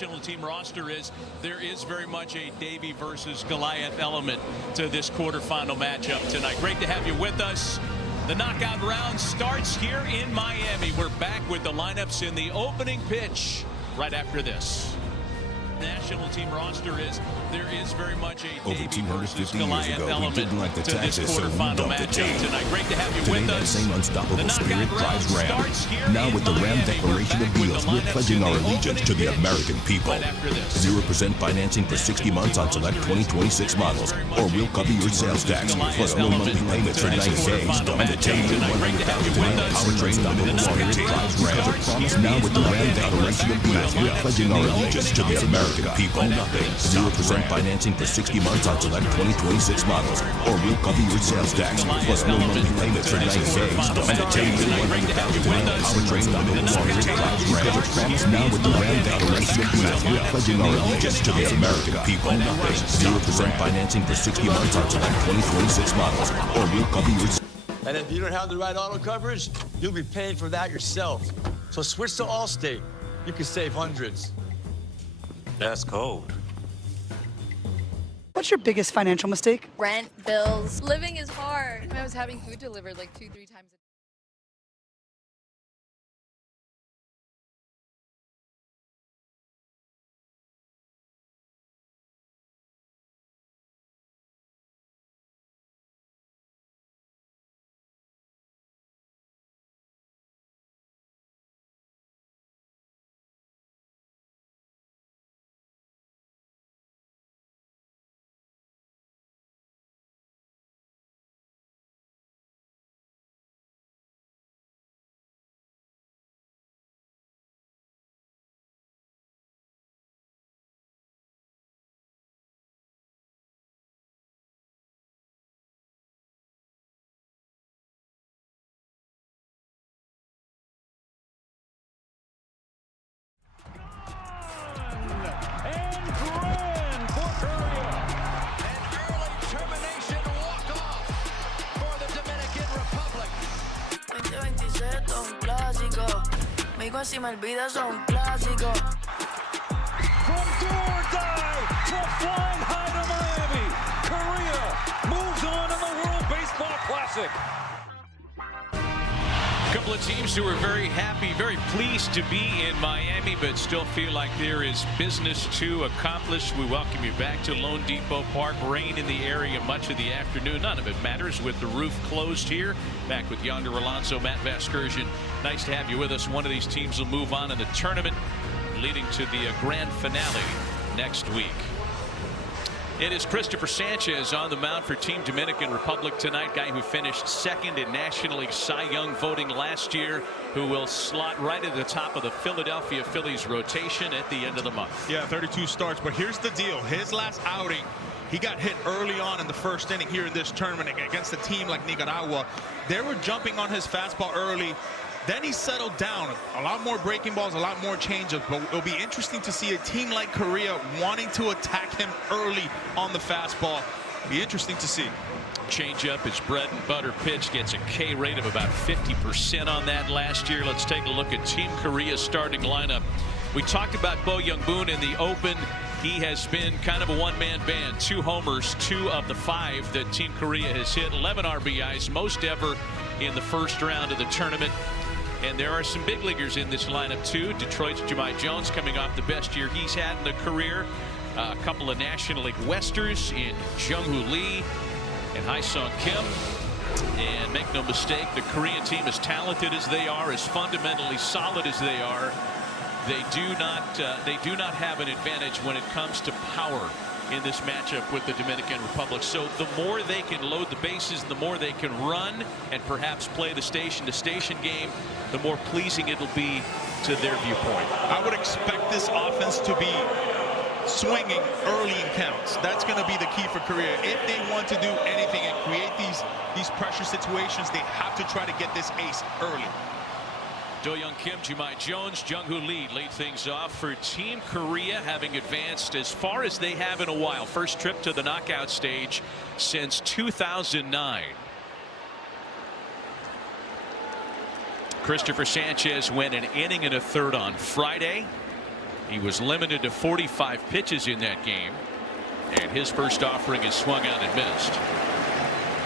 national team roster is, there is very much a Davy versus Goliath element to this quarterfinal matchup tonight. Great to have you with us. The knockout round starts here in Miami. We're back with the lineups in the opening pitch right after this. National team roster is, there is very much a Davy versus Goliath element to this quarterfinal matchup tonight. Great to have you with us. That same unstoppable spirit drives Ram. Now with the Ram Declaration of Deals, we're pledging our allegiance to the American people. 0% financing for 60 months on select 2026 models, or we'll cover your sales tax, plus no monthly payments for 90 days. And the 10-year 100,000-mile powertrain double spirit drives Ram. Now with the Ram Declaration of Deals, we're pledging our allegiance to the American people. 0% financing for 60 months on select 2026 models, or we'll cover your sales tax, plus no monthly payments for 90 days. And the 10-year 100,000-mile powertrain double spirit drives Ram. Now with the Ram Declaration of Deals, we're pledging our allegiance to the American people. 0% financing for 60 months on select 2026 models, or we'll cover your. And if you don't have the right auto coverage, you'll be paying for that yourself. So switch to Allstate. You can save hundreds. That's cold. What's your biggest financial mistake? Rent, bills. Living is hard. I was having food delivered like 2-3 times a day. Si me olvidas son clásico. From do or die to flying high to Miami, Korea moves on in the World Baseball Classic. A couple of teams who are very happy, very pleased to be in Miami, but still feel like there is business to accomplish. We welcome you back to Lone Depot Park. Rain in the area much of the afternoon. None of it matters with the roof closed here. Back with Yonder Alonso, Matt Vasgersian. Nice to have you with us. One of these teams will move on in the tournament, leading to the grand finale next week. It is Christopher Sanchez on the mound for Team Dominican Republic tonight. Guy who finished second in National League Cy Young voting last year, who will slot right at the top of the Philadelphia Phillies rotation at the end of the month. Yeah, 32 starts. But here's the deal. His last outing, he got hit early on in the first inning here in this tournament against a team like Nicaragua. They were jumping on his fastball early. Then he settled down. A lot more breaking balls, a lot more changeups. But it'll be interesting to see a team like Korea wanting to attack him early on the fastball. It'll be interesting to see. Changeup, his bread and butter pitch, gets a K rate of about 50% on that last year. Let's take a look at Team Korea's starting lineup. We talked about Bo Young-boon in the open. He has been kind of a one-man band. 2 homers, 2 of the 5 that Team Korea has hit. 11 RBIs, most ever in the first round of the tournament. And there are some big leaguers in this lineup too. Detroit's Jahmai Jones coming off the best year he's had in the career. A couple of National League Westers in Jung-Hoo Lee and Hae-Sung Kim. And make no mistake, the Korean team, as talented as they are, as fundamentally solid as they are, they do not have an advantage when it comes to power in this matchup with the Dominican Republic. So the more they can load the bases, the more they can run and perhaps play the station-to-station game, the more pleasing it'll be to their viewpoint. I would expect this offense to be swinging early in counts. That's going to be the key for Korea. If they want to do anything and create these pressure situations, they have to try to get this ace early. Do-Young Kim, Jahmai Jones, Jung-Hoo Lee lead things off for Team Korea, having advanced as far as they have in a while. First trip to the knockout stage since 2009. Christopher Sanchez went an inning and a third on Friday. He was limited to 45 pitches in that game, and his first offering is swung on and missed.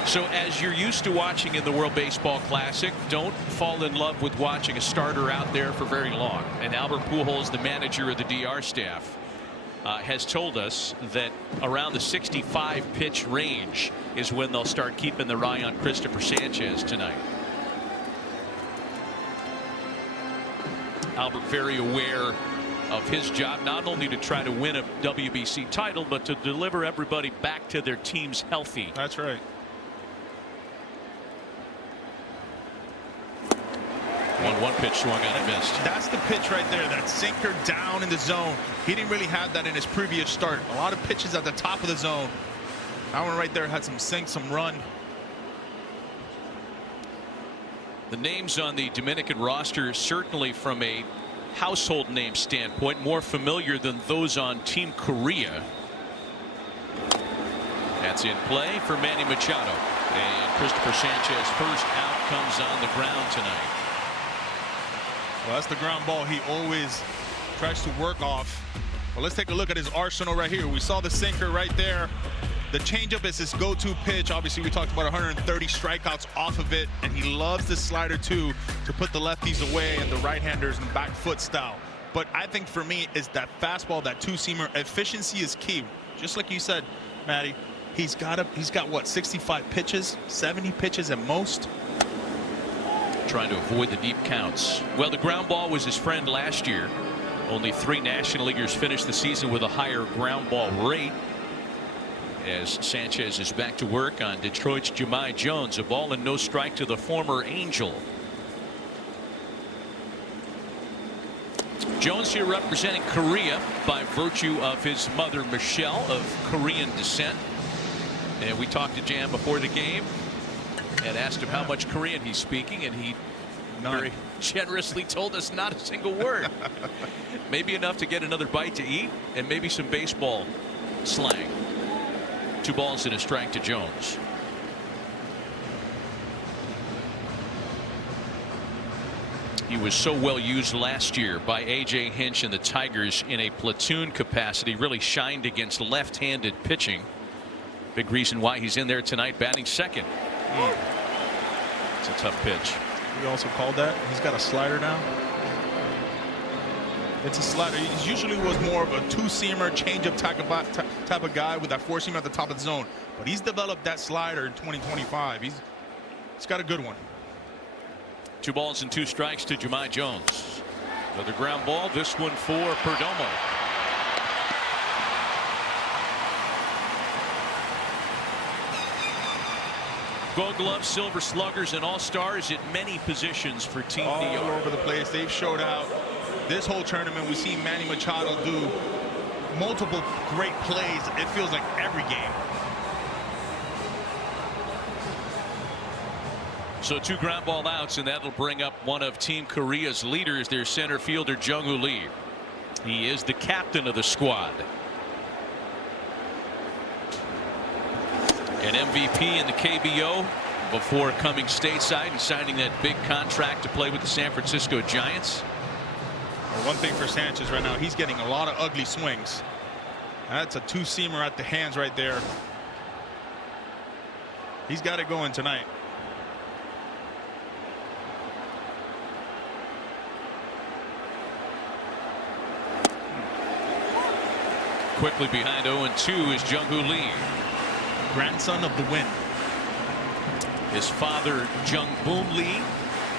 So as you're used to watching in the World Baseball Classic, don't fall in love with watching a starter out there for very long. And Albert Pujols, the manager of the DR staff, has told us that around the 65 pitch range is when they'll start keeping their eye on Christopher Sanchez tonight. Albert very aware of his job, not only to try to win a WBC title, but to deliver everybody back to their teams healthy. That's right. 1-1 pitch swung on and missed. That's the pitch right there, that sinker down in the zone. He didn't really have that in his previous start. A lot of pitches at the top of the zone. That one right there had some sink, some run. The names on the Dominican roster, certainly from a household name standpoint, more familiar than those on Team Korea. That's in play for Manny Machado. And Christopher Sanchez, first out, comes on the ground tonight. Well, that's the ground ball he always tries to work off. Well, let's take a look at his arsenal right here. We saw the sinker right there. The changeup is his go-to pitch. Obviously, we talked about 130 strikeouts off of it, and he loves the slider too, to put the lefties away and the right-handers and back foot style. But I think for me, is that fastball, that two-seamer. Efficiency is key. Just like you said, Matty, he's got what, 65 pitches, 70 pitches at most. Trying to avoid the deep counts. Well, the ground ball was his friend last year. Only 3 National Leaguers finished the season with a higher ground ball rate. As Sanchez is back to work on Detroit's Jahmai Jones, a ball and no strike to the former Angel. Jones here representing Korea by virtue of his mother Michelle, of Korean descent. And we talked to Jam before the game and asked him how much Korean he's speaking, and he very generously told us not a single word. Maybe enough to get another bite to eat, and maybe some baseball slang. 2 balls and a strike to Jones. He was so well used last year by A.J. Hinch and the Tigers in a platoon capacity. Really shined against left-handed pitching. Big reason why he's in there tonight, batting second. It's a tough pitch. We also called that. He's got a slider now. It's a slider. He usually was more of a two-seamer, changeup type of guy with that four-seamer at the top of the zone. But he's developed that slider in 2025. He's got a good one. 2 balls and 2 strikes to Jahmai Jones. Another ground ball. This one for Perdomo. Gold Gloves, Silver Sluggers, and All-Stars at many positions for Team DR. All over the place. They've showed out. This whole tournament, we've seen Manny Machado do multiple great plays. It feels like every game. So 2 ground ball outs, and that'll bring up one of Team Korea's leaders, their center fielder, Jung-Hoo Lee. He is the captain of the squad. An MVP in the KBO before coming stateside and signing that big contract to play with the San Francisco Giants. Well, one thing for Sanchez right now, he's getting a lot of ugly swings. That's a two-seamer at the hands right there. He's got it going tonight. Quickly behind 0-2 is Jung-Hoo Lee. Grandson of the wind. His father, Jung Boon Lee,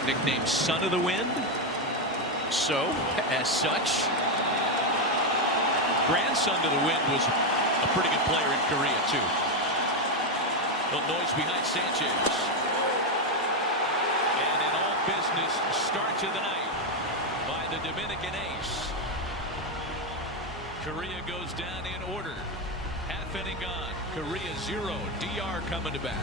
nicknamed Son of the Wind. So, as such, grandson to the wind was a pretty good player in Korea, too. Little noise behind Sanchez. And an all-business start to the night by the Dominican ace. Korea goes down in order. Half inning gone. Korea 0. DR coming to bat.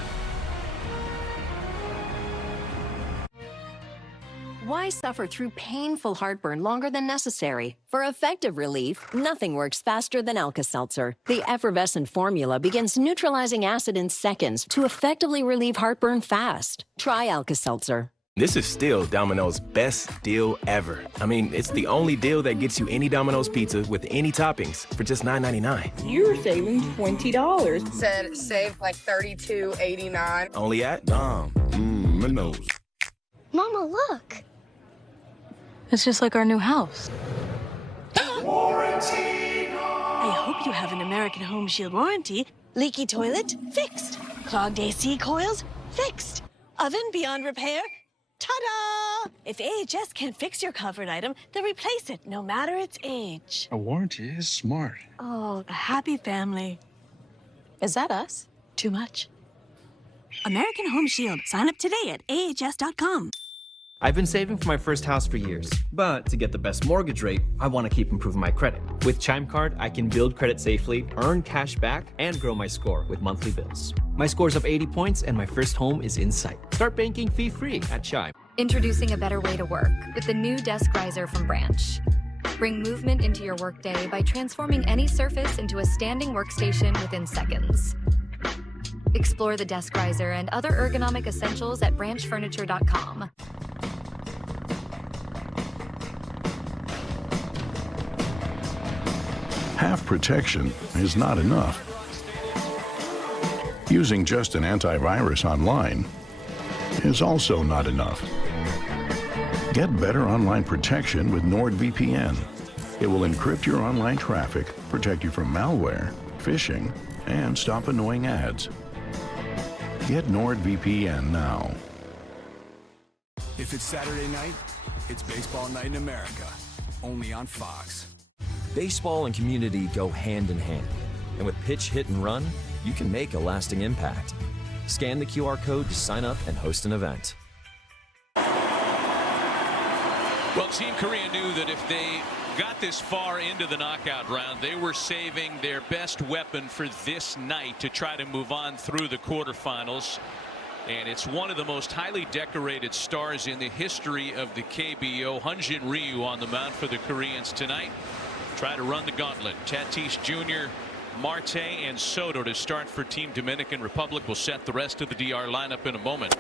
Why suffer through painful heartburn longer than necessary? For effective relief, nothing works faster than Alka-Seltzer. The effervescent formula begins neutralizing acid in seconds to effectively relieve heartburn fast. Try Alka-Seltzer. This is still Domino's best deal ever. I mean, it's the only deal that gets you any Domino's pizza with any toppings for just $9.99. You're saving $20. Said save like $32.89. Only at Domino's. Mama, look. It's just like our new house. Warranty. I hope you have an American Home Shield warranty. Leaky toilet? Fixed. Clogged AC coils? Fixed. Oven beyond repair? Ta-da! If AHS can't fix your covered item, then replace it, no matter its age. A warranty is smart. Oh, a happy family. Is that us? Too much. American Home Shield. Sign up today at ahs.com. I've been saving for my first house for years, but to get the best mortgage rate, I want to keep improving my credit. With Chime Card, I can build credit safely, earn cash back, and grow my score with monthly bills. My score's up 80 points, and my first home is in sight. Start banking fee-free at Chime. Introducing a better way to work with the new Desk Riser from Branch. Bring movement into your workday by transforming any surface into a standing workstation within seconds. Explore the Desk Riser and other ergonomic essentials at branchfurniture.com. Half protection is not enough. Using just an antivirus online is also not enough. Get better online protection with NordVPN. It will encrypt your online traffic, protect you from malware, phishing, and stop annoying ads. Get NordVPN now. If it's Saturday night, it's baseball night in America, only on Fox. Baseball and community go hand in hand. And with pitch, hit, and run, you can make a lasting impact. Scan the QR code to sign up and host an event. Well, Team Korea knew that if they got this far into the knockout round, they were saving their best weapon for this night to try to move on through the quarterfinals. And it's one of the most highly decorated stars in the history of the KBO. Hyunjin Ryu on the mound for the Koreans tonight. Try to run the gauntlet. Tatis Jr., Marte, and Soto to start for Team Dominican Republic. Will set the rest of the DR lineup in a moment.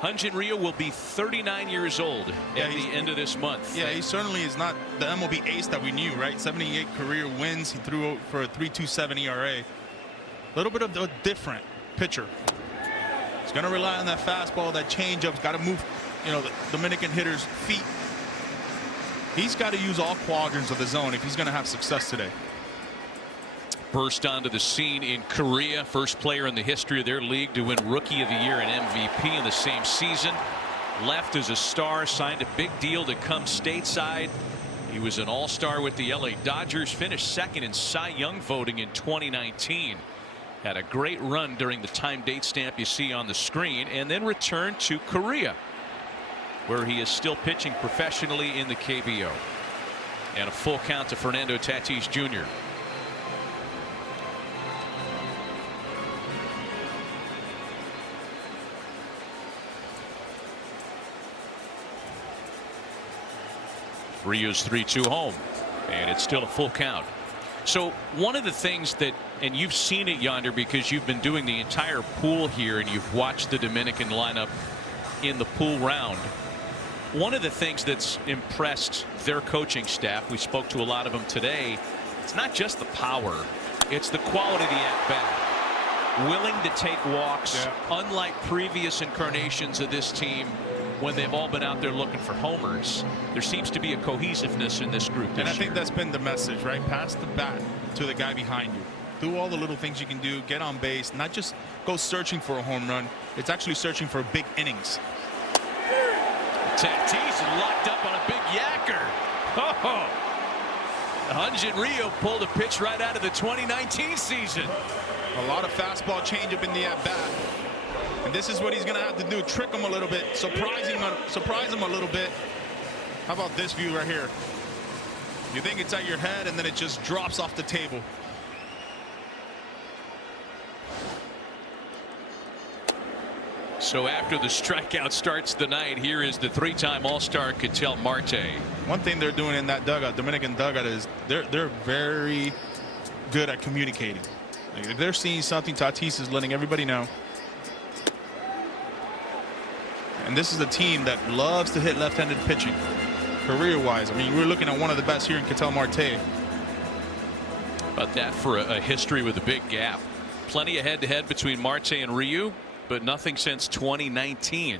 Hyunjin Ryu will be 39 years old at the end of this month. Yeah, he certainly is not the MLB ace that we knew, right? 78 career wins. He threw for a 3.27 ERA. A little bit of a different pitcher. He's going to rely on that fastball, that changeup. Got to move, the Dominican hitter's feet. He's got to use all quadrants of the zone if he's going to have success today. Burst onto the scene in Korea. First player in the history of their league to win Rookie of the Year and MVP in the same season. Left as a star, signed a big deal to come stateside. He was an all-star with the LA Dodgers. Finished second in Cy Young voting in 2019. Had a great run during the time date stamp you see on the screen, and then returned to Korea, where he is still pitching professionally in the KBO. And a full count to Fernando Tatis Jr. Ryu's 3-2 home, and it's still a full count. So one of the things that, and you've seen it yonder because you've been doing the entire pool here and you've watched the Dominican lineup in the pool round. One of the things that's impressed their coaching staff, we spoke to a lot of them today, it's not just the power, it's the quality of the at-bat. Willing to take walks, unlike previous incarnations of this team when they've all been out there looking for homers. There seems to be a cohesiveness in this group. And I think that's been the message, right? Pass the bat to the guy behind you. Do all the little things you can do, get on base, not just go searching for a home run. It's actually searching for big innings. Tatis is locked up on a big yacker. Oh, Hyunjin Ryu pulled a pitch right out of the 2019 season. A lot of fastball changeup in the at-bat. And this is what he's going to have to do, trick him a little bit, surprise him a little bit. How about this view right here? You think it's at your head, and then it just drops off the table. So after the strikeout starts the night, here is the three-time All-Star Ketel Marte. One thing they're doing in that dugout, Dominican dugout, is they're very good at communicating. Like if they're seeing something, Tatis is letting everybody know. And this is a team that loves to hit left-handed pitching, career-wise. I mean, we're looking at one of the best here in Ketel Marte. But that for a history with a big gap. Plenty of head-to-head between Marte and Ryu, but nothing since 2019.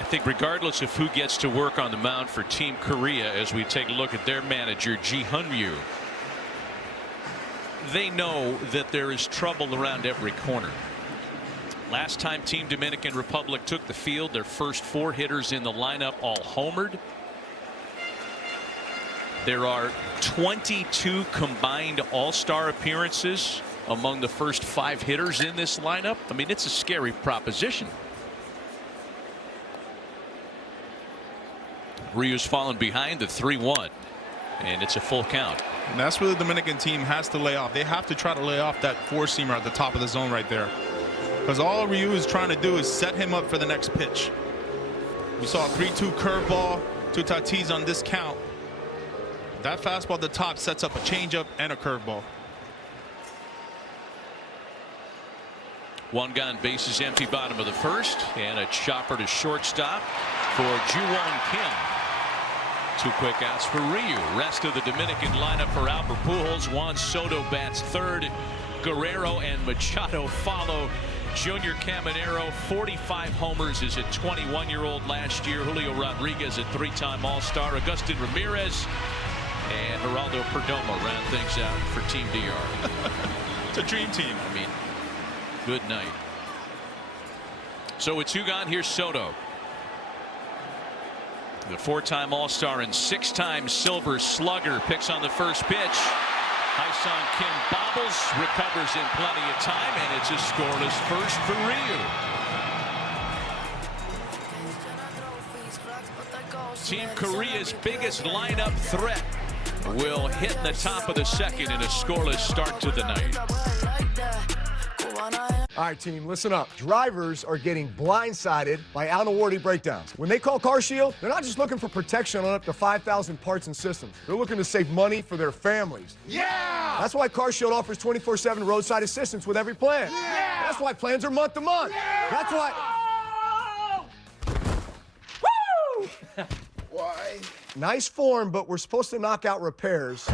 I think regardless of who gets to work on the mound for Team Korea, as we take a look at their manager, Ji Hyun-ryu, they know that there is trouble around every corner. Last time Team Dominican Republic took the field, their first 4 hitters in the lineup all homered. There are 22 combined all-star appearances among the first 5 hitters in this lineup. I mean, it's a scary proposition. Ryu's fallen behind the 3-1, and it's a full count. And that's where the Dominican team has to lay off. They have to try to lay off that 4-seamer at the top of the zone right there, because all Ryu is trying to do is set him up for the next pitch. We saw a 3-2 curveball to Tatis on this count. That fastball at the top sets up a changeup and a curveball. 1 gone, bases empty, bottom of the first, and a chopper to shortstop for Ju-Won Kim. 2 quick outs for Ryu. Rest of the Dominican lineup for Albert Pujols. Juan Soto bats third. Guerrero and Machado follow. Junior Caminero, 45 homers, is a 21-year-old last year. Julio Rodriguez, a 3-time All-Star. Agustin Ramirez and Geraldo Perdomo round things out for Team DR. It's a dream team. I mean, good night. So with 2 gone, here's Soto. The 4-time All-Star and 6-time Silver Slugger picks on the first pitch. Hyun Kim bobbles, recovers in plenty of time, and it's a scoreless first for Ryu. Team Korea's biggest lineup threat will hit the top of the second in a scoreless start to the night. All right, team, listen up. Drivers are getting blindsided by out-of-warranty breakdowns. When they call CarShield, they're not just looking for protection on up to 5,000 parts and systems. They're looking to save money for their families. Yeah! That's why CarShield offers 24/7 roadside assistance with every plan. Yeah! That's why plans are month to month. Yeah! That's why... Woo! Why? Nice form, but we're supposed to knock out repairs.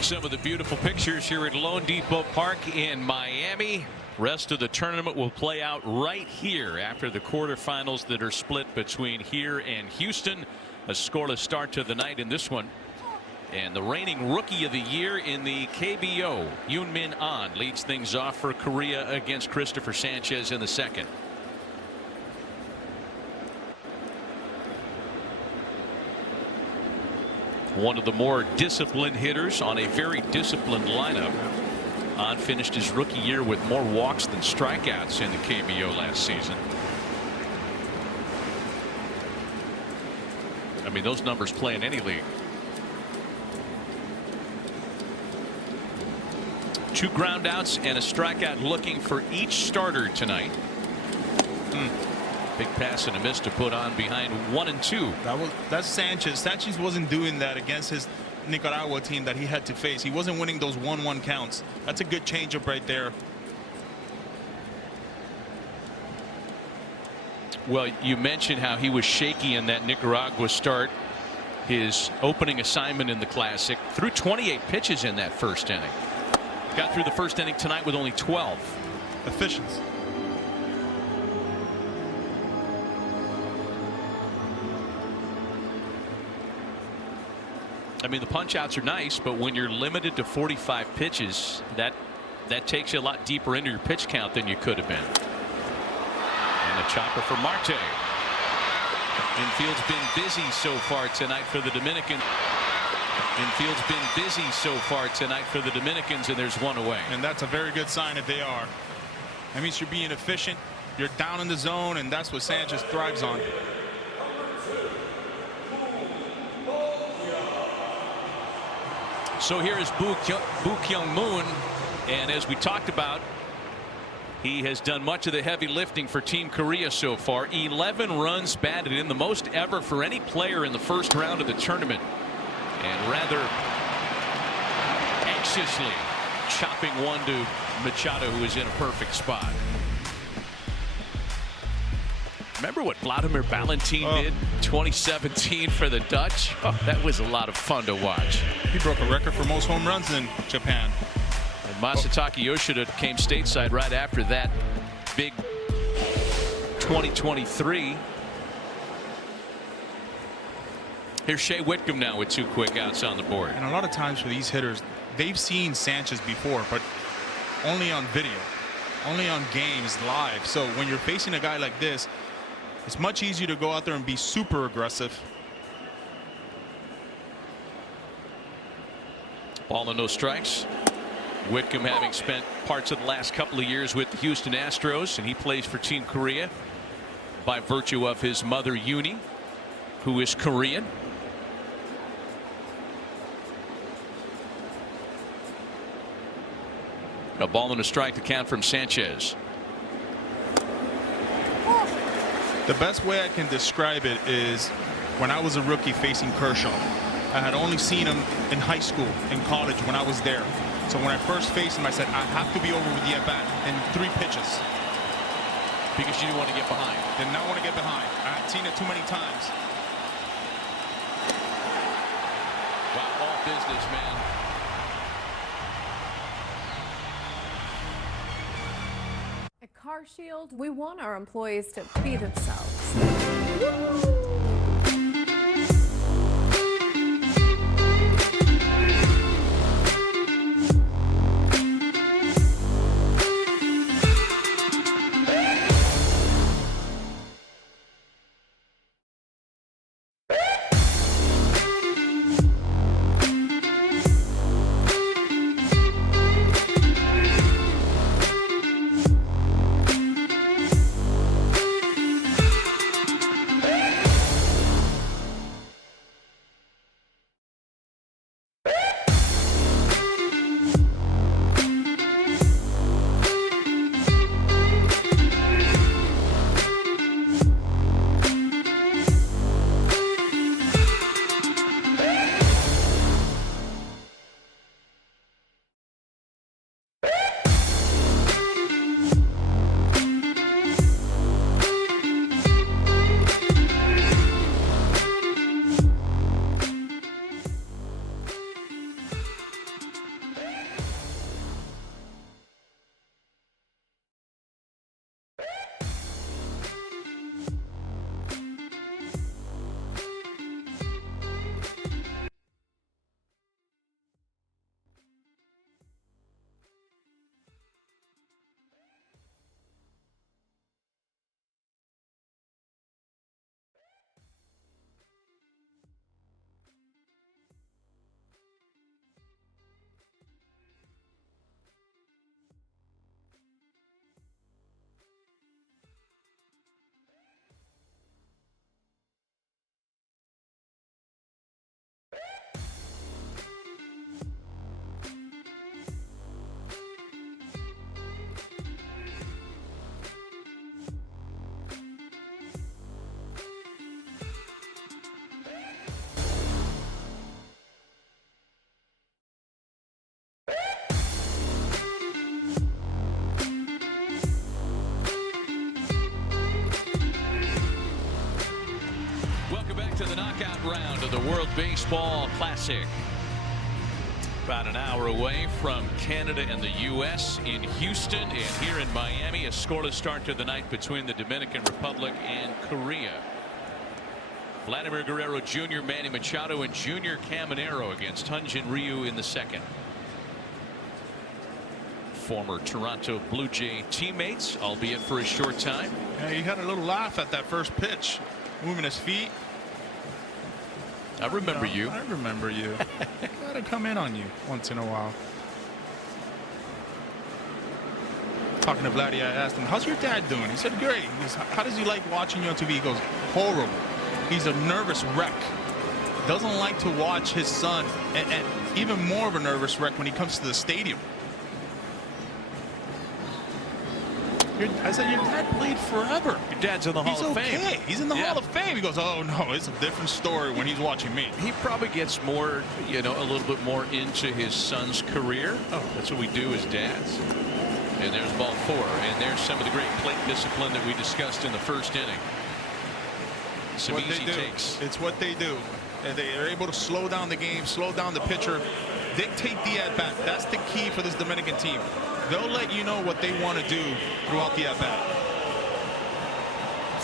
Some of the beautiful pictures here at Lone Depot Park in Miami. Rest of the tournament will play out right here after the quarterfinals that are split between here and Houston. A scoreless start to the night in this one. And the reigning Rookie of the Year in the KBO, Yoon-Min Ahn, leads things off for Korea against Christopher Sanchez in the second. one of the more disciplined hitters on a very disciplined lineup. On finished his rookie year with more walks than strikeouts in the KBO last season. I mean, those numbers play in any league. 2 groundouts and a strikeout looking for each starter tonight. Big pass and a miss to put on behind 1-2. That's Sanchez. Sanchez wasn't doing that against his Nicaragua team that he had to face. He wasn't winning those 1-1 counts. That's a good changeup right there. Well, you mentioned how he was shaky in that Nicaragua start. His opening assignment in the Classic, threw 28 pitches in that first inning. Got through the first inning tonight with only 12. Efficiency. I mean, the punch outs are nice, but when you're limited to 45 pitches, that takes you a lot deeper into your pitch count than you could have been. And a chopper for Marte. Infield's been busy so far tonight for the Dominican. Infield's been busy so far tonight for the Dominicans, and there's one away. And that's a very good sign if they are. That means you're being efficient. You're down in the zone, and that's what Sanchez thrives on. So here is Boo Kyung-moon, and as we talked about, he has done much of the heavy lifting for Team Korea so far. 11 runs batted in, the most ever for any player in the first round of the tournament, and rather anxiously chopping one to Machado, who is in a perfect spot. Remember what Vladimir Valentin did 2017 for the Dutch? Oh, that was a lot of fun to watch. He broke a record for most home runs in Japan. And Masataka Yoshida came stateside right after that big 2023. Here's Shea Whitcomb now with 2 quick outs on the board. And a lot of times for these hitters, they've seen Sanchez before, but only on video, only on games live. So when you're facing a guy like this, it's much easier to go out there and be super aggressive. Ball and no strikes. Whitcomb having spent parts of the last couple of years with the Houston Astros, and he plays for Team Korea by virtue of his mother Uni, who is Korean. A ball and a strike to count from Sanchez. The best way I can describe it is when I was a rookie facing Kershaw. I had only seen him in high school, in college when I was there. So when I first faced him, I said, I have to be over with the at-bat in 3 pitches. Because you didn't want to get behind. Did not want to get behind. I had seen it too many times. Wow, all business, man. At CarShield, we want our employees to be themselves. round of the World Baseball Classic. About an hour away from Canada and the U.S. in Houston, and here in Miami, a scoreless start to the night between the Dominican Republic and Korea. Vladimir Guerrero Jr., Manny Machado, and Junior Caminero against Hyun-Jin Ryu in the second. Former Toronto Blue Jay teammates, albeit for a short time. Yeah, he had a little laugh at that first pitch, moving his feet. I remember you. I remember you. Gotta come in on you once in a while. Talking to Vladdy, I asked him, how's your dad doing? He said, great. He goes, how does he like watching you on TV? He goes, horrible. He's a nervous wreck. Doesn't like to watch his son, and even more of a nervous wreck when he comes to the stadium. I said, your dad played forever. Your dad's in the Hall of Fame. He's in the Hall of Fame. He goes, oh, no, it's a different story when he's watching me. He probably gets more, you know, a little bit more into his son's career. Oh, that's what we do as dads. And there's ball 4. And there's some of the great plate discipline that we discussed in the first inning. Some easy takes. It's what they do. They are able to slow down the game, slow down the pitcher, dictate the at-bat. That's the key for this Dominican team. They'll let you know what they want to do throughout the at-bat.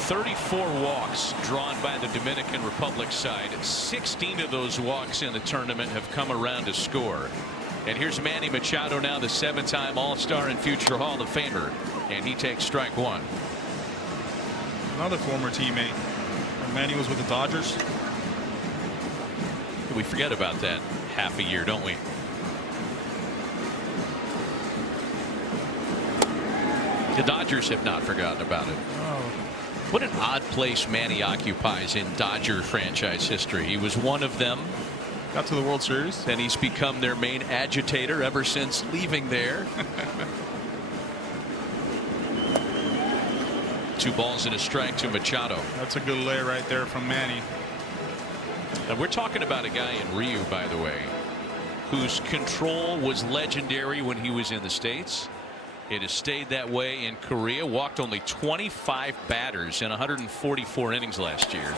34 walks drawn by the Dominican Republic side. 16 of those walks in the tournament have come around to score. And here's Manny Machado, now the 7-time All-Star and future Hall of Famer. And he takes strike 1. Another former teammate. Manny was with the Dodgers. We forget about that half a year, don't we? The Dodgers have not forgotten about it. Oh. What an odd place Manny occupies in Dodger franchise history. He was one of them. Got to the World Series. And he's become their main agitator ever since leaving there. 2 balls and a strike to Machado. That's a good lay right there from Manny. And we're talking about a guy in Ryu, by the way, whose control was legendary when he was in the States. It has stayed that way in Korea. Walked only 25 batters in 144 innings last year. And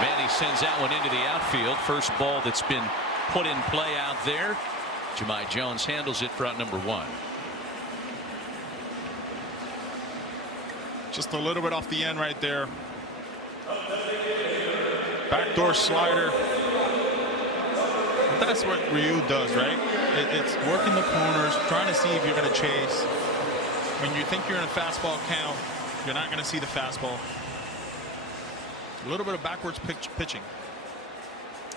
Manny sends that one into the outfield. First ball that's been put in play out there. Jahmai Jones handles it for out number 1. Just a little bit off the end right there. Backdoor slider. That's what Ryu does, right? It's working the corners, trying to see if you're going to chase. When you think you're in a fastball count, you're not going to see the fastball. A little bit of backwards pitching.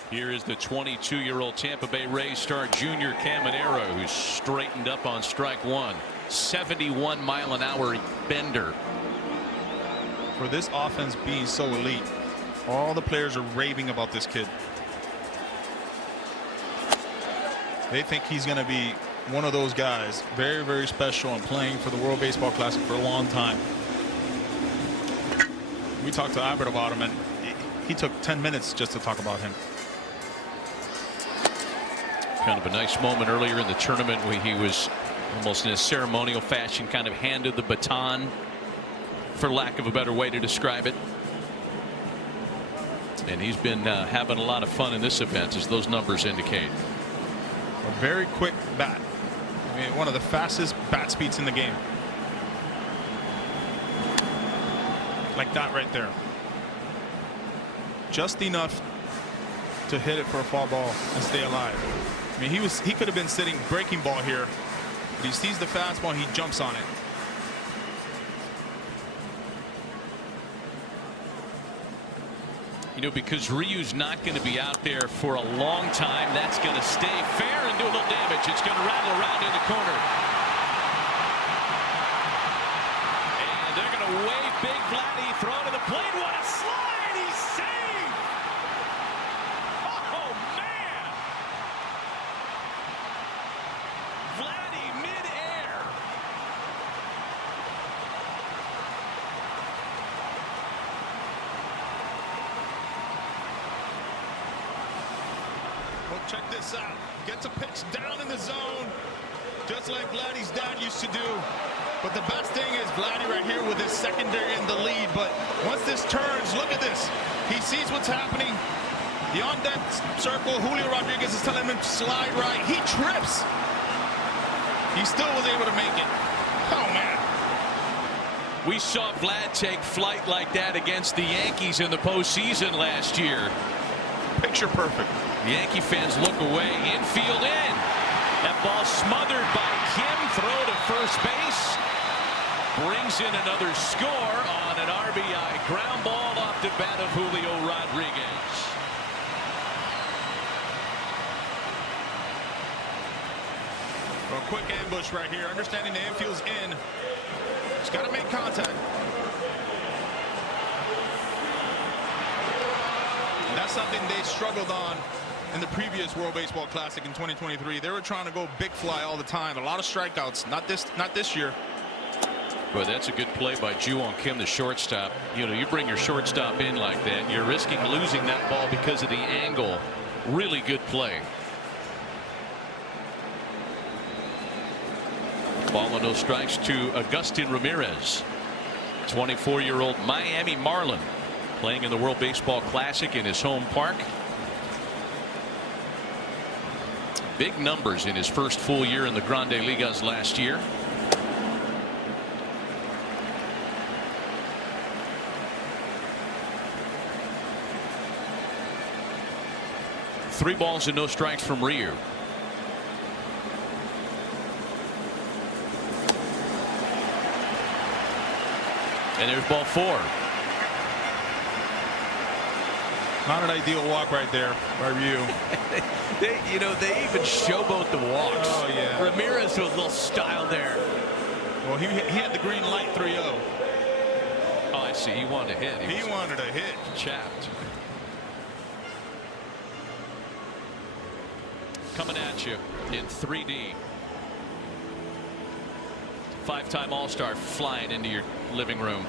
Here is the 22-year-old Tampa Bay Rays star Junior Caminero, who's straightened up on strike 1. 71-mile-an-hour bender. For this offense being so elite, all the players are raving about this kid. They think he's going to be one of those guys, very, very special and playing for the World Baseball Classic for a long time. We talked to Albert about him, and he took 10 minutes just to talk about him. Kind of a nice moment earlier in the tournament where he was almost in a ceremonial fashion kind of handed the baton, for lack of a better way to describe it. And he's been having a lot of fun in this event, as those numbers indicate. A very quick bat. I mean, one of the fastest bat speeds in the game. Like that right there. Just enough to hit it for a foul ball and stay alive. I mean, he could have been sitting breaking ball here. But he sees the fastball and he jumps on it. You know, because Ryu's not going to be out there for a long time, that's going to stay fair and do a little damage. It's going to rattle around in the corner. And they're going to wave big Vladdy, throw to the plate. What a slide! He's saved! Oh, man! Vladdy mid-air. Well, check this out. Gets a pitch down in the zone, just like Vladdy's dad used to do. But the best thing is Vladdy right here with his secondary in the lead. But once this turns, look at this. He sees what's happening. The on-deck circle, Julio Rodriguez is telling him to slide right. He trips. He still was able to make it. Oh, man. We saw Vlad take flight like that against the Yankees in the postseason last year. Picture perfect. Yankee fans look away. Infield in. That ball smothered by Kim. Throw to first base. Brings in another score on an RBI ground ball off the bat of Julio Rodriguez. Well, quick ambush right here. Understanding the infield's in. Just got to make contact. And that's something they struggled on in the previous World Baseball Classic in 2023. They were trying to go big fly all the time. A lot of strikeouts. Not this year. Boy, that's a good play by Ju-Won Kim, the shortstop. You know, you bring your shortstop in like that, you're risking losing that ball because of the angle. Really good play. Ball and no strikes to Agustin Ramirez. 24-year-old Miami Marlin playing in the World Baseball Classic in his home park. Big numbers in his first full year in the Grande Ligas last year. Three balls and no strikes from Ryu. And there's ball 4. Not an ideal walk right there by Ryu. they even showboat the walks. Oh, yeah. Ramirez with a little style there. Well, he had the green light 3-0. Oh, I see. He wanted to hit. He wanted to hit. Chapped. Coming at you in 3D. 5-time All-Star flying into your living room.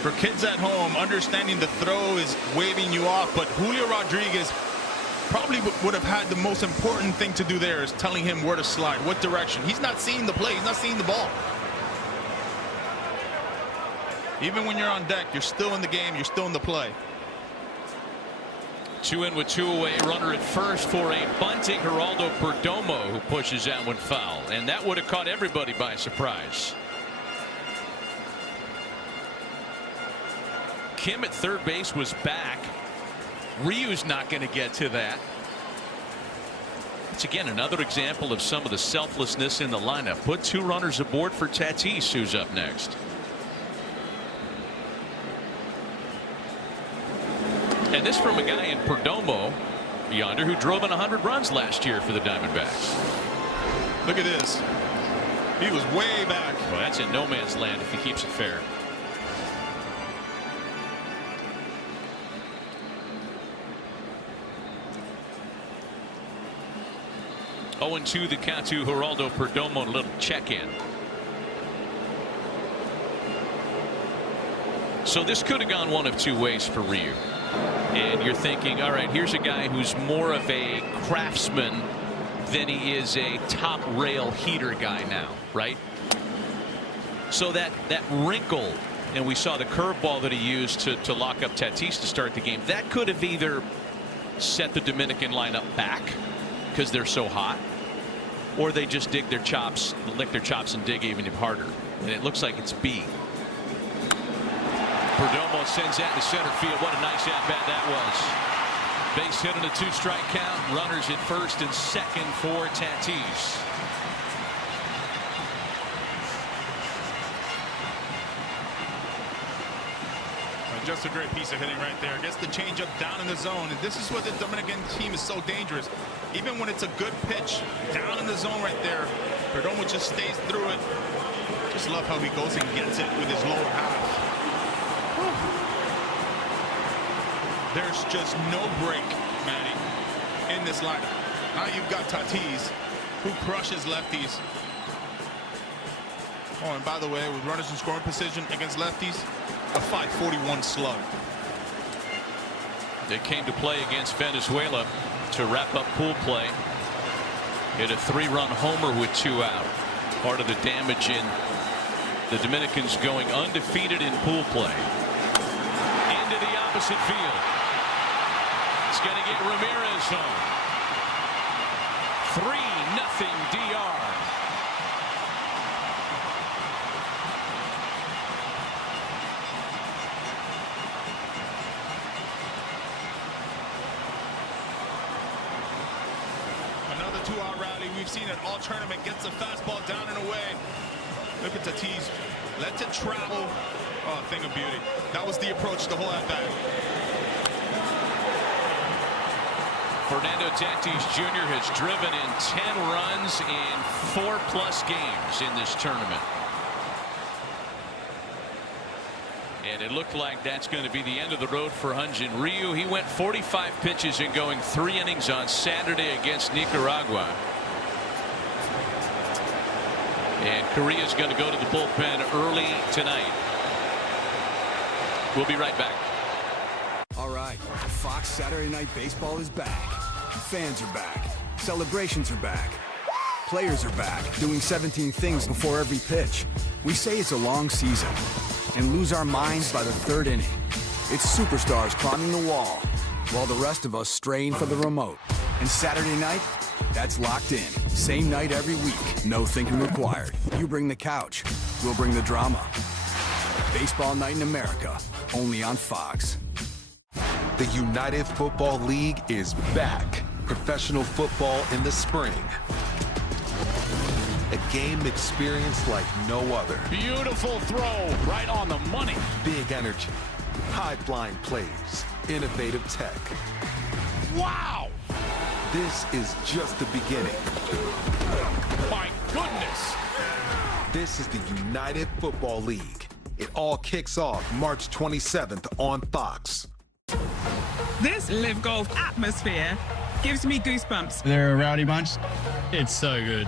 For kids at home, understanding the throw is waving you off, but Julio Rodriguez probably would have had the most important thing to do there is telling him where to slide, what direction. He's not seeing the play. He's not seeing the ball. Even when you're on deck, you're still in the game. You're still in the play. 2 in with 2 away. Runner at first for a bunting Geraldo Perdomo, who pushes that one foul. And that would have caught everybody by surprise. Kim at third base was back. Ryu's not going to get to that. It's again another example of some of the selflessness in the lineup. Put 2 runners aboard for Tatis, who's up next. And this from a guy in Perdomo yonder who drove in 100 runs last year for the Diamondbacks. Look at this. He was way back. Well, that's in no man's land if he keeps it fair. Oh, 0-2 the count to Geraldo Perdomo. A little check-in. So this could have gone one of 2 ways for Ryu. And you're thinking, all right, here's a guy who's more of a craftsman than he is a top rail heater guy now, right? So that wrinkle, and we saw the curveball that he used to lock up Tatis to start the game, that could have either set the Dominican lineup back because they're so hot, or they just dig their chops, lick their chops and dig even harder. And it looks like it's B. Perdomo sends that to center field. What a nice at-bat that was. Base hit on a 2-strike count. Runners at first and second for Tatis. Just a great piece of hitting right there. Gets the changeup down in the zone. And this is what the Dominican team is so dangerous. Even when it's a good pitch, down in the zone right there, Perdomo just stays through it. Just love how he goes and gets it with his lower half. There's just no break, Manny, in this lineup. Now you've got Tatis, who crushes lefties. Oh, and by the way, with runners in scoring position against lefties, a .541 slug. They came to play against Venezuela to wrap up pool play. Hit a 3-run homer with 2 out. Part of the damage in The Dominicans going undefeated in pool play. Into the opposite field. It's going to get Ramirez home. 3-0 DR. Another 2-out rally. We've seen it all tournament. Gets the fastball down and away. Look at Tatis. Let it travel. Oh, thing of beauty. That was the approach the whole at-bat. Fernando Tatis Jr. has driven in 10 runs in 4+ games in this tournament. And it looked like that's going to be the end of the road for Hyun-Jin Ryu. He went 45 pitches in going 3 innings on Saturday against Nicaragua. And Korea's going to go to the bullpen early tonight. We'll be right back. All right, Fox Saturday Night Baseball is back. Fans are back. Celebrations are back. Players are back, doing 17 things before every pitch. We say it's a long season and lose our minds by the 3rd inning. It's superstars climbing the wall while the rest of us strain for the remote. And Saturday night, that's locked in. Same night every week. No thinking required. You bring the couch. We'll bring the drama. Baseball Night in America, only on Fox. The United Football League is back. Professional football in the spring. A game experienced like no other. Beautiful throw, right on the money. Big energy, high-flying plays, innovative tech. Wow! This is just the beginning. My goodness! This is the United Football League. It all kicks off March 27th on Fox. This Live Golf atmosphere gives me goosebumps. They're a rowdy bunch. It's so good.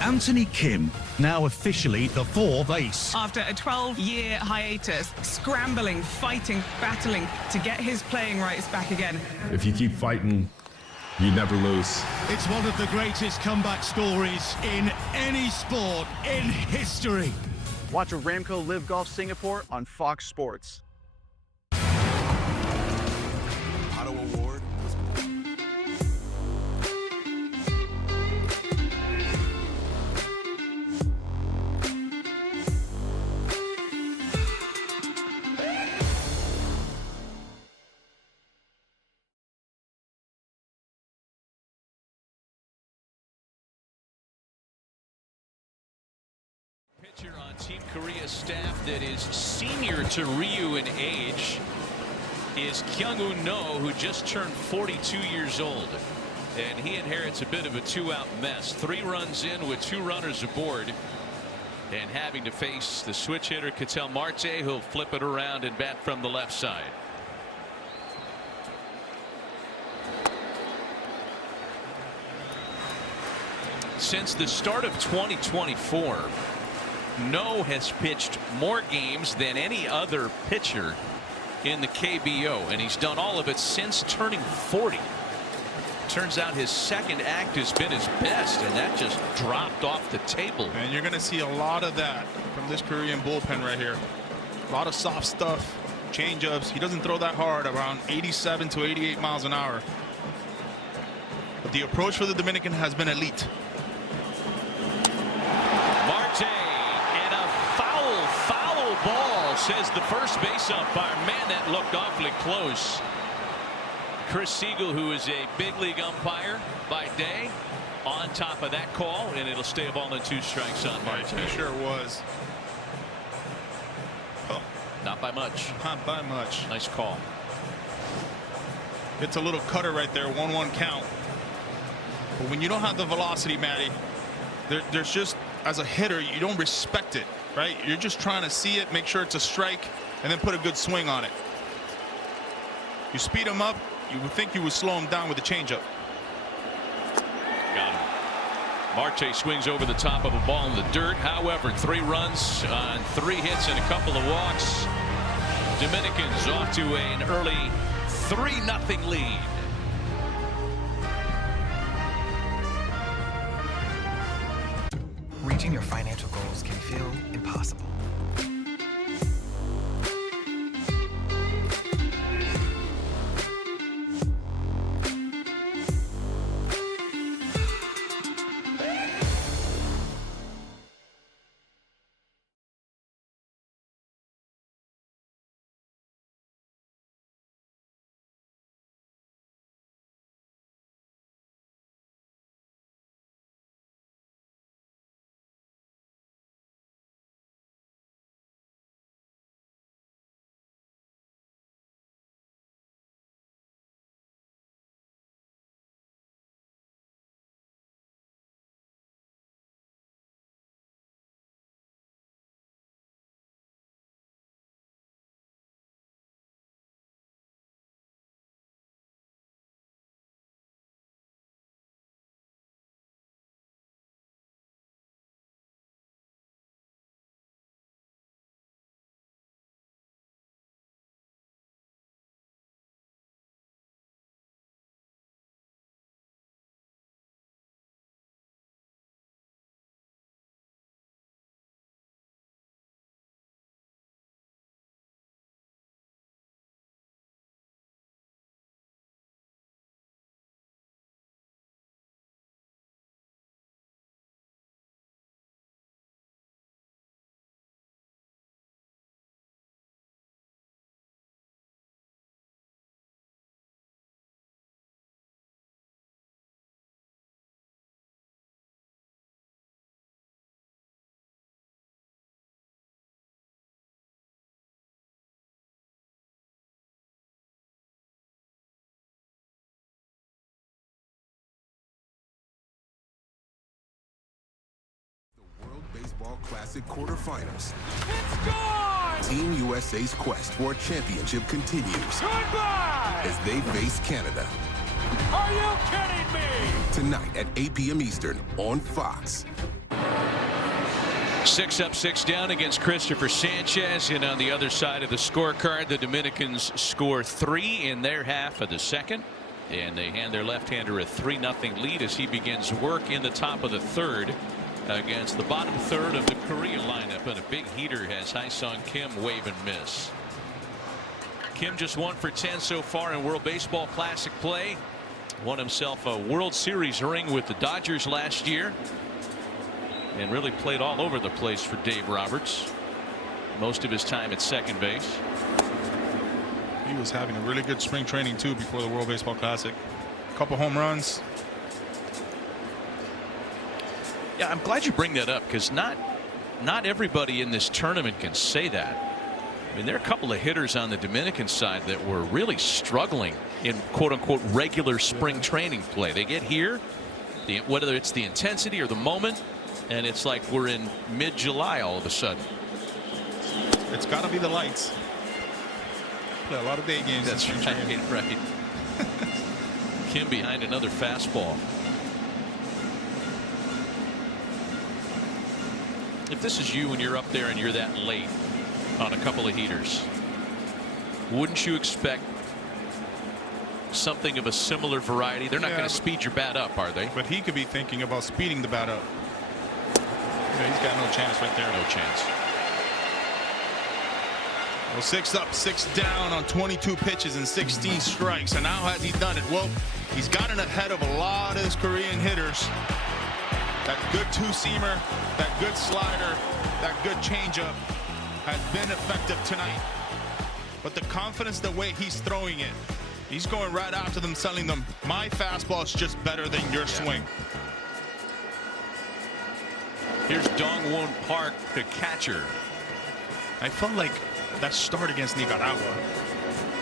Anthony Kim, now officially the 4th ace. After a 12-year hiatus, scrambling, fighting, battling to get his playing rights back again. If you keep fighting, you never lose. It's one of the greatest comeback stories in any sport in history. Watch Aramco Live Golf Singapore on Fox Sports. Auto Award. Pitcher on Team Korea's staff that is senior to Ryu in age is Kyung-Woo No, who just turned 42 years old. And he inherits a bit of a 2-out mess. 3 runs in with 2 runners aboard. And having to face the switch hitter Ketel Marte, who'll flip it around and bat from the left side. Since the start of 2024, No has pitched more games than any other pitcher in the KBO, and he's done all of it since turning 40. Turns out his second act has been his best, and that just dropped off the table. And you're going to see a lot of that from this Korean bullpen right here. A lot of soft stuff, changeups. He doesn't throw that hard, around 87 to 88 miles an hour. But the approach for the Dominican has been elite. Marte, and a foul ball, says the first base umpire. Man, that looked awfully close. Chris Siegel, who is a big league umpire by day, on top of that call, and it'll stay a ball and 2 strikes on Marte. It sure was. Oh, not by much. Not by much. Nice call. It's a little cutter right there, 1-1 count. But when you don't have the velocity, Matty, there's just, as a hitter, you don't respect it, right? You're just trying to see it, make sure it's a strike, and then put a good swing on it. You speed him up, you would think you would slow him down with a changeup. Got him. Marte swings over the top of a ball in the dirt. However, 3 runs on 3 hits and a couple of walks. Dominicans off to an early 3-0 lead. reaching your financial goals can feel impossible. Baseball Classic quarterfinals. It's gone! Team USA's quest for a championship continues. Goodbye! As they face Canada. Are you kidding me? Tonight at 8 p.m. Eastern on Fox. 6 up, 6 down against Christopher Sanchez, and on the other side of the scorecard, the Dominicans score 3 in their half of the second, and they hand their left-hander a 3-0 lead as he begins work in the top of the third against the bottom third of the Korea lineup, and a big heater has Haesung Kim wave and miss. Kim just 1 for 10 so far in World Baseball Classic play. Won himself a World Series ring with the Dodgers last year, and really played all over the place for Dave Roberts. Most of his time at second base. He was having a really good spring training too before the World Baseball Classic. A couple home runs. Yeah, I'm glad you bring that up, because not everybody in this tournament can say that. I mean, there are a couple of hitters on the Dominican side that were really struggling in quote-unquote regular spring training play. They get here, whether it's the intensity or the moment, and it's like we're in mid-July all of a sudden. It's got to be the lights. Play a lot of day games. That's right. Kim behind another fastball. If this is you and you're up there and you're that late on a couple of heaters, wouldn't you expect something of a similar variety? They're not going to speed your bat up, are they? But he could be thinking about speeding the bat up. Yeah, he's got no chance right there. No chance. Well, 6 up, 6 down on 22 pitches and 16 strikes. And now has he done it? Well, he's gotten ahead of a lot of his Korean hitters. That good two-seamer, that good slider, that good changeup has been effective tonight. But the confidence, the way he's throwing it, he's going right after them, telling them, my fastball is just better than your swing. Here's Dong-Won Park, the catcher. I felt like that start against Nicaragua,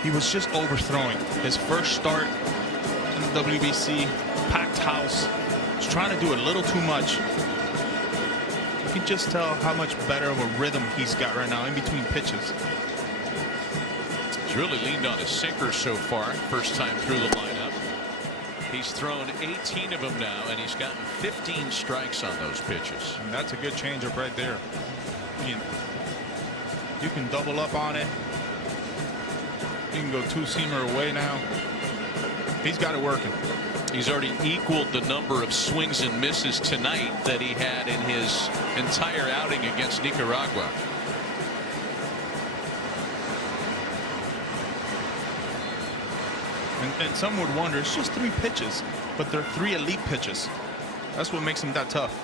he was just overthrowing. His first start in the WBC, packed house. He's trying to do a little too much. You can just tell how much better of a rhythm he's got right now in between pitches. He's really leaned on his sinker so far. First time through the lineup. He's thrown 18 of them now, and he's gotten 15 strikes on those pitches. And that's a good changeup right there. I mean, you can double up on it. You can go two-seamer away now. He's got it working. He's already equaled the number of swings and misses tonight that he had in his entire outing against Nicaragua. And some would wonder, it's just 3 pitches, but they're 3 elite pitches. That's what makes him that tough.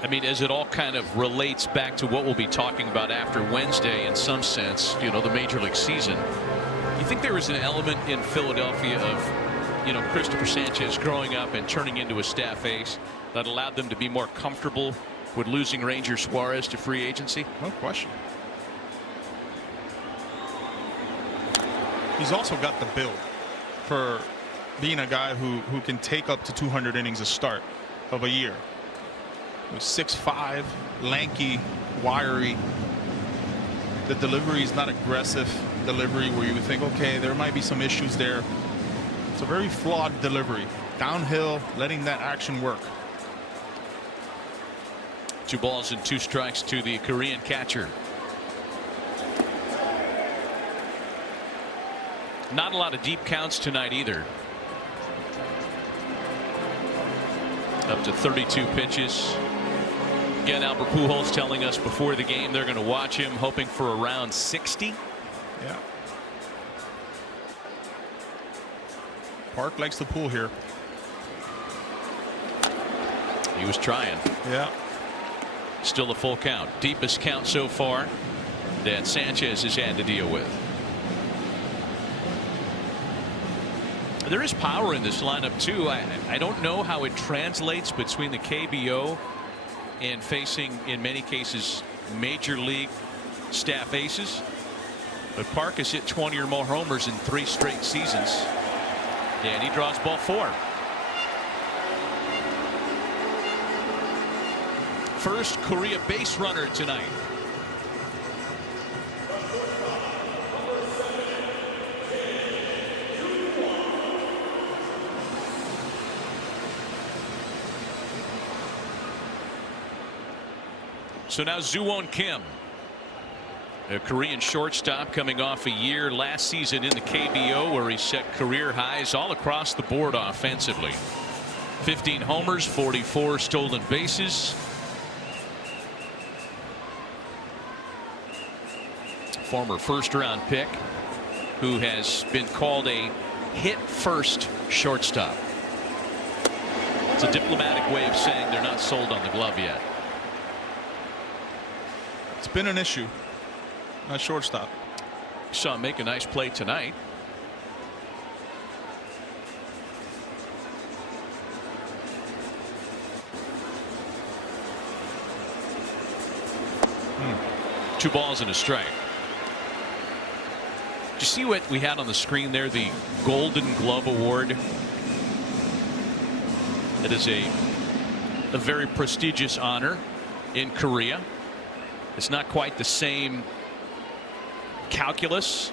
I mean, as it all kind of relates back to what we'll be talking about after Wednesday, in some sense, you know, the Major League season. You think there was an element in Philadelphia of, you know, Christopher Sanchez growing up and turning into a staff ace that allowed them to be more comfortable with losing Ranger Suarez to free agency? No question. He's also got the build for being a guy who can take up to 200 innings a start of a year. 6'5", lanky, wiry. The delivery is not aggressive delivery where you would think, okay, there might be some issues there. It's a very flawed delivery. Downhill, letting that action work. 2 balls and 2 strikes to the Korean catcher. Not a lot of deep counts tonight either. Up to 32 pitches. Again, Albert Pujols telling us before the game they're going to watch him, hoping for around 60. Yeah. Park likes the pool here. He was trying. Yeah. Still a full count. Deepest count so far that Sanchez has had to deal with. There is power in this lineup too. I don't know how it translates between the KBO and facing, in many cases, major league staff aces. But Park has hit 20 or more homers in 3 straight seasons. And he draws ball 4. First Korea base runner tonight. So now Zoo-won Kim, a Korean shortstop coming off a year last season in the KBO where he set career highs all across the board offensively. 15 homers, 44 stolen bases. Former first-round pick who has been called a hit-first shortstop. It's a diplomatic way of saying they're not sold on the glove yet. It's been an issue. Not shortstop. Saw him make a nice play tonight. Two balls and a strike. Did you see what we had on the screen there? The Golden Glove Award. It is a very prestigious honor in Korea. It's not quite the same calculus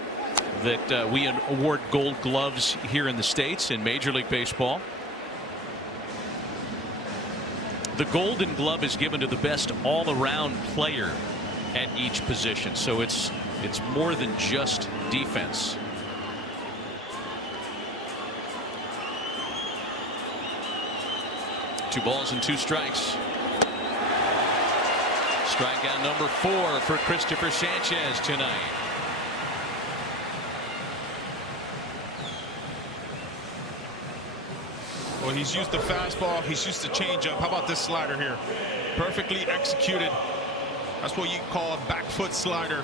that we award gold gloves here in the States in Major League Baseball. The Golden Glove is given to the best all-around player at each position, so it's more than just defense. Two balls and 2 strikes. Strikeout number 4 for Christopher Sanchez tonight. Well, he's used the fastball. He's used the changeup. How about this slider here? Perfectly executed. That's what you call a back foot slider.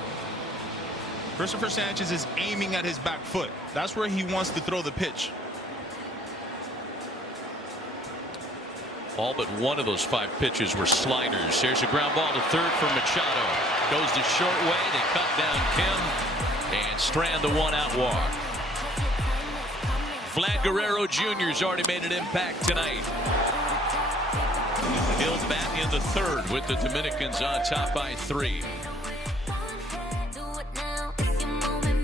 Christopher Sanchez is aiming at his back foot. That's where he wants to throw the pitch. All but one of those 5 pitches were sliders. There's a ground ball to third for Machado. Goes the short way. They cut down Kim and strand the 1-out walk. Vlad Guerrero Jr.'s already made an impact tonight. He'll bat in the 3rd with the Dominicans on top by 3.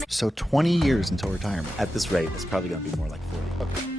So 20 years until retirement. At this rate, it's probably going to be more like 40. Okay.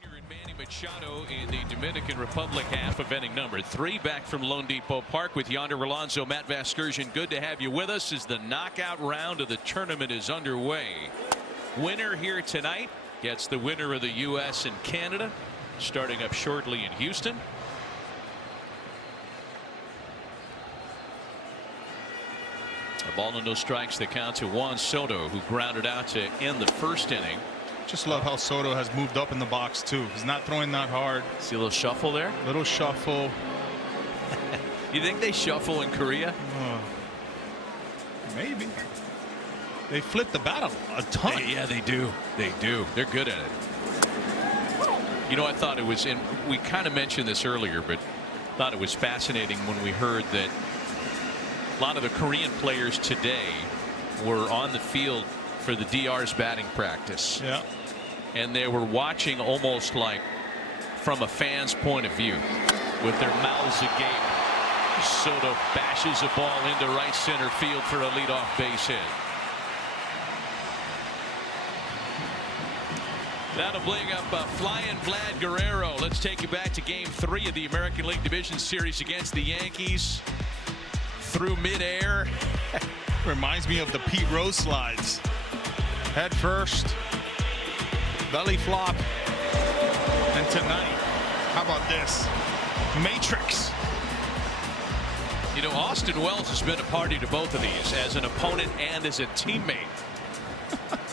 Jr. and Manny Machado in the Dominican Republic half of inning number 3. Back from Lone Depot Park with Yonder Alonso, Matt Vasgersian. Good to have you with us as the knockout round of the tournament is underway. Winner here tonight gets the winner of the U.S. and Canada, starting up shortly in Houston. A ball and no strikes. The count to Juan Soto, who grounded out to end the first inning. Just love how Soto has moved up in the box too. He's not throwing that hard. See a little shuffle there? Little shuffle. You think they shuffle in Korea? Maybe. They flip the bat a ton. Yeah, they do. They do. They're good at it. You know, I thought it was, and we kind of mentioned this earlier, but thought it was fascinating when we heard that a lot of the Korean players today were on the field for the DR's batting practice. Yeah. And they were watching almost like from a fan's point of view with their mouths agape. Soto bashes a ball into right center field for a leadoff base hit. That'll bring up flying Vlad Guerrero. Let's take you back to game 3 of the American League Division Series against the Yankees. Through midair. Reminds me of the Pete Rose slides. Head first, belly flop, and tonight, how about this? Matrix. You know, Austin Wells has been a party to both of these as an opponent and as a teammate.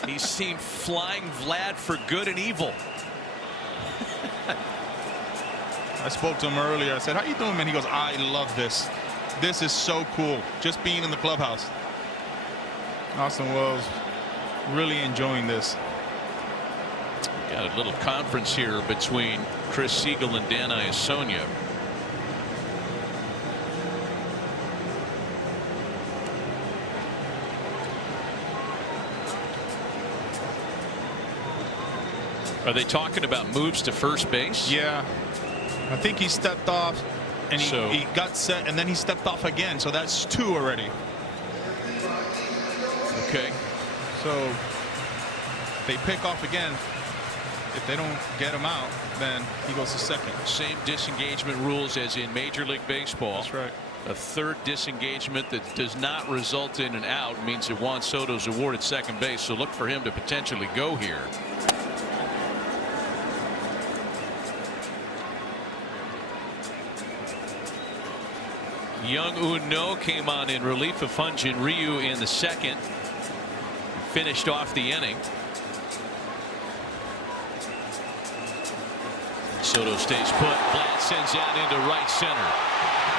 He's seen flying Vlad for good and evil. I spoke to him earlier. I said, how you doing, man? He goes, I love this. This is so cool. Just being in the clubhouse. Austin Wells really enjoying this. Got a little conference here between Chris Siegel and Dan Iasonia. Are they talking about moves to first base? Yeah. I think he stepped off and he got set and then he stepped off again. So that's 2 already. Okay. So if they pick off again, if they don't get him out, then he goes to second. Same disengagement rules as in Major League Baseball. That's right. A third disengagement that does not result in an out means that Juan Soto's awarded second base. So look for him to potentially go here. Young Uno came on in relief of Hyun-Jin Ryu in the second. Finished off the inning. Soto stays put. Vlad sends out into right center.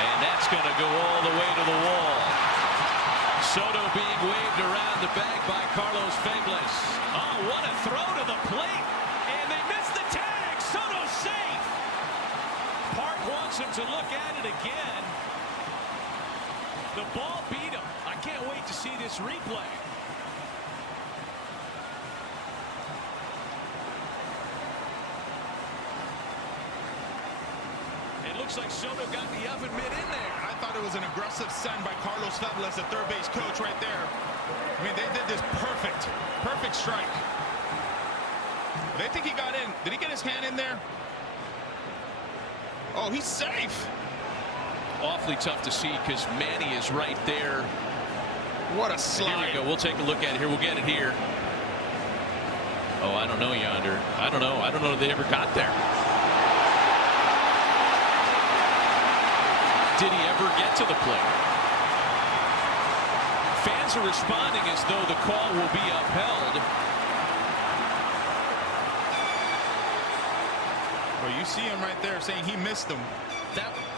And that's going to go all the way to the wall. Soto being waved around the bag by Carlos Febres. Oh, what a throw to the plate. And they missed the tag. Soto's safe. Park wants him to look at it again. The ball beat him. I can't wait to see this replay. It looks like Soto got the oven mitt in there. I thought it was an aggressive send by Carlos Febres, the third base coach right there. I mean, they did this perfect. Perfect strike. They think he got in. Did he get his hand in there? Oh, he's safe. Awfully tough to see because Manny is right there. What a slide. Here we go. We'll take a look at it here. We'll get it here. Oh, I don't know, Yonder. I don't know. I don't know if they ever got there. Did he ever get to the plate? Fans are responding as though the call will be upheld. Well, you see him right there saying he missed him.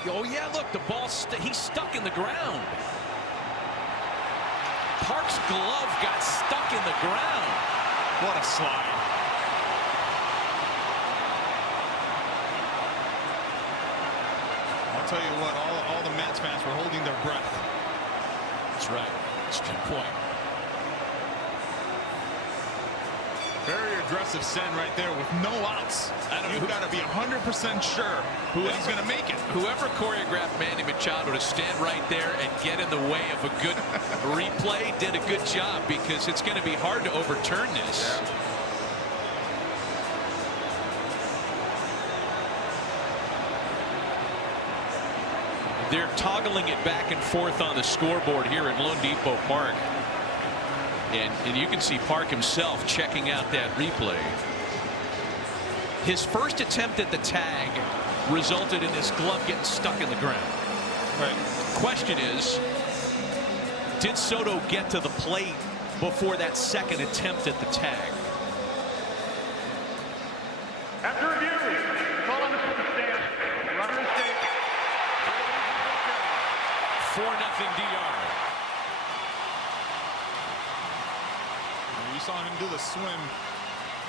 Oh yeah, look, the ball he's stuck in the ground. Park's glove got stuck in the ground. What a slide. I'll tell you what, all the Mets fans were holding their breath. That's right. That's a good point. Very aggressive send right there with no outs. You've got to be 100% sure that he's going to make it. Whoever choreographed Manny Machado to stand right there and get in the way of a good replay did a good job, because it's going to be hard to overturn this. Yeah. They're toggling it back and forth on the scoreboard here at Lone Depot Park. And you can see Park himself checking out that replay. His first attempt at the tag resulted in his glove getting stuck in the ground. Right. Question is, did Soto get to the plate before that second attempt at the tag? After review, call on the stand. Runner is safe. 4-0 DR. We saw him do the swim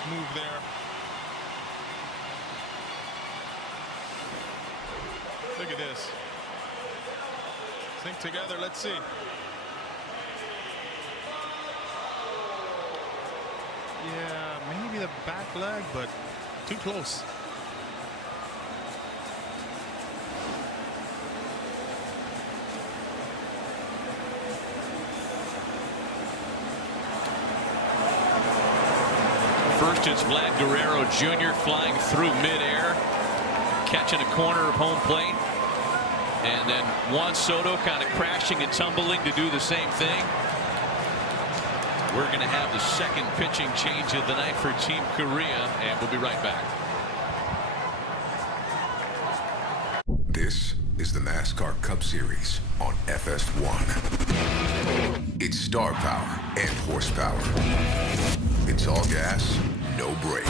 move there. Look at this. Think together. Let's see. Yeah, maybe the back leg, but too close. First, it's Vlad Guerrero Jr. flying through midair, catching a corner of home plate. And then Juan Soto kind of crashing and tumbling to do the same thing. We're going to have the second pitching change of the night for Team Korea, and we'll be right back. This is the NASCAR Cup Series on FS1. It's star power and horsepower. It's all gas, no break.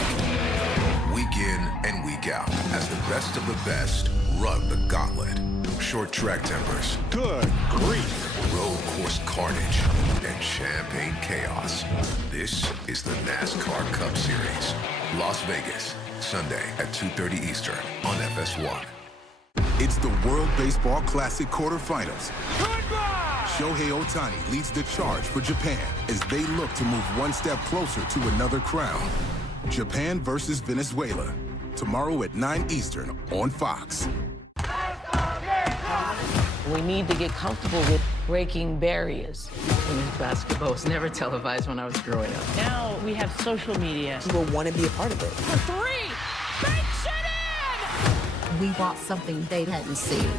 Week in and week out, as the best of the best run the gauntlet. Short track tempers. Good grief. Road course carnage and champagne chaos. This is the NASCAR Cup Series. Las Vegas, Sunday at 2:30 Eastern on FS1. It's the World Baseball Classic quarterfinals. Shohei Ohtani leads the charge for Japan as they look to move one step closer to another crown. Japan versus Venezuela. Tomorrow at 9 Eastern on Fox. We need to get comfortable with breaking barriers. Women's basketball was never televised when I was growing up. Now we have social media. People want to be a part of it. For three! Makes it in! We want something they hadn't seen.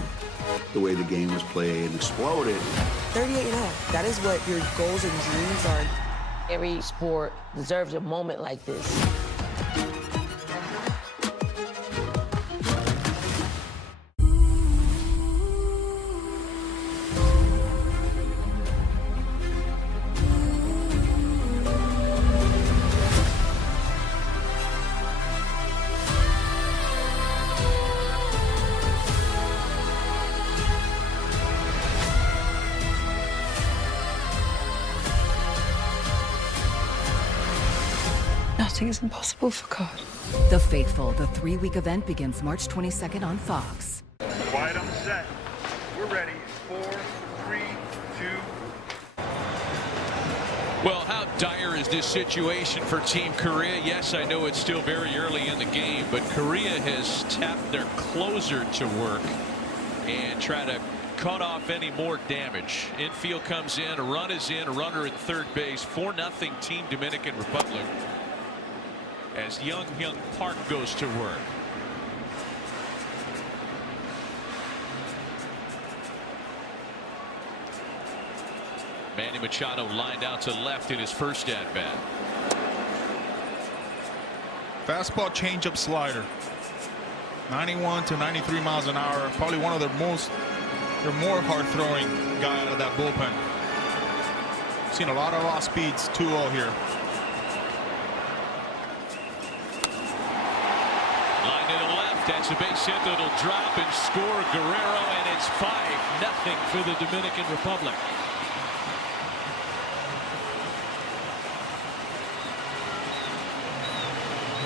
The way the game was played exploded. 38-0. That is what your goals and dreams are. Every sport deserves a moment like this. Nothing is impossible for God. The Faithful, the 3-week event begins March 22nd on Fox. Quiet on the set. We're ready. 4, 3, 2. Well, how dire is this situation for Team Korea? Yes, I know it's still very early in the game, but Korea has tapped their closer to work and try to cut off any more damage. Infield comes in, a run is in, a runner at third base. 4-0 Team Dominican Republic as Young Park goes to work. Manny Machado lined out to left in his first at bat. Fastball, changeup, slider. 91 to 93 miles an hour. Probably one of the more hard-throwing guy out of that bullpen. Seen a lot of raw speeds. 2-0 here. Line to the left. That's a base hit that'll drop and score Guerrero, and it's 5-0 for the Dominican Republic.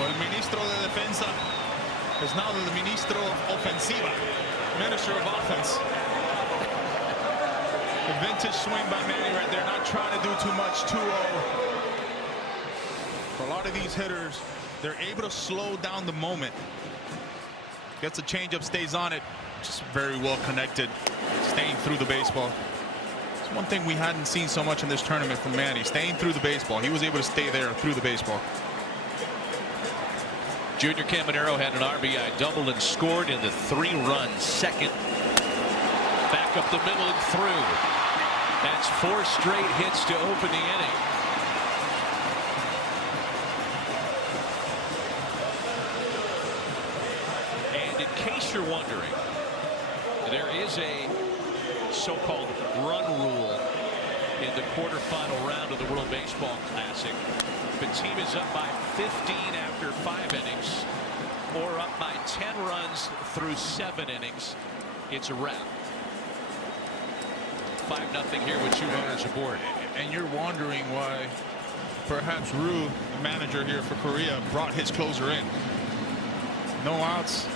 El ministro de defensa is now the ministro ofensiva, minister of offense. The vintage swing by Manny right there, not trying to do too much. 2-0. For a lot of these hitters, they're able to slow down the moment. Gets a changeup, stays on it. Just very well connected, staying through the baseball. It's one thing we hadn't seen so much in this tournament from Manny, staying through the baseball. He was able to stay there through the baseball. Junior Caminero had an RBI double and scored in the 3-run second. up the middle and through. That's 4 straight hits to open the inning. And in case you're wondering, there is a so-called run rule in the quarterfinal round of the World Baseball Classic. If a team is up by 15 after 5 innings or up by 10 runs through 7 innings, it's a wrap. 5-0 here with 2 runners aboard. And you're wondering why perhaps Ryu, the manager here for Korea, brought his closer in. No outs.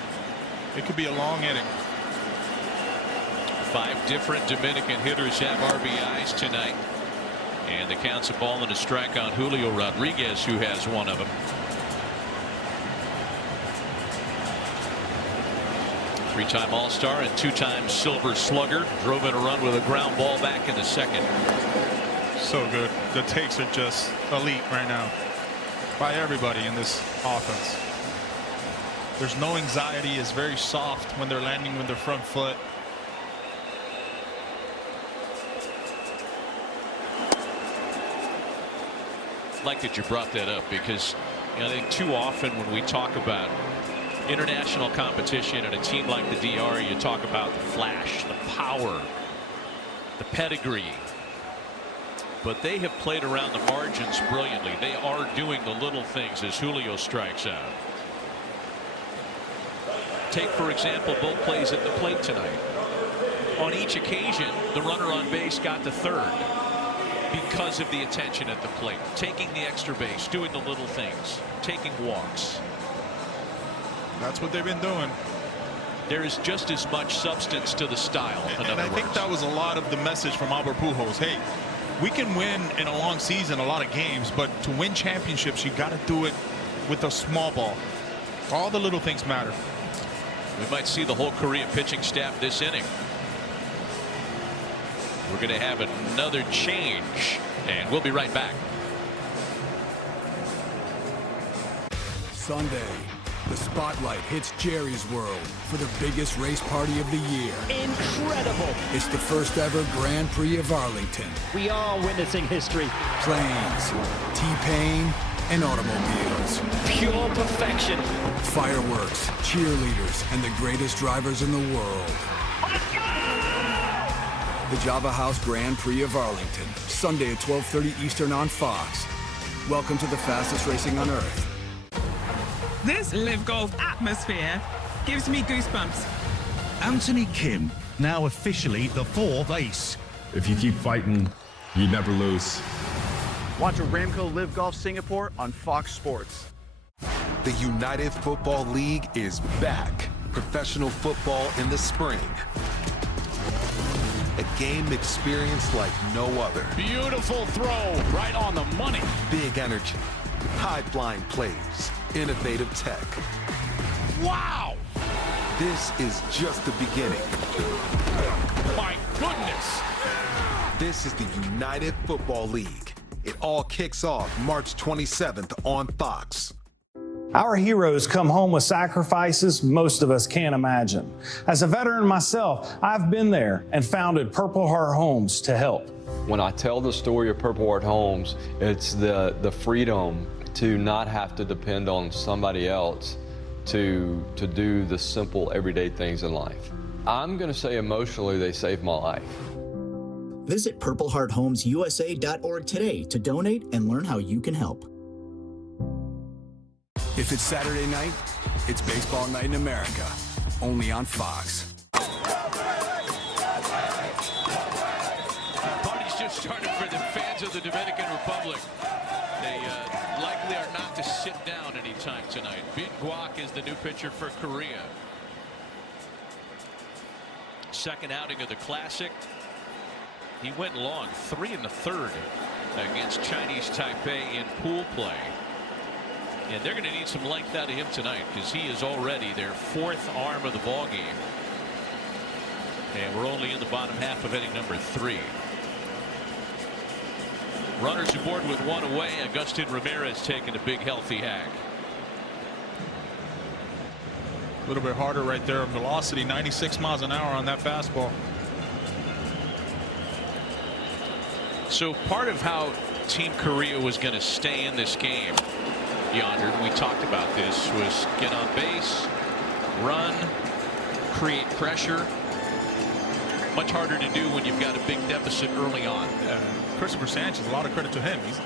It could be a long inning. 5 different Dominican hitters have RBIs tonight. And the count's a ball and a strike on Julio Rodriguez, who has one of them. Three-time All-Star and 2-time Silver Slugger. Drove in a run with a ground ball back in the second. So good. The takes are just elite right now by everybody in this offense. There's no anxiety. It's very soft when they're landing with their front foot. I like that you brought that up, because I think too often when we talk about international competition and a team like the DR, you talk about the flash, the power, the pedigree, but they have played around the margins brilliantly. They are doing the little things as Julio strikes out. Take, for example, both plays at the plate tonight. On each occasion, the runner on base got to third because of the attention at the plate, taking the extra base, doing the little things, taking walks. That's what they've been doing. There is just as much substance to the style. And I think that was a lot of the message from Albert Pujols. Hey, we can win in a long season a lot of games, but to win championships, you got to do it with a small ball. All the little things matter. We might see the whole Korea pitching staff this inning. We're going to have another change, and we'll be right back. Sunday, the spotlight hits Jerry's World for the biggest race party of the year. Incredible! It's the first ever Grand Prix of Arlington. We are witnessing history. Planes, T-Pain, and automobiles. Pure perfection. Fireworks, cheerleaders, and the greatest drivers in the world. The Java House Grand Prix of Arlington, Sunday at 12:30 Eastern on Fox. Welcome to the fastest racing on Earth. This Live Golf atmosphere gives me goosebumps. Anthony Kim, now officially the 4th ace. If you keep fighting, you never lose. Watch Aramco Live Golf Singapore on Fox Sports. The United Football League is back. Professional football in the spring. A game experience like no other. Beautiful throw, right on the money. Big energy, high-flying plays, innovative tech. Wow! This is just the beginning. My goodness! This is the United Football League. It all kicks off March 27th on Fox. Our heroes come home with sacrifices most of us can't imagine. As a veteran myself, I've been there and founded Purple Heart Homes to help. When I tell the story of Purple Heart Homes, it's the freedom to not have to depend on somebody else to do the simple everyday things in life. I'm going to say emotionally they saved my life. Visit PurpleHeartHomesUSA.org today to donate and learn how you can help. If it's Saturday night, it's Baseball Night in America, only on Fox. Party's just started for the fans of the Dominican Republic. They likely are not to sit down anytime tonight. Big Guac is the new pitcher for Korea. Second outing of the Classic. He went long, 3 1/3 against Chinese Taipei in pool play. And they're going to need some length out of him tonight, because he is already their 4th arm of the ball game. And we're only in the bottom half of inning number 3. Runners aboard with 1 away. Agustin Ramirez taking a big healthy hack. A little bit harder right there. Velocity 96 miles an hour on that fastball. So part of how Team Korea was going to stay in this game, Yonder, we talked about this, was get on base, run, create pressure. Much harder to do when you've got a big deficit early on. Christopher Sanchez, a lot of credit to him. He's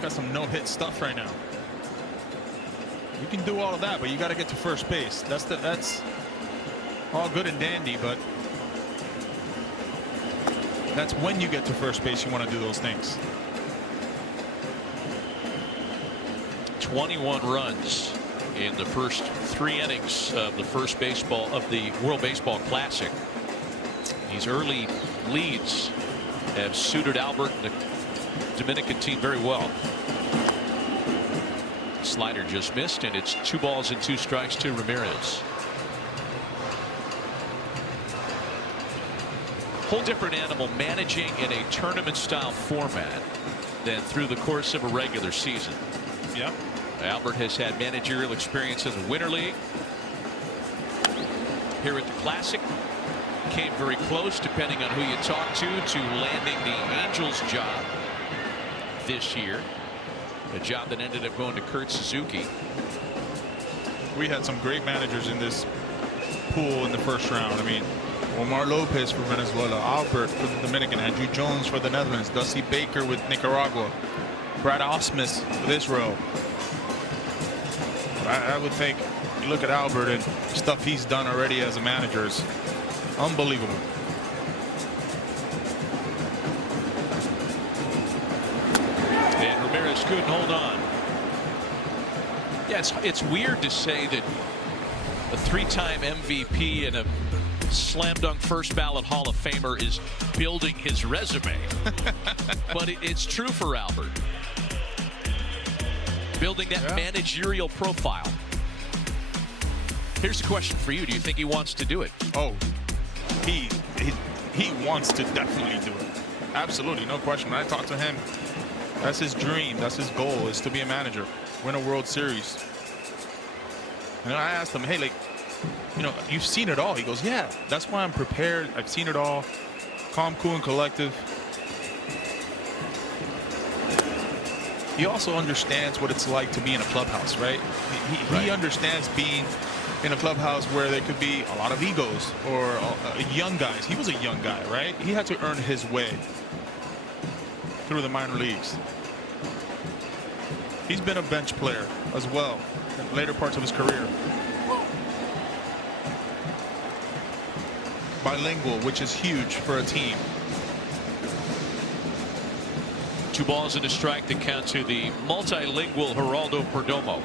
got some no-hit stuff right now. You can do all of that, but you got to get to first base. That's all good and dandy, but that's when you get to first base you want to do those things. 21 runs in the first 3 innings of the first baseball of the World Baseball Classic. These early leads have suited Albert and the Dominican team very well. Slider just missed, and it's 2 balls and 2 strikes to Ramirez. Whole different animal managing in a tournament style format than through the course of a regular season. Yep. Albert has had managerial experience in the Winter League. Here at the Classic, came very close, depending on who you talk to landing the Angels job this year. A job that ended up going to Kurt Suzuki. We had some great managers in this pool in the first round. I mean, Omar Lopez for Venezuela, Albert for the Dominican, Andrew Jones for the Netherlands, Dusty Baker with Nicaragua, Brad Ausmus with Israel. I would think you look at Albert and stuff he's done already as a manager is unbelievable. And Ramirez couldn't hold on. Yeah, it's weird to say that a 3-time MVP and a slam dunk first ballot Hall of Famer is building his resume. But it's true for Albert. Building that managerial profile. Here's the question for you. Do you think he wants to do it? Oh, he wants to definitely do it. Absolutely, no question. When I talk to him, that's his dream. That's his goal, is to be a manager, win a World Series. And I asked him, hey, like, you know, you've seen it all. He goes, yeah, that's why I'm prepared. I've seen it all. Calm, cool, and collective. He also understands what it's like to be in a clubhouse, right? He understands being in a clubhouse where there could be a lot of egos or young guys. He was a young guy, right? He had to earn his way through the minor leagues. He's been a bench player as well in later parts of his career. Bilingual, which is huge for a team. 2 balls and a strike to count to the multilingual Geraldo Perdomo.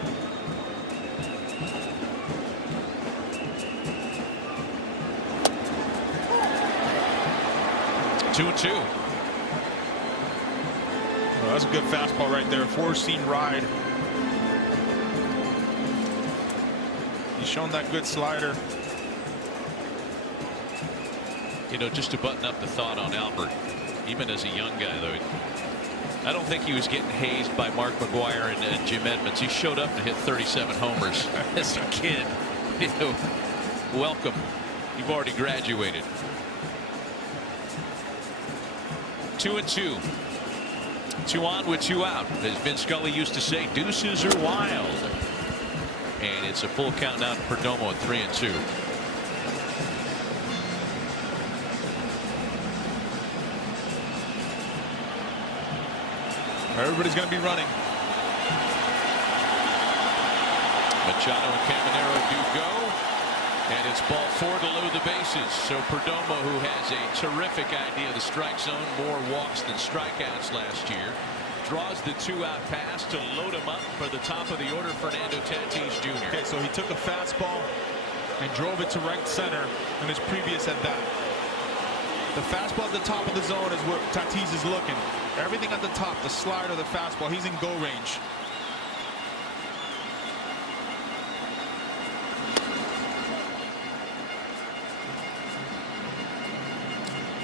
Two and 2. Well, that's a good fastball right there. 4-seam ride. He's shown that good slider. You know, just to button up the thought on Albert, even as a young guy, though, I don't think he was getting hazed by Mark McGwire and Jim Edmonds. He showed up and hit 37 homers as a kid. You know, welcome. You've already graduated. 2 and 2. 2 on with 2 out. As Vin Scully used to say, deuces are wild. And it's a full count now to Perdomo at 3 and 2. Everybody's going to be running. Machado and Caminero do go. And it's ball 4 to load the bases. So Perdomo, who has a terrific idea of the strike zone, more walks than strikeouts last year, draws the 2-out pass to load him up for the top of the order, Fernando Tatis Jr. Okay, so he took a fastball and drove it to right center in his previous at bat. The fastball at the top of the zone is what Tatis is looking. Everything at the top, the slider, the fastball, he's in go range.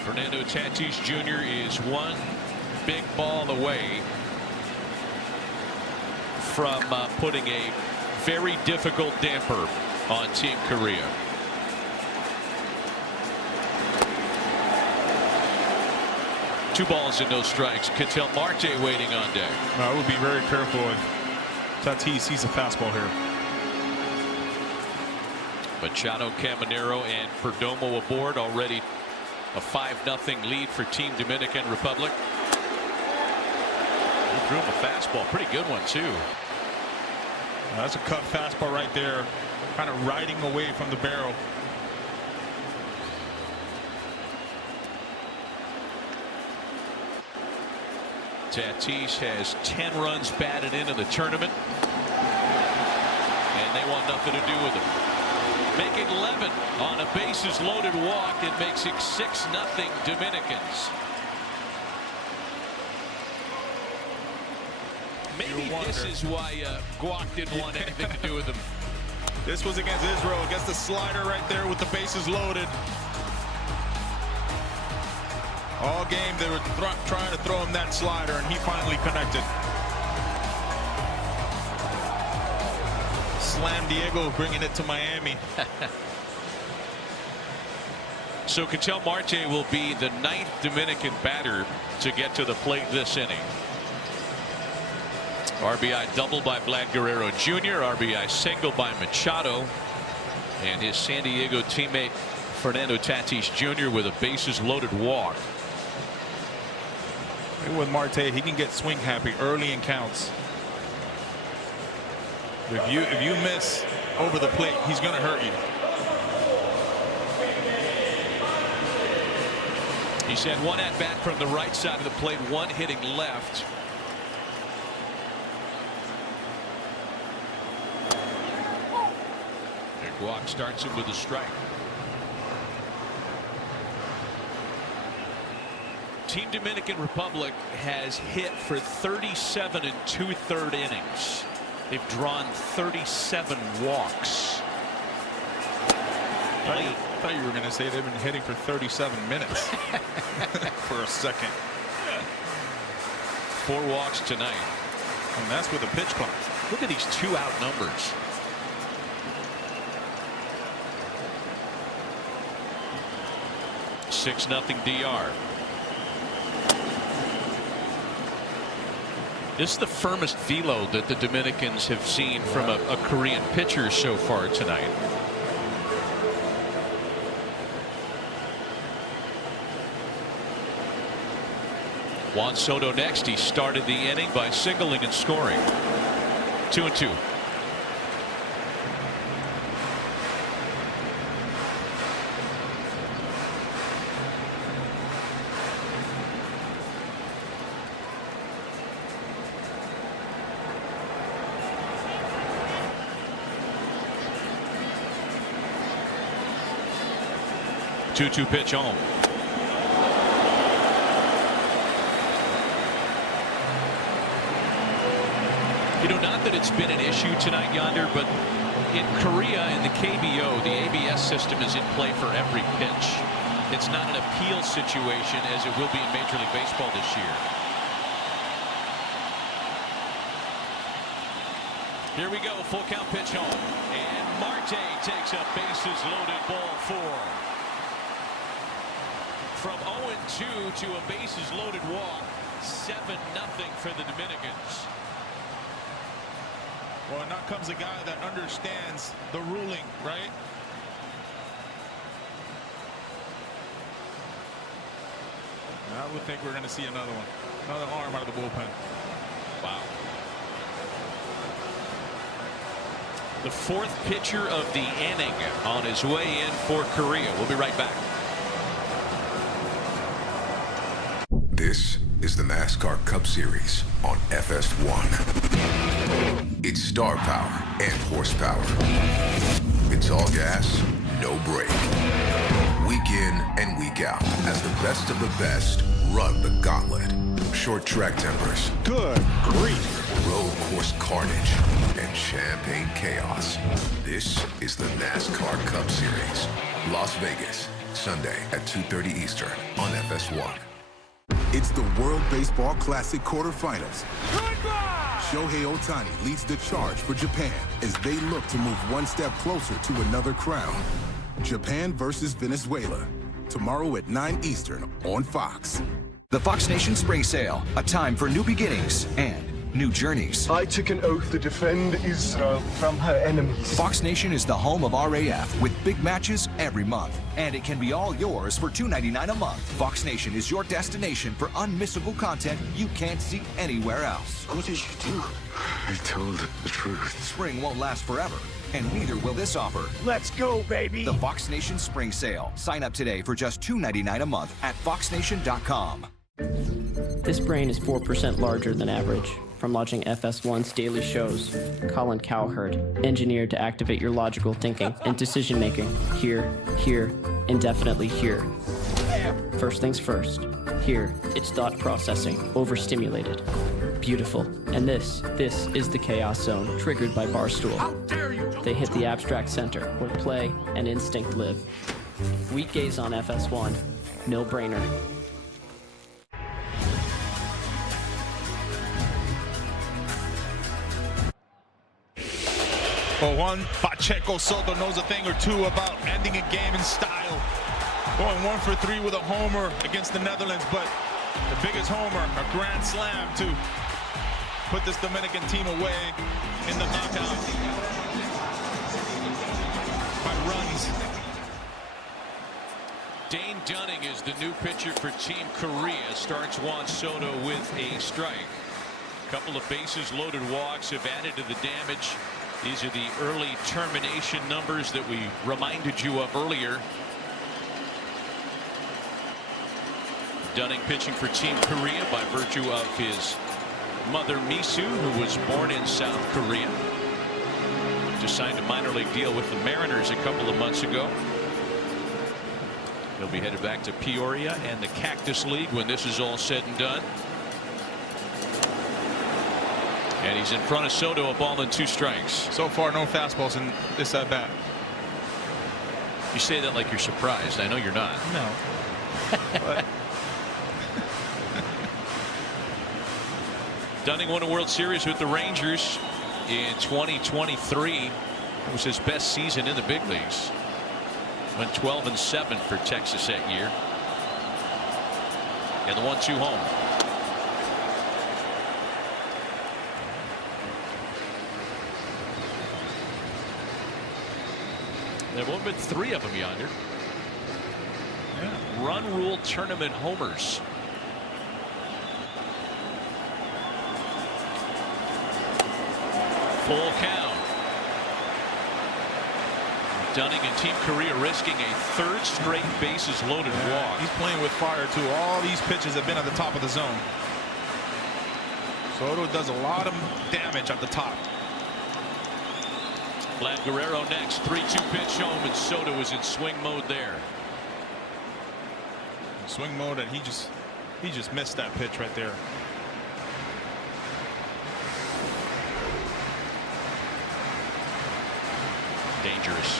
Fernando Tatis Jr. is one big ball away from putting a very difficult damper on Team Korea. 2 balls and no strikes. Ketel Marte waiting on deck. I would be very careful if Tatis sees a fastball here. Machado, Caminero, and Perdomo aboard. Already a 5-0 lead for Team Dominican Republic. He threw him a fastball. Pretty good one, too. That's a cut fastball right there. Kind of riding away from the barrel. Tatis has 10 runs batted into the tournament. And they want nothing to do with him. Make it 11 on a bases loaded walk. It makes it 6-0 Dominicans. Maybe this is why Guac didn't want anything to do with him. This was against Israel, against the slider right there with the bases loaded. All game they were trying to throw him that slider, and he finally connected. Slam Diego bringing it to Miami. So Ketel Marte will be the 9th Dominican batter to get to the plate this inning. RBI double by Vlad Guerrero Jr., RBI single by Machado, and his San Diego teammate Fernando Tatis Jr. with a bases loaded walk. With Marte, he can get swing happy early in counts. If you miss over the plate, he's going to hurt you. He's had 1 at bat from the right side of the plate, 1 hitting left. Guac starts him with a strike. Team Dominican Republic has hit for 37 2/3 innings. They've drawn 37 walks. I thought you were going to say they've been hitting for 37 minutes for a second. 4 walks tonight. And that's with a pitch clock. Look at these 2-out numbers. Six-0 DR. This is the firmest velo that the Dominicans have seen from a Korean pitcher so far tonight. Juan Soto next. He started the inning by singling and scoring. 2-2. Two pitch home. You know, not that it's been an issue tonight, Yonder, but in Korea in the KBO, the ABS system is in play for every pitch. It's not an appeal situation as it will be in Major League Baseball this year. Here we go, full count pitch home, and Marte takes a bases loaded ball 4. From 0-2 to a bases loaded walk, 7-0 for the Dominicans. Well, now comes a guy that understands the ruling, right? I would think we're going to see another one. Another arm out of the bullpen. Wow. The 4th pitcher of the inning on his way in for Korea. We'll be right back. This is the NASCAR Cup Series on FS1. It's star power and horsepower. It's all gas, no brake. Week in and week out, as the best of the best run the gauntlet. Short track tempers. Good grief. Road course carnage and champagne chaos. This is the NASCAR Cup Series. Las Vegas, Sunday at 2:30 Eastern on FS1. It's the World Baseball Classic quarterfinals. Shohei Ohtani leads the charge for Japan as they look to move one step closer to another crown. Japan versus Venezuela. Tomorrow at 9 Eastern on Fox. The Fox Nation Spring Sale, a time for new beginnings and new journeys. I took an oath to defend Israel from her enemies. Fox Nation is the home of RAF with big matches every month. And it can be all yours for $2.99 a month. Fox Nation is your destination for unmissable content you can't see anywhere else. What did you do? I told the truth. Spring won't last forever, and neither will this offer. Let's go, baby! The Fox Nation Spring Sale. Sign up today for just $2.99 a month at foxnation.com. This brain is 4% larger than average. From watching FS1's daily shows, Colin Cowherd, engineered to activate your logical thinking and decision-making. Here, indefinitely here. First things first. Here, it's thought processing, overstimulated. Beautiful. And this is the chaos zone, triggered by Barstool. How dare you! They hit the abstract center, where play and instinct live. Weekdays on FS1. No brainer. Well, one, Pacheco Soto knows a thing or two about ending a game in style. Going 1 for 3 with a homer against the Netherlands, but the biggest homer, a grand slam to put this Dominican team away in the knockout by runs. Dane Dunning is the new pitcher for Team Korea. Starts Juan Soto with a strike. A couple of bases loaded walks have added to the damage. These are the early termination numbers that we reminded you of earlier. Dunning pitching for Team Korea by virtue of his mother Misu, who was born in South Korea. Just signed a minor league deal with the Mariners a couple of months ago. He'll be headed back to Peoria and the Cactus League when this is all said and done. And he's in front of Soto, a ball and 2 strikes. So far, no fastballs in this at bat. You say that like you're surprised. I know you're not. No. But Dunning won a World Series with the Rangers in 2023. It was his best season in the big leagues. Went 12-7 for Texas that year. And the 1-2 home. There have only been 3 of them yonder. Yeah. Run rule tournament homers. Full count. Dunning and Team Korea risking a 3rd straight bases loaded walk. He's playing with fire too. All these pitches have been at the top of the zone. Soto does a lot of damage at the top. Vlad Guerrero next. 3-2 pitch home, and Soto is in swing mode there. Swing mode, and he just missed that pitch right there. Dangerous.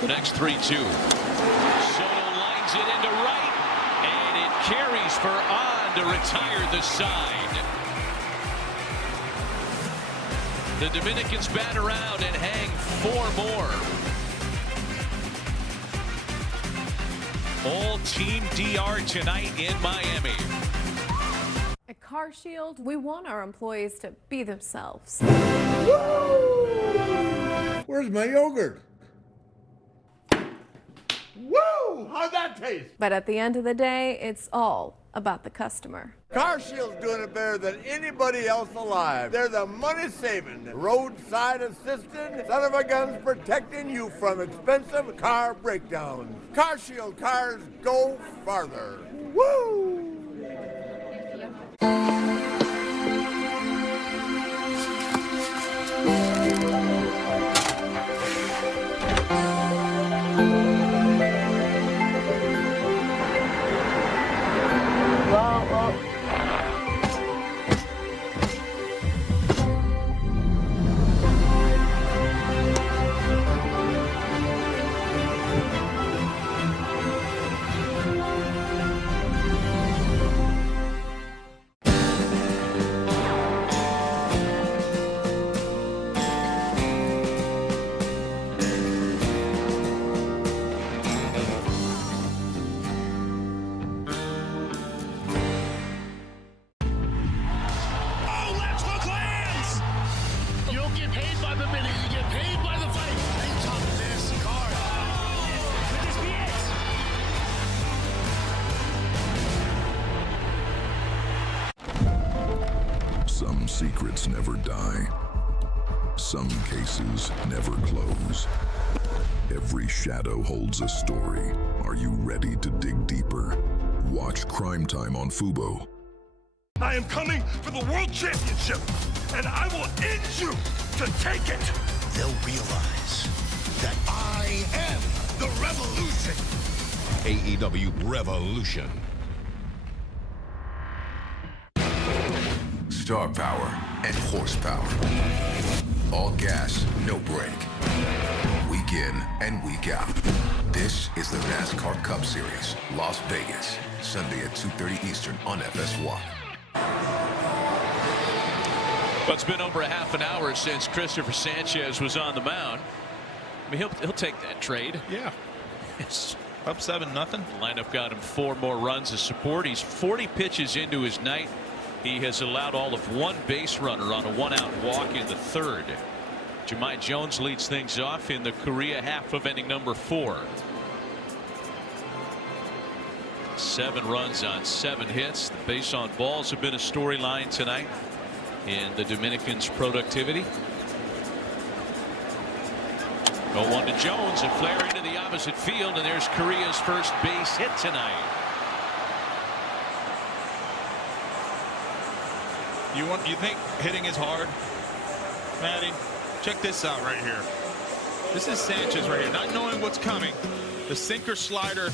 The next 3-2. Soto lines it into right, and it carries for on to retire the side. The Dominicans bat around and hang 4 more. All Team DR tonight in Miami. At CarShield, we want our employees to be themselves. Where's my yogurt? Woo! How'd that taste? But at the end of the day, it's all about the customer. CarShield's doing it better than anybody else alive. They're the money-saving, roadside assistant, son-of-a-guns protecting you from expensive car breakdowns. CarShield cars go farther. Woo! secrets never die. Some cases never close. Every shadow holds a story. Are you ready to dig deeper? Watch Crime Time on Fubo. I am coming for the World Championship, and I will end you to take it. They'll realize that I am the revolution. AEW Revolution. Star power and horsepower. All gas, no brake. Week in and week out. This is the NASCAR Cup Series, Las Vegas, Sunday at 2:30 Eastern on FS1. Well, it's been over a half an hour since Christopher Sanchez was on the mound. I mean, he'll take that trade. Yeah. It's up 7-0. Lineup got him 4 more runs of support. He's 40 pitches into his night. He has allowed all of 1 base runner on a 1-out walk in the 3rd. Jahmai Jones leads things off in the Korea half of inning number 4. 7 runs on 7 hits. The base on balls have been a storyline tonight in the Dominicans' productivity. 0-1 to Jones, and flare into the opposite field, and there's Korea's first base hit tonight. You think hitting is hard, Maddie? Check this out right here. This is Sanchez right here, not knowing what's coming. The sinker slider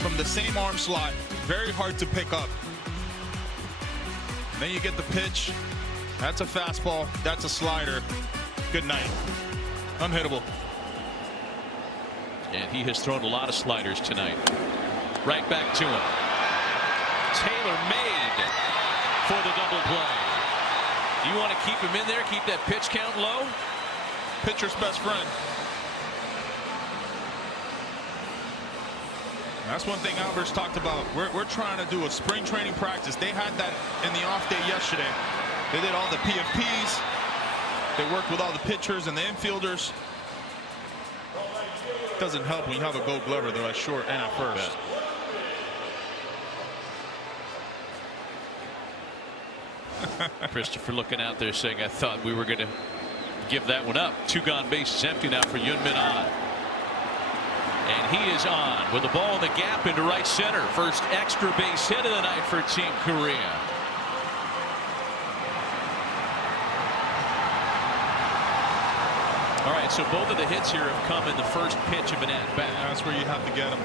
from the same arm slot, very hard to pick up. Then you get the pitch. That's a fastball. That's a slider. Good night. Unhittable. And he has thrown a lot of sliders tonight. Right back to him. Taylor made for the double play. Do you want to keep him in there, keep that pitch count low? Pitcher's best friend. That's one thing Albert's talked about. We're trying to do a spring training practice. They had that in the off day yesterday. They did all the PFPs. They worked with all the pitchers and the infielders. Doesn't help when you have a Gold Glover though at short and at first. Christopher looking out there saying, I thought we were going to give that one up. 2 gone, bases empty now for Yunmin Ahn. And he is on with the ball in the gap into right center. First extra base hit of the night for Team Korea. All right, so both of the hits here have come in the first pitch of an at-bat. That's where you have to get them.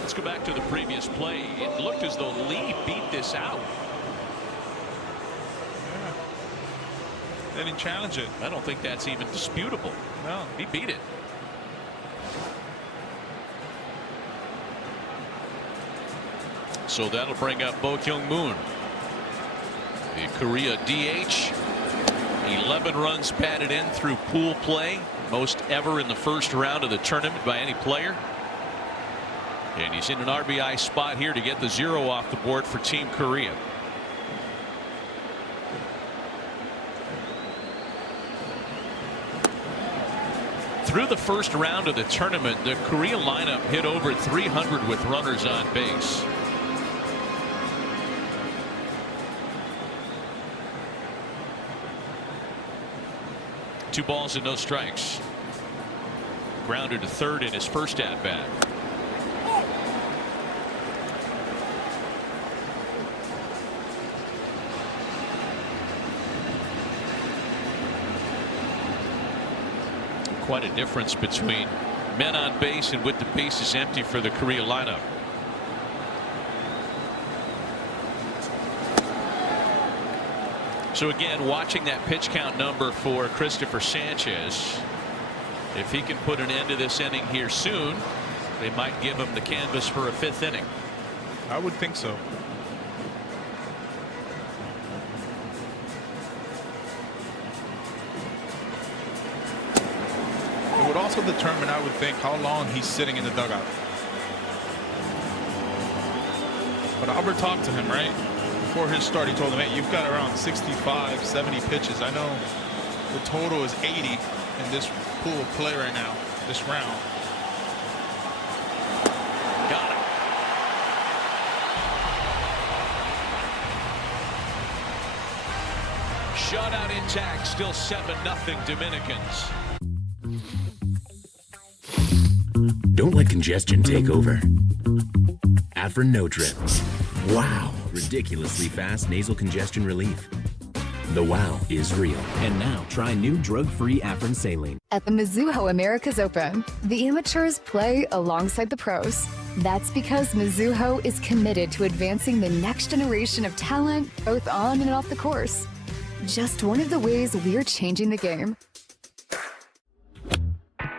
Let's go back to the previous play. It looked as though Lee beat this out. Yeah. They didn't challenge it. I don't think that's even disputable. No. He beat it. So that'll bring up Bo Kyung-moon. The Korea DH. 11 runs batted in through pool play. Most ever in the first round of the tournament by any player. And he's in an RBI spot here to get the 0 off the board for Team Korea. Through the first round of the tournament, the Korea lineup hit over 300 with runners on base. Two balls and no strikes. Grounded to third in his first at bat. Quite a difference between men on base and with the bases empty for the Korea lineup. So again, watching that pitch count number for Christopher Sanchez. If he can put an end to this inning here soon, they might give him the canvas for a 5th inning. I would think so. It would also determine, I would think, how long he's sitting in the dugout. But Albert talked to him, right? Before his start, he told him, hey, you've got around 65, 70 pitches. I know the total is 80 in this pool of play right now, this round. Got it. shutout intact, still 7-0 Dominicans. Don't let congestion take over. Afrin No Trip. Wow, ridiculously fast nasal congestion relief. The wow is real. And now, try new drug-free Afrin Saline. At the Mizuho Americas Open, the amateurs play alongside the pros. That's because Mizuho is committed to advancing the next generation of talent, both on and off the course. Just one of the ways we're changing the game.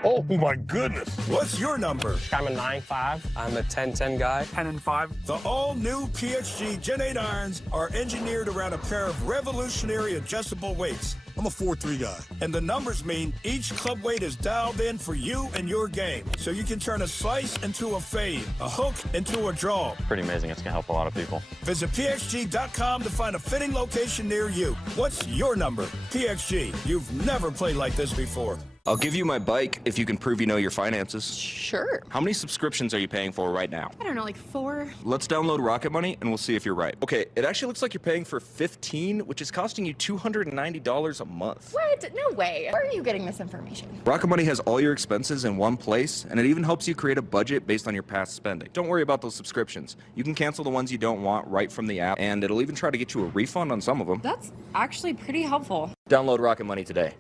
Oh my goodness. What's your number? I'm a 9.5. I'm a 10-10 guy. 10-5. The all-new PXG Gen 8 irons are engineered around a pair of revolutionary adjustable weights. I'm a 4-3 guy. And the numbers mean each club weight is dialed in for you and your game. So you can turn a slice into a fade, a hook into a draw. Pretty amazing. It's going to help a lot of people. Visit PXG.com to find a fitting location near you. What's your number? PXG. You've never played like this before. I'll give you my bike if you can prove you know your finances. Sure. How many subscriptions are you paying for right now? I don't know, like 4? Let's download Rocket Money and we'll see if you're right. Okay, it actually looks like you're paying for 15, which is costing you $290 a month. What? No way. Where are you getting this information? Rocket Money has all your expenses in one place, and it even helps you create a budget based on your past spending. Don't worry about those subscriptions. You can cancel the ones you don't want right from the app, and it'll even try to get you a refund on some of them. That's actually pretty helpful. Download Rocket Money today.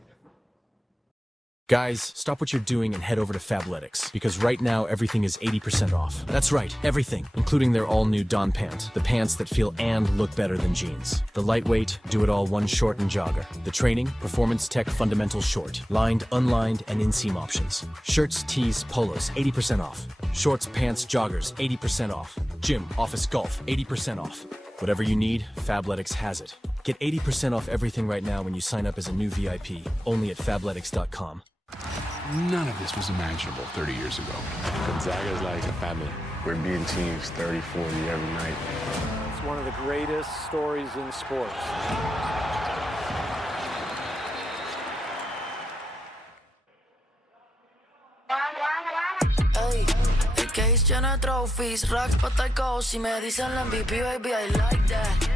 Guys, stop what you're doing and head over to Fabletics, because right now everything is 80% off. That's right, everything, including their all-new Dawn Pant, the pants that feel and look better than jeans. The lightweight, do-it-all one short and jogger. The training, performance tech fundamental short, lined, unlined, and inseam options. Shirts, tees, polos, 80% off. Shorts, pants, joggers, 80% off. Gym, office, golf, 80% off. Whatever you need, Fabletics has it. Get 80% off everything right now when you sign up as a new VIP, only at Fabletics.com. None of this was imaginable 30 years ago. Gonzaga is like a family. We're beating teams 30, 40 every night. It's one of the greatest stories in sports. Hey, el case lleno de trophies, racks pa' estar cozy. Me dicen la MVP, baby, I like that.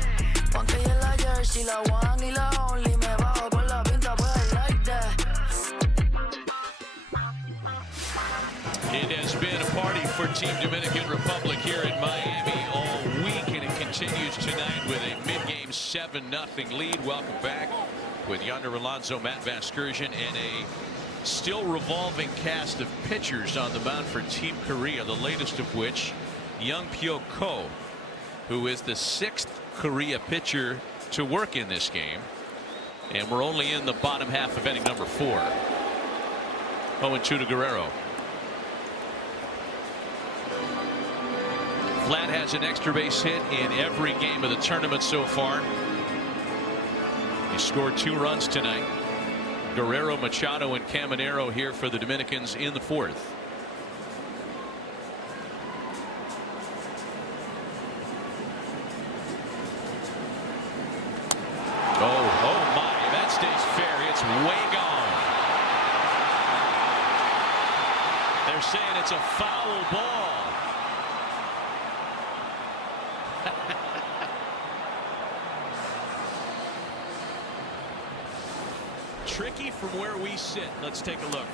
Juan que en la jersey, la one y la only. Me bajo por la pinta, pues I like that. It has been a party for Team Dominican Republic here in Miami all week, and it continues tonight with a mid-game 7-0 lead. Welcome back with Yonder Alonso, Matt Vasgersian, and a still revolving cast of pitchers on the mound for Team Korea, the latest of which, Young Pyo Ko, who is the 6th Korea pitcher to work in this game. And we're only in the bottom half of inning number 4. 0-2 to Guerrero. Vlad has an extra base hit in every game of the tournament so far. He scored 2 runs tonight. Guerrero, Machado, and Caminero here for the Dominicans in the 4th. Oh my, that stays fair. It's way gone. They're saying it's a foul ball. Tricky from where we sit. Let's take a look.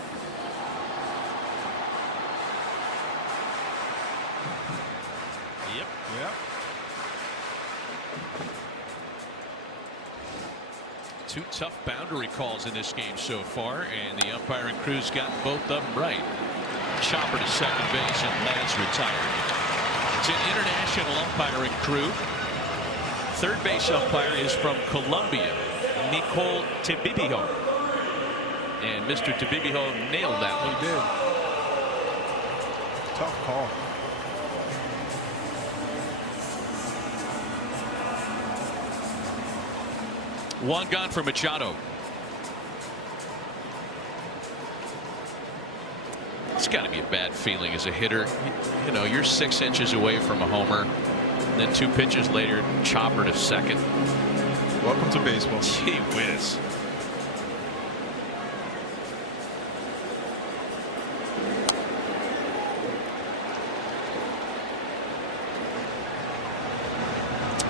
Yep. Yep. 2 tough boundary calls in this game so far, and the umpiring crew's gotten both of them right. Chopper to second base, and Vlad's retired. It's an international umpiring crew. Third base umpire is from Colombia, Nicole Tibibijo. And Mr. Tibibijo nailed that one. He did. Tough call. One gone for Machado. It's got to be a bad feeling as a hitter. You know, you're 6 inches away from a homer. And then 2 pitches later, chopper to second. Welcome to baseball. Gee whiz.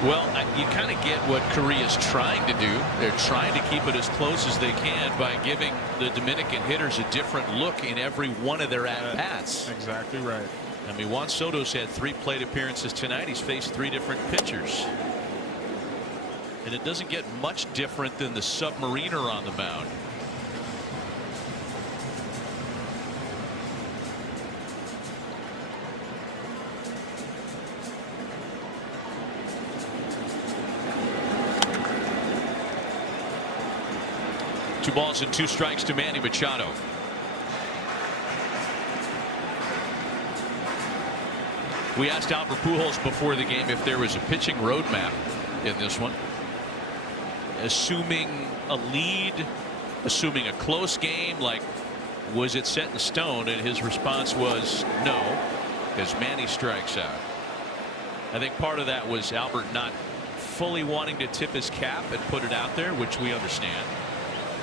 Well, you kind of get what Korea's trying to do. They're trying to keep it as close as they can by giving the Dominican hitters a different look in every one of their at-bats. Exactly right. I mean, Juan Soto's had 3 plate appearances tonight. He's faced 3 different pitchers. And it doesn't get much different than the submariner on the mound. Two balls and 2 strikes to Manny Machado. We asked Albert Pujols before the game if there was a pitching roadmap in this one. Assuming a lead, assuming a close game, like was it set in stone? And his response was no, as Manny strikes out. I think part of that was Albert not fully wanting to tip his cap and put it out there, which we understand.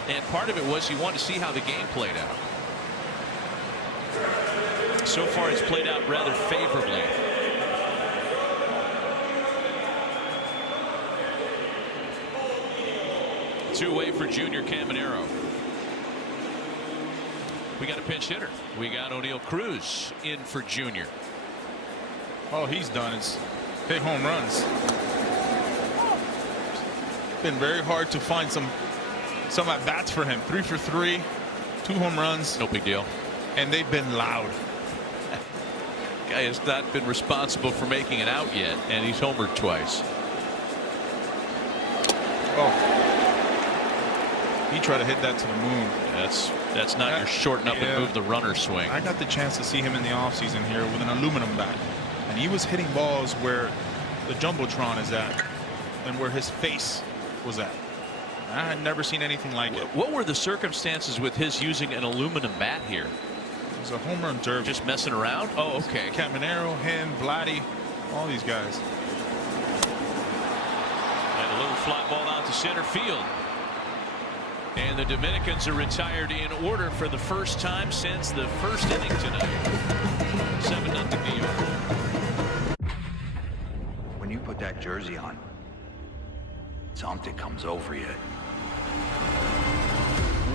And part of it was he wanted to see how the game played out. So far it's played out rather favorably. Two away for Junior Caminero. We got a pinch hitter. We got O'Neal Cruz in for Junior. All he's done is hit home runs. Been very hard to find some at bats for him. 3 for 3, 2 home runs. No big deal. And they've been loud. Guy has not been responsible for making it out yet, and he's homered twice. Oh, he tried to hit that to the moon. That's not your shorten up and move the runner swing. I got the chance to see him in the offseason here with an aluminum bat, and he was hitting balls where the jumbotron is at and where his face was at. I had never seen anything like it. What were the circumstances with his using an aluminum bat here? It was a home run derby. Just messing around? Oh, okay. Caminero, him, Vladdy, all these guys. And a little fly ball out to center field. And the Dominicans are retired in order for the first time since the first inning tonight. 7-0 New York. When you put that jersey on, something comes over you.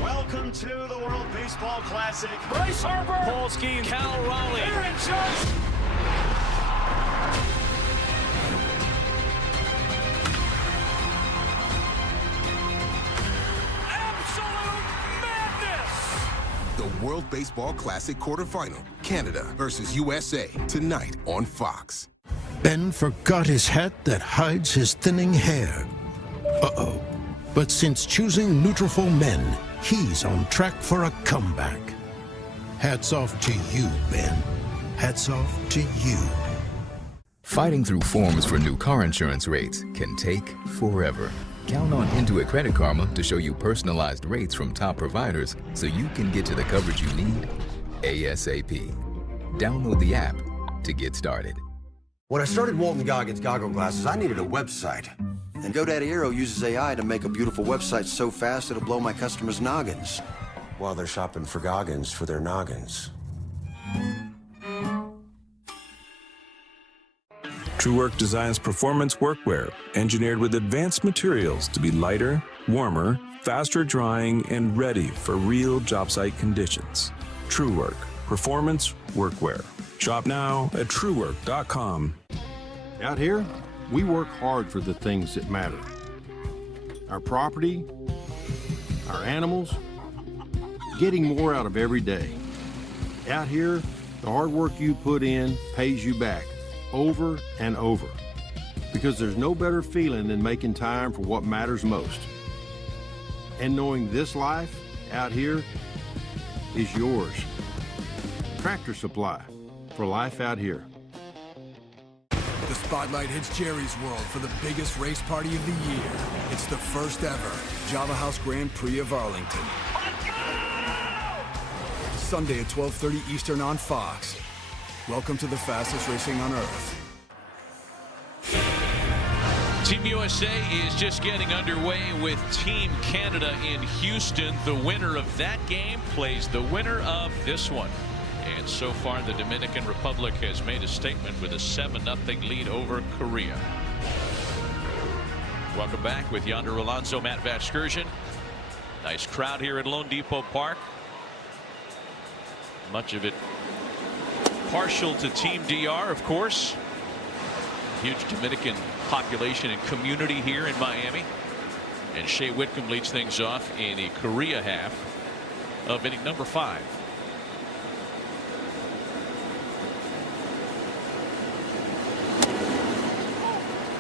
Welcome to the World Baseball Classic. Bryce Harper, Paul Skeens, Cal Raleigh, Aaron Judge. Absolute madness! The World Baseball Classic quarterfinal, Canada versus USA, tonight on Fox. Ben forgot his hat that hides his thinning hair. Uh-oh. But since choosing Nutrafol Men, he's on track for a comeback. Hats off to you, Ben. Hats off to you. Fighting through forms for new car insurance rates can take forever. Count on Intuit Credit Karma to show you personalized rates from top providers so you can get to the coverage you need ASAP. Download the app to get started. When I started Walton Goggins Goggle Glasses, I needed a website. And GoDaddy Aero uses AI to make a beautiful website so fast it'll blow my customers' noggins. While they're shopping for Goggins for their noggins. TrueWork designs performance workwear engineered with advanced materials to be lighter, warmer, faster drying, and ready for real job site conditions. TrueWork, performance workwear. Shop now at truework.com. Out here, we work hard for the things that matter. Our property, our animals, getting more out of every day. Out here, the hard work you put in pays you back over and over. Because there's no better feeling than making time for what matters most. And knowing this life out here is yours. Tractor Supply, for life out here. The spotlight hits Jerry's World for the biggest race party of the year. It's the first ever Java House Grand Prix of Arlington. Sunday at 12:30 Eastern on Fox. Welcome to the fastest racing on Earth. Team USA is just getting underway with Team Canada in Houston. The winner of that game plays the winner of this one. And so far, the Dominican Republic has made a statement with a 7-0 lead over Korea. Welcome back with Yonder Alonso, Matt Vasgersian. Nice crowd here at Lone Depot Park. Much of it partial to Team DR, of course. Huge Dominican population and community here in Miami. And Shea Whitcomb leads things off in the Korea half of inning number 5.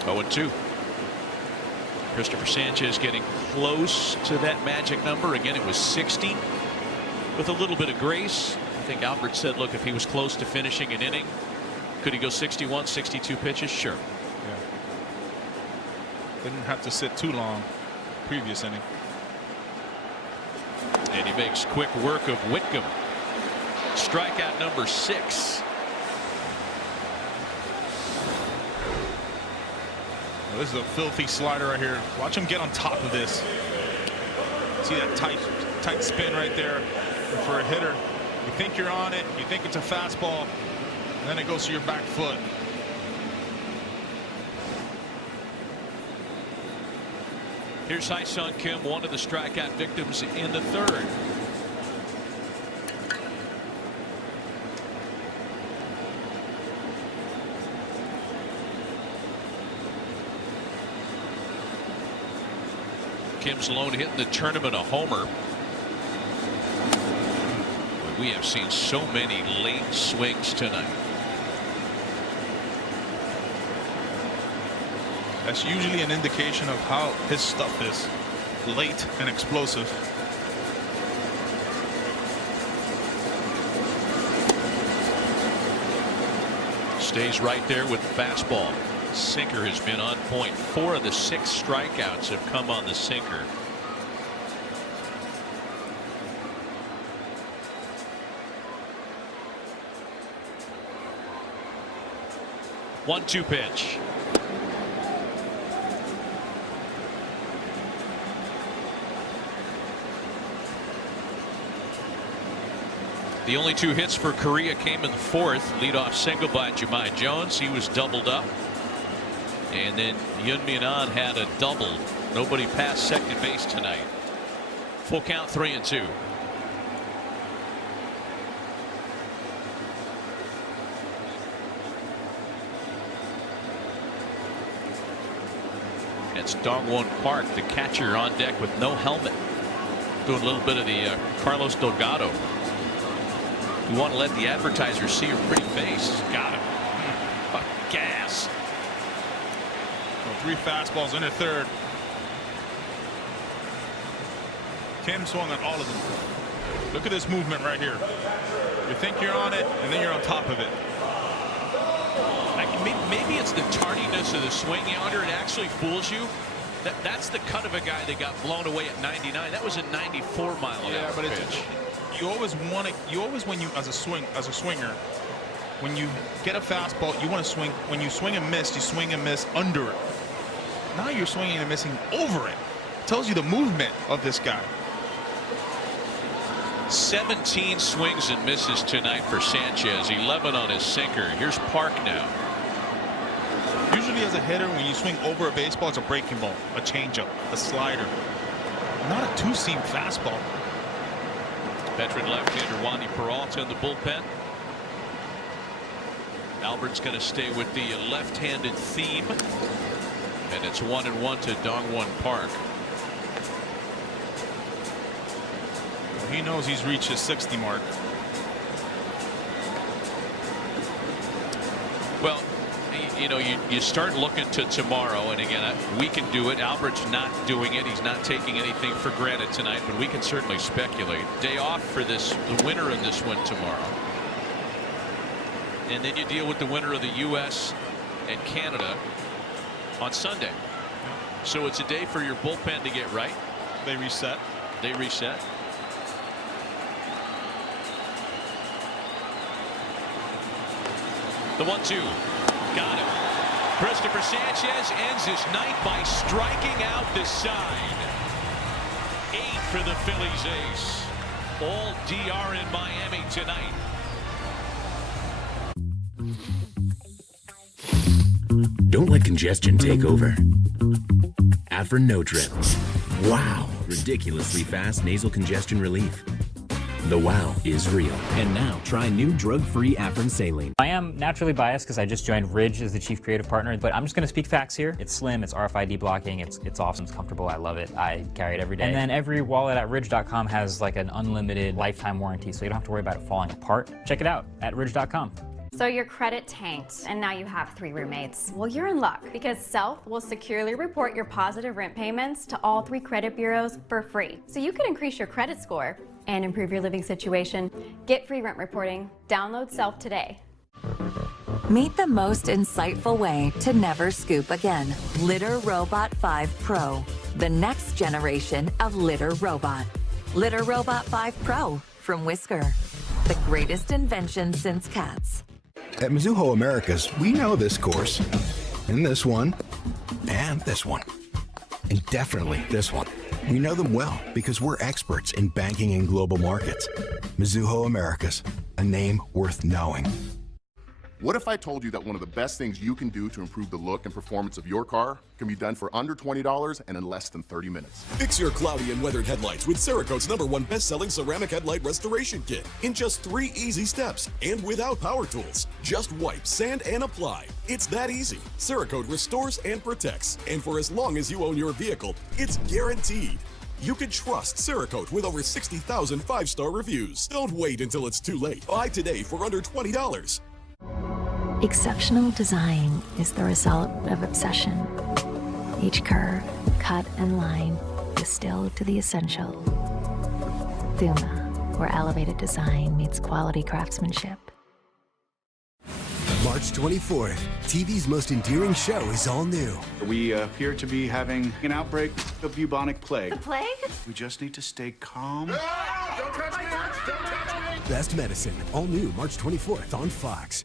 Oh, 0-2. Christopher Sanchez getting close to that magic number. Again, it was 60 with a little bit of grace. I think Albert said, look, if he was close to finishing an inning, could he go 61, 62 pitches? Sure. Yeah. Didn't have to sit too long previous inning. And he makes quick work of Whitcomb. Strikeout number 6. This is a filthy slider right here. Watch him get on top of this. See that tight spin right there for a hitter. You think you're on it, you think it's a fastball, and then it goes to your back foot. Here's Hai-Sung Kim, one of the strikeout victims in the 3rd. Kim's lone hit in the tournament, a homer. But we have seen so many late swings tonight. That's usually an indication of how his stuff is, late and explosive. Stays right there with the fastball. Sinker has been on point. 4 of the 6 strikeouts have come on the sinker. One-two pitch. The only 2 hits for Korea came in the 4th. Leadoff single by Jahmai Jones. He was doubled up. And then Yun Min An had a double. Nobody passed second base tonight. Full count, 3-2. It's Dongwon Park, the catcher, on deck with no helmet. Doing a little bit of the Carlos Delgado. You want to let the advertisers see your pretty face. Got him. Gas. 3 fastballs in the 3rd. Kim swung on all of them. Look at this movement right here. You think you're on it, and then you're on top of it. Maybe it's the tardiness of the swing, Yonder. It actually fools you. That's the cut of a guy that got blown away at 99. That was a 94-mile-an-hour but pitch. You always want to. You always, when you as a swinger, when you get a fastball, you want to swing. When you swing and miss, you swing and miss under it. Now you're swinging and missing over it. Tells you the movement of this guy. 17 swings and misses tonight for Sanchez. 11 on his sinker. Here's Park now. Usually as a hitter, when you swing over a baseball, it's a breaking ball, a changeup, a slider. Not a 2-seam fastball. Veteran left-hander Wandy Peralta in the bullpen. Albert's going to stay with the left-handed theme. And it's 1-1 to Dongwon Park. He knows he's reached his 60 mark. Well, you know, you start looking to tomorrow, and again, we can do it. Albert's not doing it. He's not taking anything for granted tonight, but we can certainly speculate. Day off for the winner of this one tomorrow. And then you deal with the winner of the U.S. and Canada on Sunday. So it's a day for your bullpen to get right. They reset. They reset. The 1-2. Got him. Christopher Sanchez ends his night by striking out the side. 8 for the Phillies ace. All DR in Miami tonight. Don't let congestion take over. Afrin No Trip. Wow, ridiculously fast nasal congestion relief. The wow is real. And now, try new drug-free Afrin Saline. I am naturally biased because I just joined Ridge as the chief creative partner, but I'm just going to speak facts here. It's slim, it's RFID blocking, it's awesome, it's comfortable, I love it. I carry it every day. And then every wallet at Ridge.com has like an unlimited lifetime warranty, so you don't have to worry about it falling apart. Check it out at Ridge.com. So your credit tanked, and now you have 3 roommates. Well, you're in luck, because Self will securely report your positive rent payments to all 3 credit bureaus for free. So you can increase your credit score and improve your living situation. Get free rent reporting. Download Self today. Meet the most insightful way to never scoop again. Litter Robot 5 Pro, the next generation of litter robot. Litter Robot 5 Pro from Whisker, the greatest invention since cats. At Mizuho Americas, we know this course, and this one, and this one, and definitely this one. We know them well because we're experts in banking and global markets. Mizuho Americas, a name worth knowing. What if I told you that one of the best things you can do to improve the look and performance of your car can be done for under $20 and in less than 30 minutes? Fix your cloudy and weathered headlights with Cerakote's #1 best-selling ceramic headlight restoration kit in just 3 easy steps and without power tools. Just wipe, sand, and apply. It's that easy. Cerakote restores and protects, and for as long as you own your vehicle, it's guaranteed. You can trust Cerakote with over 60,000 5-star reviews. Don't wait until it's too late. Buy today for under $20. Exceptional design is the result of obsession. Each curve, cut, and line distilled to the essential. Thuma, where elevated design meets quality craftsmanship. March 24th, TV's most endearing show is all new. We appear to be having an outbreak of bubonic plague. The plague? We just need to stay calm. Don't touch me! Don't touch me! Best Medicine, all new March 24th on Fox.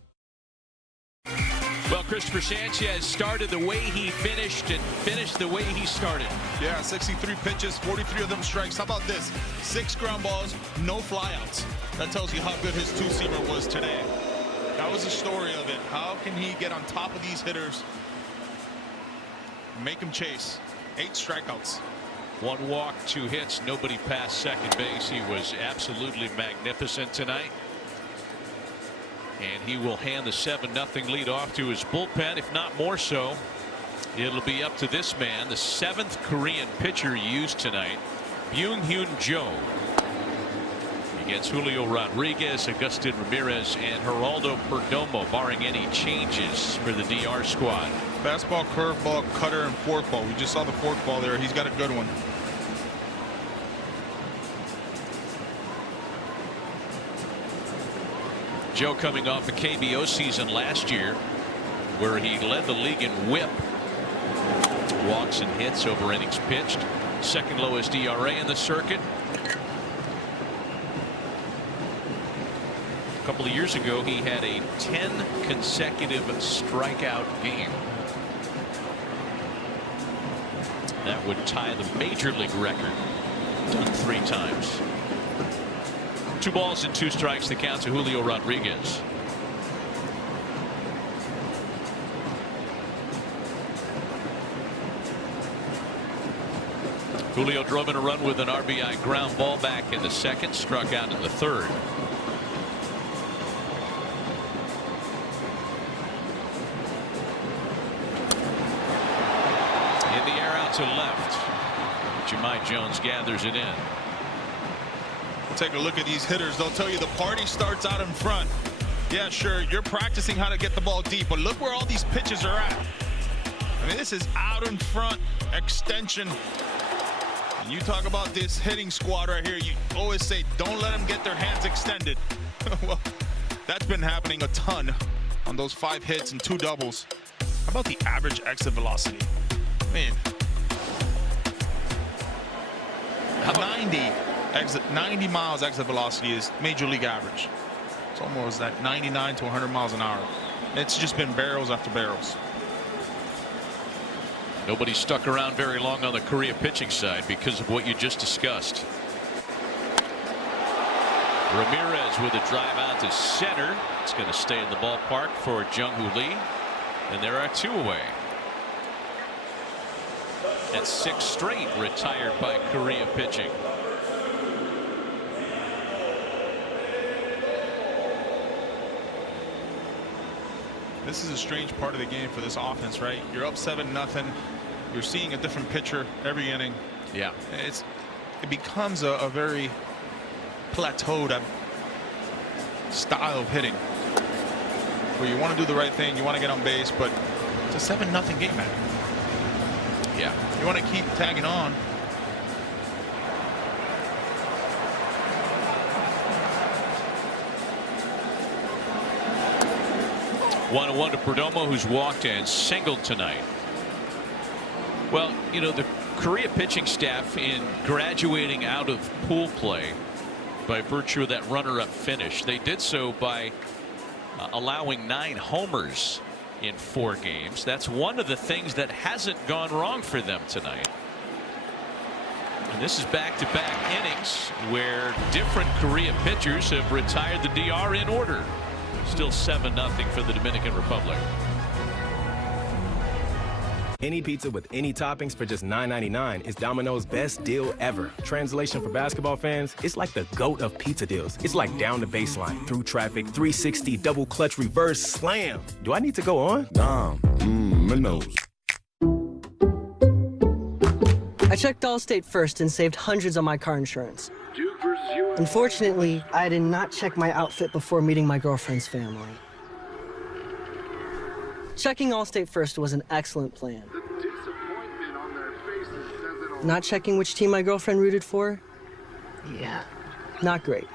Well, Christopher Sanchez started the way he finished and finished the way he started. Yeah, 63 pitches, 43 of them strikes. How about this? 6 ground balls, no flyouts. That tells you how good his two-seamer was today. That was the story of it. How can he get on top of these hitters, make them chase? 8 strikeouts. 1 walk, 2 hits, nobody past second base. He was absolutely magnificent tonight. And he will hand the 7-0 lead off to his bullpen, if not more so. It'll be up to this man, the 7th Korean pitcher used tonight, Byung-Hyun Jo. Against Julio Rodriguez, Agustin Ramirez, and Geraldo Perdomo, barring any changes for the DR squad. Fastball, curveball, cutter, and forkball. We just saw the forkball there. He's got a good one. Joe coming off a KBO season last year where he led the league in whip, walks and hits over innings pitched, 2nd lowest ERA in the circuit. A couple of years ago he had a 10 consecutive strikeout game. That would tie the major league record, done 3 times. 2 balls and 2 strikes, the count to Julio Rodriguez. Julio drove in a run with an RBI ground ball back in the 2nd, struck out in the 3rd. In the air out to left. Jahmai Jones gathers it in. Take a look at these hitters. They'll tell you the party starts out in front. Yeah, sure, you're practicing how to get the ball deep, but look where all these pitches are at. I mean, this is out in front extension. And you talk about this hitting squad right here, you always say don't let them get their hands extended. Well, that's been happening a ton on those 5 hits and 2 doubles. How about the average exit velocity? Man, 90 miles exit velocity is major league average. It's almost at 99 to 100 miles an hour. It's just been barrels after barrels. Nobody stuck around very long on the Korea pitching side because of what you just discussed. Ramirez with a drive out to center. It's going to stay in the ballpark for Jung-Hoo Lee. And there are 2 away. That's 6 straight retired by Korea pitching. This is a strange part of the game for this offense, right? You're up 7-0. You're seeing a different pitcher every inning. Yeah. It becomes a very plateaued style of hitting, where you want to do the right thing, you want to get on base, but it's a 7-0 game, man. Yeah. You want to keep tagging on. One and 1 to Perdomo, who's walked and singled tonight. Well, you know, the Korea pitching staff, in graduating out of pool play by virtue of that runner-up finish, they did so by allowing 9 homers in 4 games. That's one of the things that hasn't gone wrong for them tonight. And this is back-to-back innings where different Korea pitchers have retired the DR in order. Still 7-0 for the Dominican Republic. Any pizza with any toppings for just $9.99 is Domino's best deal ever. Translation for basketball fans, it's like the GOAT of pizza deals. It's like down the baseline, through traffic, 360, double clutch, reverse, slam. Do I need to go on? Domino's. I checked Allstate first and saved hundreds on my car insurance. Unfortunately, I did not check my outfit before meeting my girlfriend's family. Checking Allstate first was an excellent plan. Not checking which team my girlfriend rooted for? Yeah, not great.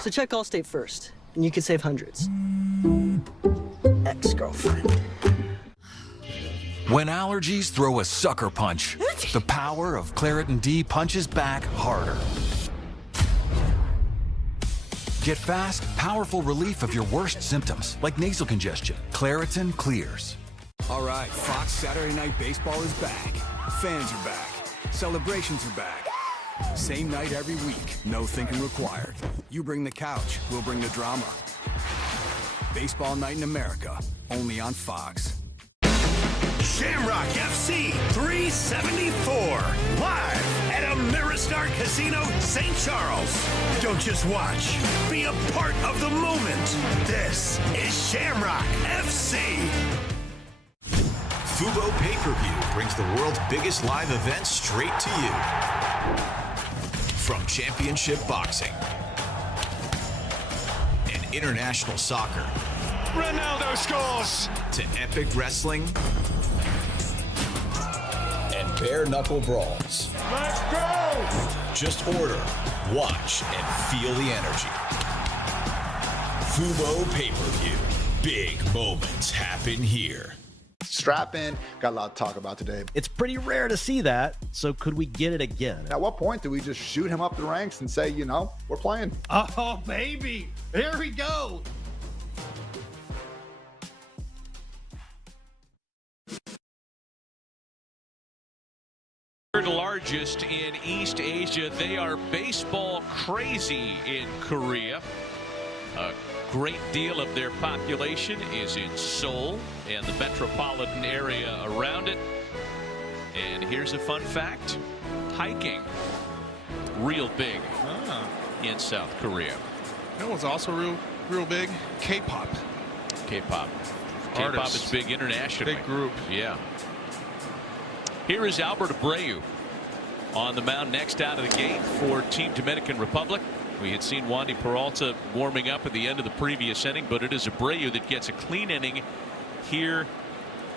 So check Allstate first, and you can save hundreds. Ex-girlfriend. When allergies throw a sucker punch, the power of Claritin D punches back harder. Get fast, powerful relief of your worst symptoms, like nasal congestion. Claritin clears. All right, Fox Saturday Night Baseball is back. Fans are back. Celebrations are back. Same night every week, no thinking required. You bring the couch, we'll bring the drama. Baseball Night in America, only on Fox. Shamrock FC 374, live at Ameristar Casino, St. Charles. Don't just watch, be a part of the moment. This is Shamrock FC. Fubo Pay-Per-View brings the world's biggest live event straight to you. From championship boxing and international soccer, Ronaldo scores, to epic wrestling and bare-knuckle brawls. Let's go! Just order, watch, and feel the energy. Fubo Pay-Per-View. Big moments happen here. Strap in. Got a lot to talk about today. It's pretty rare to see that, so could we get it again? At what point do we just shoot him up the ranks and say, you know, we're playing? Oh, baby. Here we go. Third largest in East Asia. They are baseball crazy in Korea. A great deal of their population is in Seoul and the metropolitan area around it. And here's a fun fact: hiking, real big in South Korea. You know what's also real big? K-pop. K-pop. K-pop is big internationally. Big group. Yeah. Here is Albert Abreu on the mound next out of the gate for Team Dominican Republic. We had seen Wandy Peralta warming up at the end of the previous inning, but it is Abreu that gets a clean inning here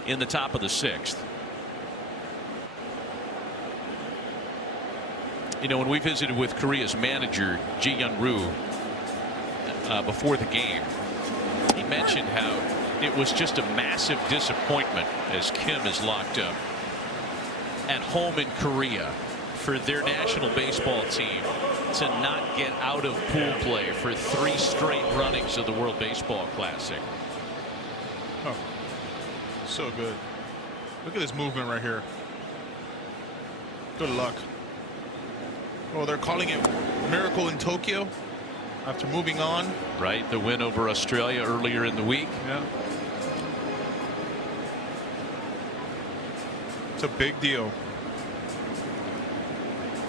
in the top of the 6th. You know, when we visited with Korea's manager, Ji Hyun-roo, before the game, he mentioned how it was just a massive disappointment as Kim is locked up at home in Korea for their national baseball team to not get out of pool play for 3 straight runnings of the World Baseball Classic. Oh, so good. Look at this movement right here. Good luck. Oh, they're calling it Miracle in Tokyo after moving on. Right, the win over Australia earlier in the week. Yeah. It's a big deal.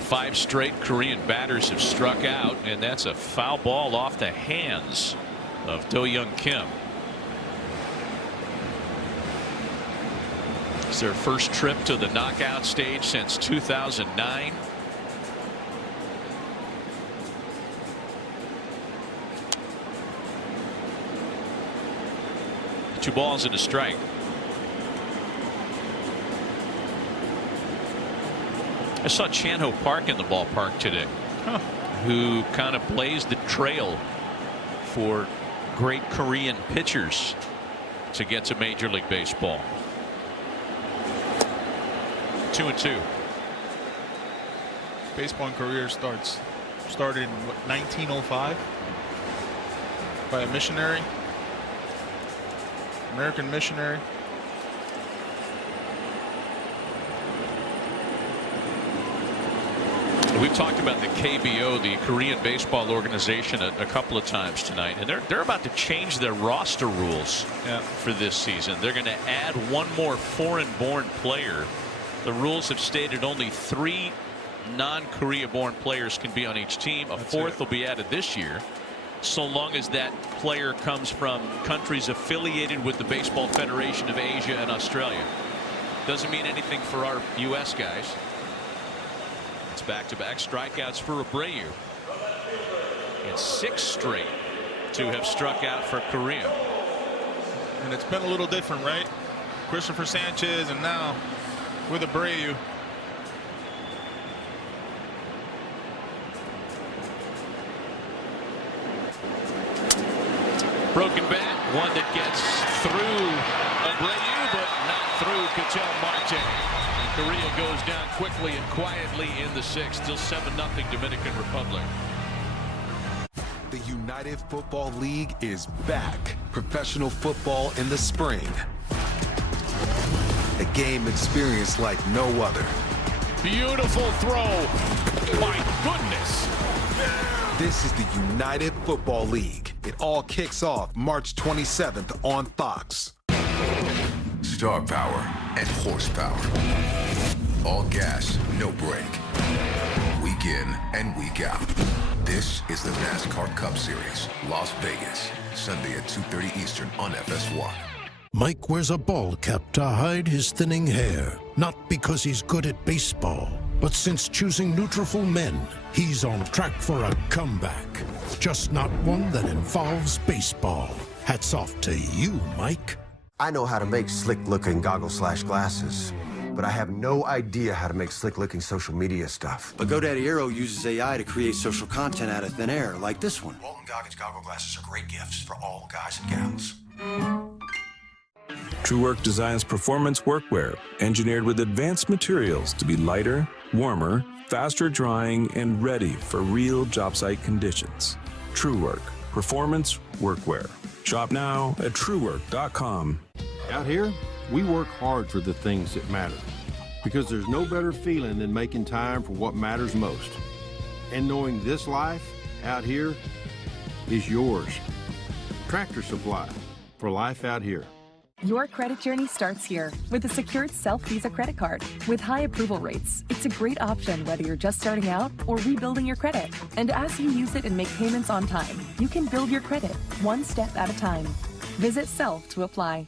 5 straight Korean batters have struck out, and that's a foul ball off the hands of Do-Young Kim. It's their first trip to the knockout stage since 2009. Two balls and a strike. I saw Chan-Ho Park in the ballpark today, who kind of blazed the trail for great Korean pitchers to get to Major League Baseball. 2-2. Baseball career started in what, 1905 by a missionary, American missionary. We've talked about the KBO, the Korean Baseball Organization, a couple of times tonight, and they're about to change their roster rules for this season. They're going to add one more foreign-born player. The rules have stated only 3 non-Korea-born players can be on each team. A fourth will be added this year, so long as that player comes from countries affiliated with the Baseball Federation of Asia and Australia. Doesn't mean anything for our U.S. guys. It's back-to-back strikeouts for Abreu. And 6 straight to have struck out for Korea. And it's been a little different, right? Christopher Sanchez, and now with Abreu. Broken bat, one that gets through Abreu, but not through Ketel Marte. Korea goes down quickly and quietly in the 6th. Still 7-0 Dominican Republic. The United Football League is back. Professional football in the spring. A game experience like no other. Beautiful throw. My goodness. This is the United Football League. It all kicks off March 27th on Fox. Star power and horsepower. All gas, no brake. Week in and week out. This is the NASCAR Cup Series, Las Vegas, Sunday at 2:30 Eastern on FS1. Mike wears a ball cap to hide his thinning hair, not because he's good at baseball, but since choosing Nutrafol Men, he's on track for a comeback. Just not one that involves baseball. Hats off to you, Mike. I know how to make slick-looking goggles/glasses, but I have no idea how to make slick-looking social media stuff. But GoDaddy Aero uses AI to create social content out of thin air, like this one. Walton Goggins goggle glasses are great gifts for all guys and gals. TrueWork designs performance workwear engineered with advanced materials to be lighter, warmer, faster drying, and ready for real job site conditions. TrueWork, performance workwear. Shop now at truework.com. Out here, we work hard for the things that matter, because there's no better feeling than making time for what matters most. And knowing this life out here is yours. Tractor Supply, for life out here. Your credit journey starts here with a secured self-Visa credit card. With high approval rates, it's a great option whether you're just starting out or rebuilding your credit. And as you use it and make payments on time, you can build your credit one step at a time. Visit Self to apply.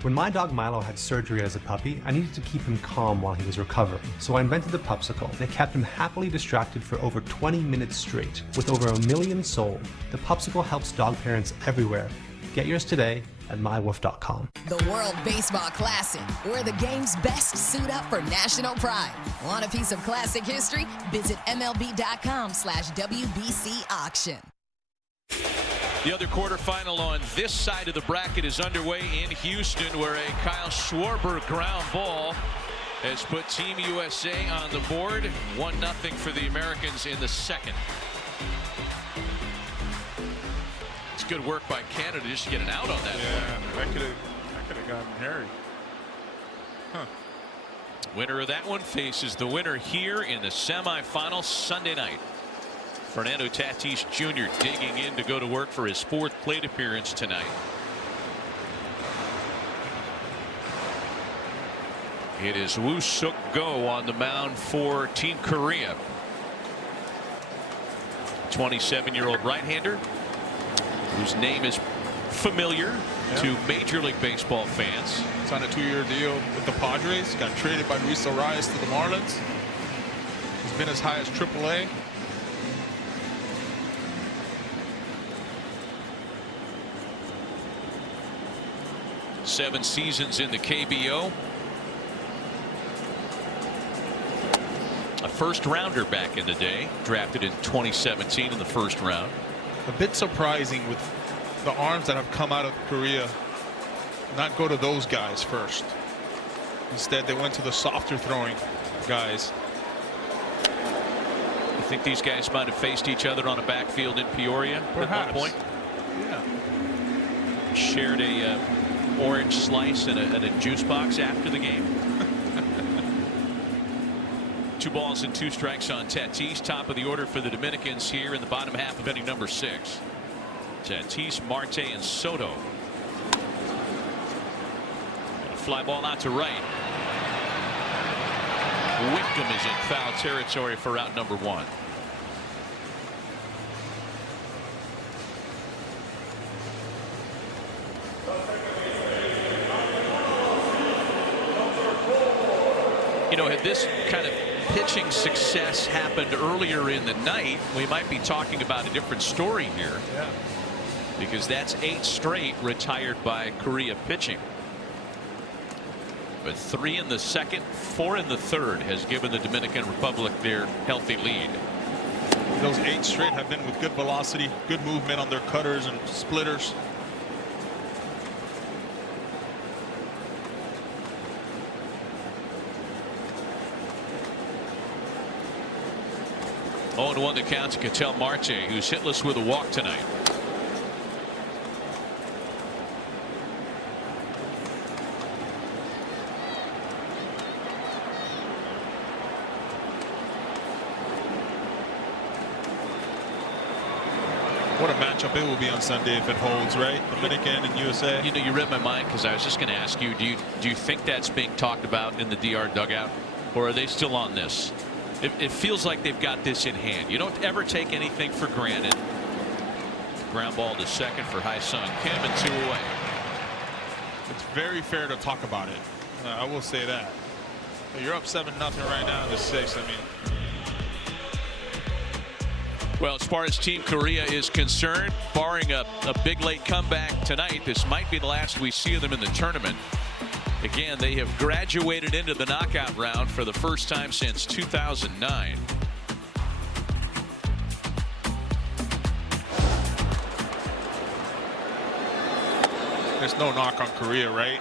When my dog Milo had surgery as a puppy, I needed to keep him calm while he was recovering. So I invented the Pupsicle. They kept him happily distracted for over 20 minutes straight. With over 1 million sold, the Pupsicle helps dog parents everywhere. Get yours today at mywoof.com. The World Baseball Classic, where the game's best suit up for national pride. Want a piece of classic history? Visit MLB.com/WBC auction. The other quarterfinal on this side of the bracket is underway in Houston, where a Kyle Schwarber ground ball has put Team USA on the board. 1-0 for the Americans in the 2nd. It's good work by Canada just to get an out on that. Yeah, that could have gotten hairy. Winner of that one faces the winner here in the semifinal Sunday night. Fernando Tatis Jr. digging in to go to work for his 4th plate appearance tonight. It is Woo Suk Go on the mound for Team Korea. 27-year-old right-hander whose name is familiar to Major League Baseball fans. Signed a 2-year deal with the Padres. Got traded by Luis Arias to the Marlins. He's been as high as AAA. Seven seasons in the KBO. A first-rounder back in the day, drafted in 2017 in the first round. A bit surprising with the arms that have come out of Korea, not go to those guys first. Instead, they went to the softer throwing guys. You think these guys might have faced each other on a backfield in Peoria Perhaps. at one point? Yeah. Shared a orange slice and a juice box after the game. 2 balls and 2 strikes on Tatis. Top of the order for the Dominicans here in the bottom half of inning number 6. Tatis, Marte, and Soto. And a fly ball out to right. Whitcomb is in foul territory for out number 1. You know, had this kind of pitching success happened earlier in the night, we might be talking about a different story here. Yeah. Because that's 8 straight retired by Korea pitching. But 3 in the second, 4 in the third has given the Dominican Republic their healthy lead. Those 8 straight have been with good velocity, good movement on their cutters and splitters. Oh, and 1 to count to Ketel Marte, who's hitless with a walk tonight. What a matchup it will be on Sunday if it holds, right? Dominican and USA. You know, you read my mind because I was just going to ask you, do you think that's being talked about in the DR dugout, or are they still on this? It feels like they've got this in hand. You don't ever take anything for granted. Ground ball to second for Hai-Sung Kim, and 2 away. It's very fair to talk about it. I will say that. You're up 7-0 right now in the 6th. I mean. Well, as far as Team Korea is concerned, barring a big late comeback tonight, this might be the last we see of them in the tournament. Again, they have graduated into the knockout round for the first time since 2009. There's no knock on Korea, right?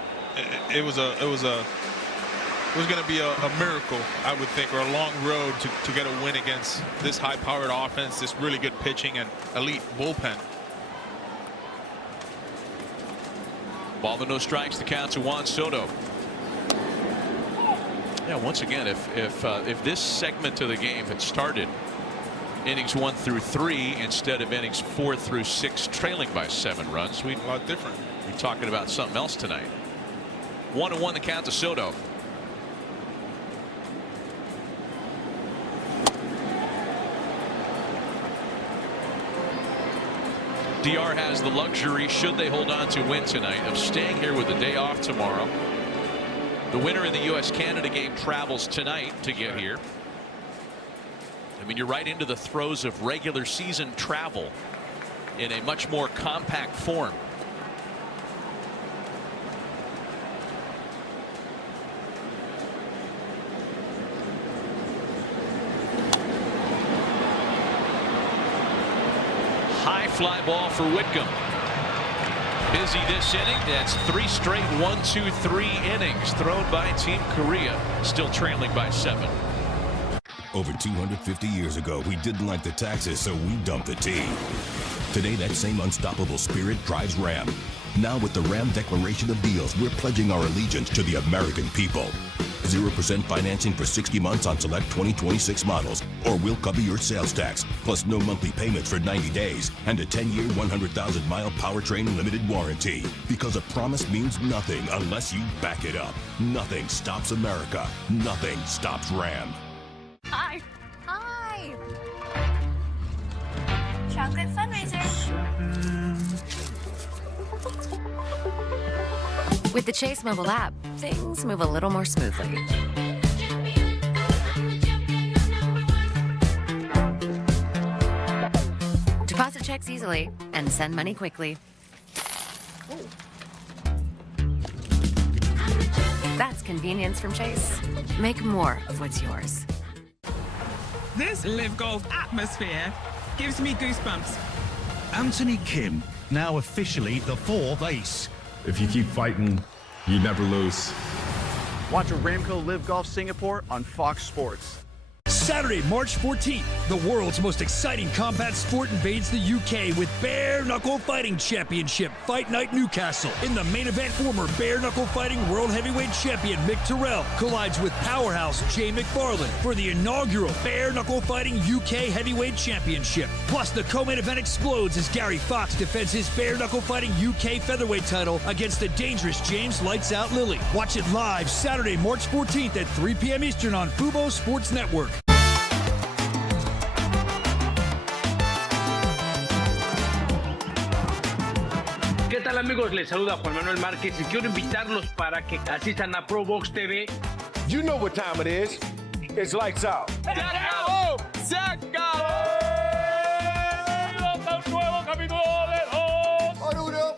It was going to be a miracle, I would think, or a long road to get a win against this high-powered offense, this really good pitching and elite bullpen. Ball with no strikes. The count to Juan Soto. Yeah, once again, if this segment of the game had started innings 1 through 3 instead of innings 4 through 6 trailing by 7 runs, we'd a lot different. Be talking about something else tonight. 1-1 the count to Soto. DR has the luxury, should they hold on to win tonight, of staying here with the day off tomorrow. The winner in the U.S.-Canada game travels tonight to get here. I mean, you're right into the throes of regular season travel in a much more compact form. High fly ball for Whitcomb. Busy this inning. That's 3 straight 1-2-3 innings thrown by Team Korea, still trailing by 7. Over 250 years ago, we didn't like the taxes, so we dumped the tea. Today, that same unstoppable spirit drives Ram. Now with the Ram Declaration of Deals, we're pledging our allegiance to the American people. 0% financing for 60 months on select 2026 models, or we'll cover your sales tax, plus no monthly payments for 90 days, and a 10-year, 100,000-mile powertrain limited warranty. Because a promise means nothing unless you back it up. Nothing stops America. Nothing stops Ram. Hi. Hi. Chocolate fundraiser. With the Chase mobile app, things move a little more smoothly. Deposit checks easily and send money quickly. That's convenience from Chase. Make more of what's yours. This Live Golf atmosphere gives me goosebumps. Anthony Kim, now officially the fourth ace. If you keep fighting, you never lose. Watch Aramco Live Golf Singapore on Fox Sports. Saturday, March 14th, the world's most exciting combat sport invades the UK with Bare Knuckle Fighting Championship Fight Night Newcastle. In the main event, former Bare Knuckle Fighting World Heavyweight Champion Mick Terrell collides with powerhouse Jay McFarland for the inaugural Bare Knuckle Fighting UK Heavyweight Championship. Plus, the co-main event explodes as Gary Fox defends his Bare Knuckle Fighting UK Featherweight title against the dangerous James Lights Out Lilly. Watch it live Saturday, March 14th at 3 p.m. Eastern on Fubo Sports Network. ¿Qué tal, amigos? Les saluda Juan Manuel Márquez y quiero invitarlos para que asistan a Pro Box TV. You know what time it is. It's lights out. ¡Se acabó! ¡Se acabó! Un nuevo capítulo de dos. Por uno.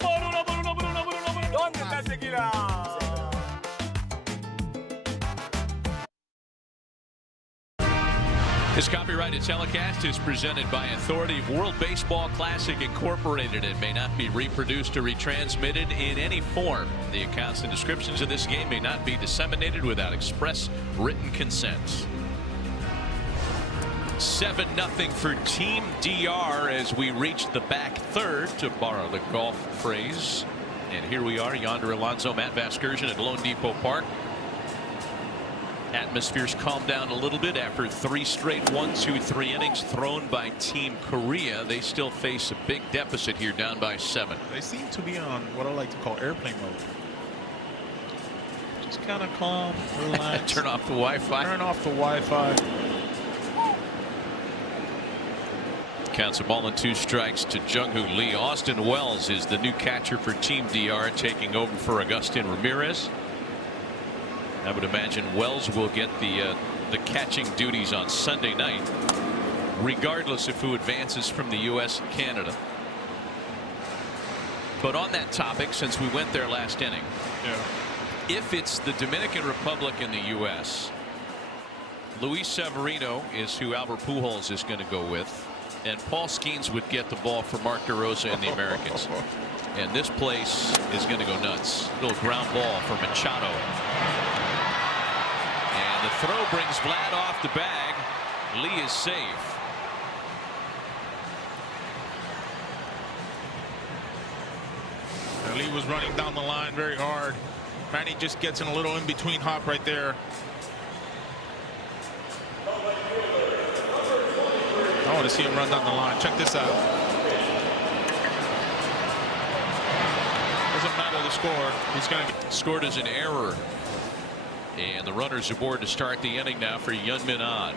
¿Dónde está el tequila? This copyrighted telecast is presented by authority of World Baseball Classic Incorporated. It may not be reproduced or retransmitted in any form. The accounts and descriptions of this game may not be disseminated without express written consent. 7-0 for Team DR as we reach the back third, to borrow the golf phrase. And here we are, Yonder Alonso, Matt Vasgersian at Lone Depot Park. Atmosphere's calmed down a little bit after 3 straight 1-2-3 innings thrown by Team Korea. They still face a big deficit here, down by 7. They seem to be on what I like to call airplane mode. Just kind of calm, relax. Turn off the Wi-Fi. Turn off the Wi-Fi. Counts a ball and 2 strikes to Jung-Hoo Lee. Austin Wells is the new catcher for Team DR, taking over for Agustin Ramirez. I would imagine Wells will get the catching duties on Sunday night, regardless of who advances from the U.S. and Canada. But on that topic, since we went there last inning, if it's the Dominican Republic and the U.S., Luis Severino is who Albert Pujols is going to go with, and Paul Skeens would get the ball for Mark DeRosa and the Americans. And this place is going to go nuts. Little ground ball for Machado. And the throw brings Vlad off the bag. Lee is safe. Lee was running down the line very hard. Manny just gets in a little in-between hop right there. I want to see him run down the line. Check this out. Doesn't matter the score. He's going to scored as an error. And the runners aboard to start the inning now for Yun Min An.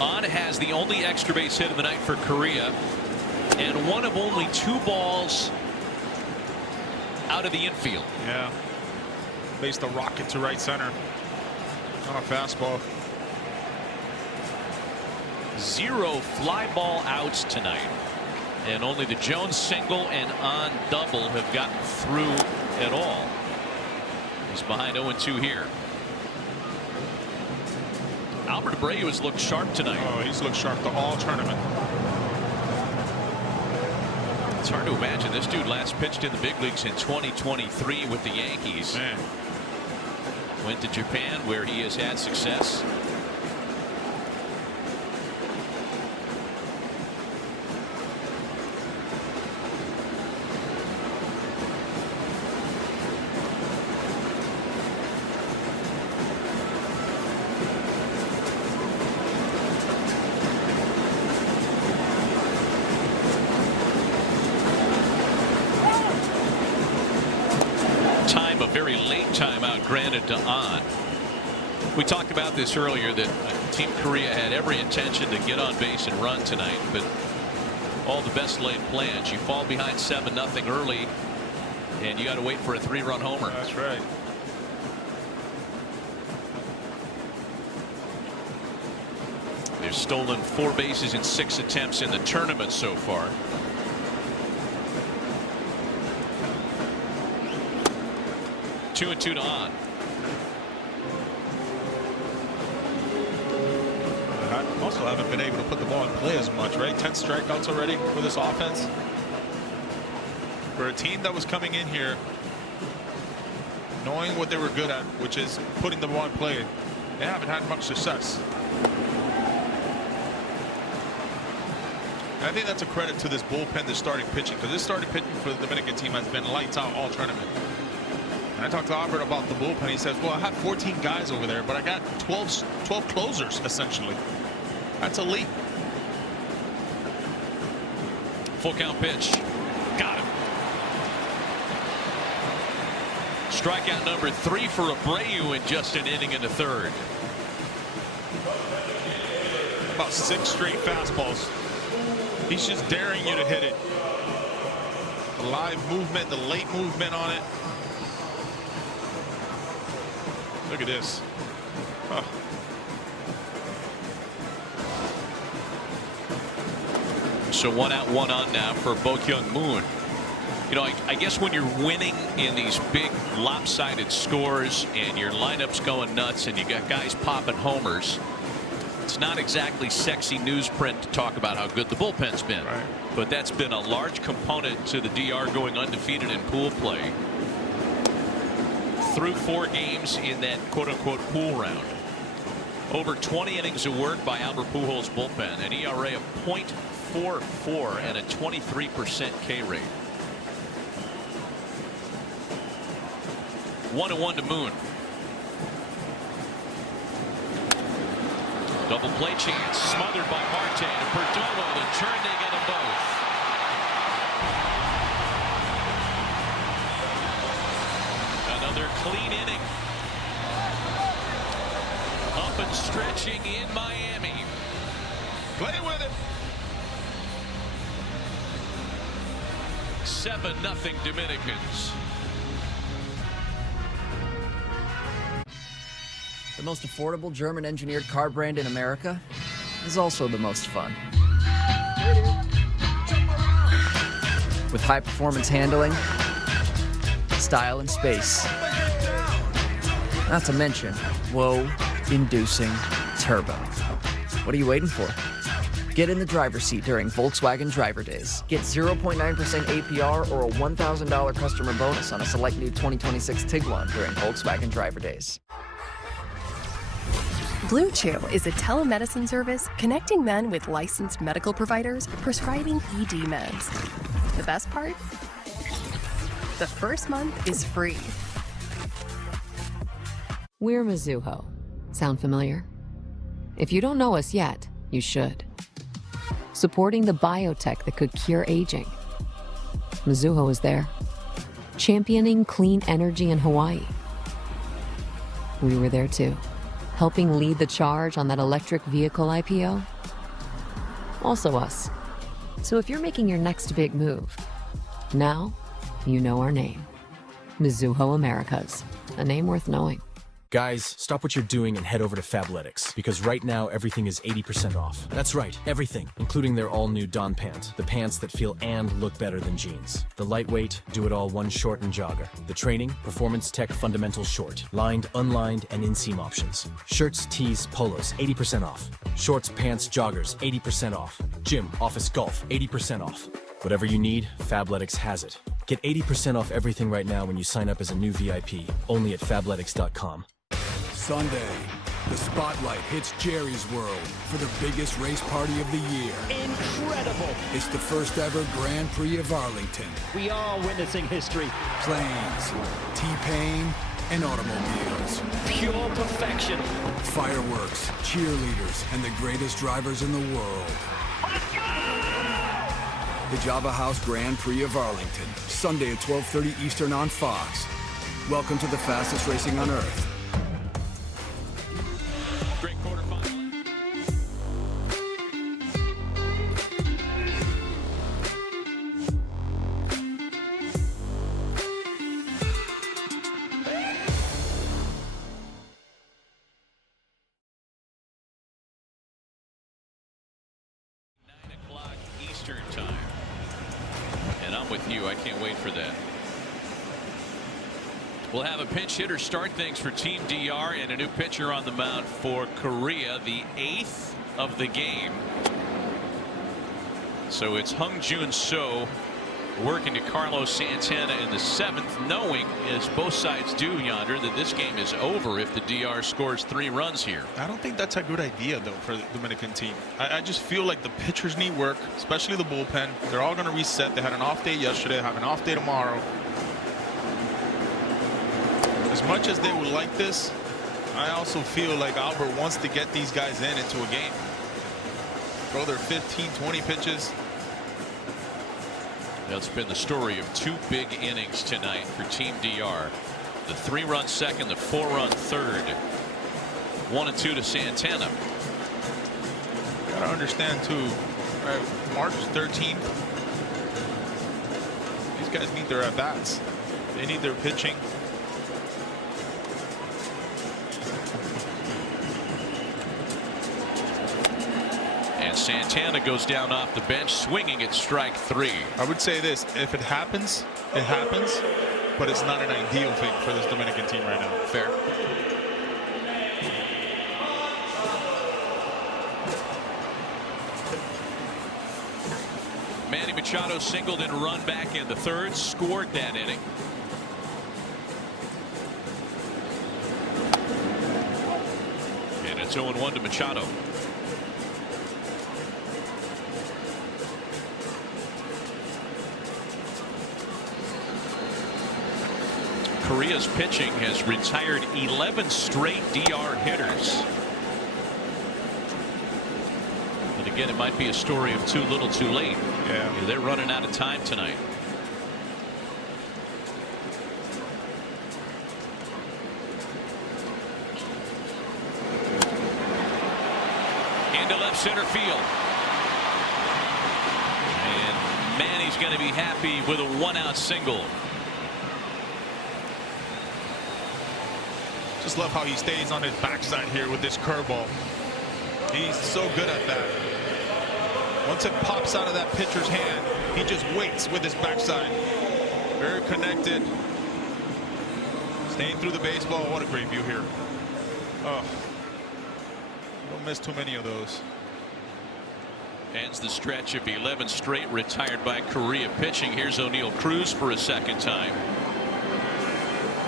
An has the only extra base hit of the night for Korea, and one of only 2 balls out of the infield. Yeah. Based a rocket to right center on a fastball. 0 fly ball outs tonight, and only the Jones single and on double have gotten through at all. He's behind 0-2 here. Albert Abreu has looked sharp tonight. Oh, he's looked sharp the all tournament. It's hard to imagine this dude last pitched in the big leagues in 2023 with the Yankees. Man. Went to Japan where he has had success. timeout granted to On. We talked about this earlier that Team Korea had every intention to get on base and run tonight, but all the best laid plans. You fall behind 7-0 early, and you got to wait for a 3-run homer. That's right. They've stolen 4 bases in 6 attempts in the tournament so far. Two and 2 to On. I also haven't been able to put the ball in play as much, right? 10 strikeouts already for this offense. For a team that was coming in here knowing what they were good at, which is putting the ball in play, they haven't had much success. I think that's a credit to this bullpen, this starting pitching, because this starting pitching for the Dominican team has been lights out all tournament. And I talked to Albert about the bullpen. He says, well, I have 14 guys over there, but I got 12 closers, essentially. That's a leap. Full count pitch. Got him. Strikeout number 3 for Abreu in just an inning and a third. About 6 straight fastballs. He's just daring you to hit it. The live movement, the late movement on it. Look at this. Oh. So 1 out, 1 on now for Bo Kyung Moon. You know, I guess when you're winning in these big lopsided scores and your lineup's going nuts and you got guys popping homers, it's not exactly sexy newsprint to talk about how good the bullpen's been. Right. But that's been a large component to the DR going undefeated in pool play through 4 games in that quote-unquote pool round. Over 20 innings of work by Albert Pujols' bullpen, an ERA of .44 and a 23% K rate. 1-1 to Moon. Double play chance smothered by Marte and Perdomo. The turn, they get them both. Another clean inning. Up and stretching in Miami. Play with it. 7-0 Dominicans. The most affordable German-engineered car brand in America is also the most fun. With high-performance handling, style, and space. Not to mention, whoa-inducing turbo. What are you waiting for? Get in the driver's seat during Volkswagen Driver Days. Get 0.9% APR or a $1,000 customer bonus on a select new 2026 Tiguan during Volkswagen Driver Days. Blue Chew is a telemedicine service connecting men with licensed medical providers prescribing ED meds. The best part? The first month is free. We're Mizuho. Sound familiar? If you don't know us yet, you should. Supporting the biotech that could cure aging. Mizuho is there. Championing clean energy in Hawaii. We were there too. Helping lead the charge on that electric vehicle IPO? Also us. So if you're making your next big move, now you know our name. Mizuho Americas. A name worth knowing. Guys, stop what you're doing and head over to Fabletics, because right now everything is 80% off. That's right, everything, including their all-new Don pant, the pants that feel and look better than jeans. The lightweight, do-it-all one short and jogger. The training, performance tech fundamental short, lined, unlined, and inseam options. Shirts, tees, polos, 80% off. Shorts, pants, joggers, 80% off. Gym, office, golf, 80% off. Whatever you need, Fabletics has it. Get 80% off everything right now when you sign up as a new VIP, only at Fabletics.com. Sunday, the spotlight hits Jerry's World for the biggest race party of the year. Incredible! It's the first ever Grand Prix of Arlington. We are witnessing history. Planes, T-Pain, and automobiles. Pure perfection. Fireworks, cheerleaders, and the greatest drivers in the world. The Java House Grand Prix of Arlington, Sunday at 12:30 Eastern on Fox. Welcome to the fastest racing on Earth. Great quarterfinal. Eastern time. And I'm with you. I can't wait for that. We'll have a pinch hitter start things for Team DR and a new pitcher on the mound for Korea, the 8th of the game. So it's Hung-Jun So working to Carlos Santana in the 7th, knowing, as both sides do yonder, that this game is over if the DR scores 3 runs here. I don't think that's a good idea, though, for the Dominican team. I just feel like the pitchers need work, especially the bullpen. They're all going to reset. They had an off day yesterday, have an off day tomorrow. As much as they would like this, I also feel like Albert wants to get these guys into a game. Throw their 15, 20 pitches. That's been the story of 2 big innings tonight for Team DR. The 3-run second, the 4-run third. 1 and 2 to Santana. Gotta understand too, right, March 13th. These guys need their at-bats. They need their pitching. And Santana goes down off the bench, swinging at strike 3. I would say this: if it happens, it happens, but it's not an ideal thing for this Dominican team right now. Fair. Manny Machado singled and run back in the 3rd, scored that inning. And it's 0-1 to Machado. Korea's pitching has retired 11 straight DR hitters. But again, it might be a story of too little too late. Yeah. They're running out of time tonight. Into left center field. And Manny's going to be happy with a 1-out single. Just love how he stays on his backside here with this curveball. He's so good at that. Once it pops out of that pitcher's hand, he just waits with his backside. Very connected. Staying through the baseball. What a great view here. Oh, don't miss too many of those. Ends the stretch of 11 straight retired by Korea pitching. Here's O'Neal Cruz for a 2nd time.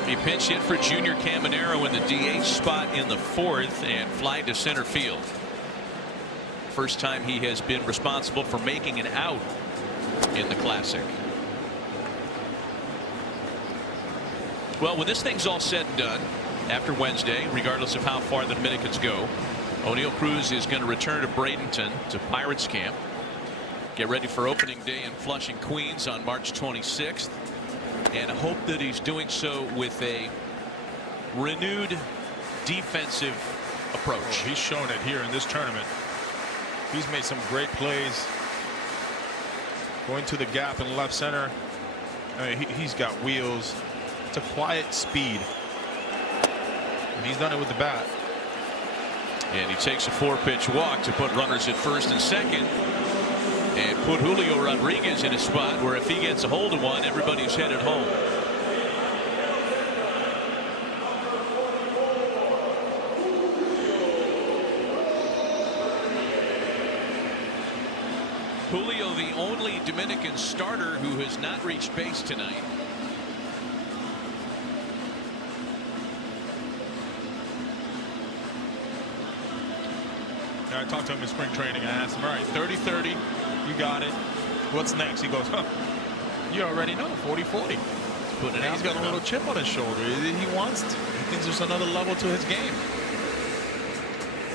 He pinch hit for Junior Caminero in the DH spot in the 4th and fly to center field. First time he has been responsible for making an out in the Classic. Well, when this thing's all said and done after Wednesday, regardless of how far the Dominicans go, O'Neal Cruz is going to return to Bradenton to Pirates camp. Get ready for opening day in Flushing, Queens on March 26th. And hope that he's doing so with a renewed defensive approach. Oh, he's shown it here in this tournament. He's made some great plays. Going to the gap in left center. I mean, he's got wheels. It's a quiet speed. And he's done it with the bat. And he takes a 4-pitch walk to put runners at 1st and 2nd. And put Julio Rodriguez in a spot where if he gets a hold of one, everybody's headed home. Julio, the only Dominican starter who has not reached base tonight. I talked to him in spring training. I asked him, all right, 30-30, you got it. What's next? He goes, huh, you already know, 40-40. He's got a little chip on his shoulder. He thinks there's another level to his game.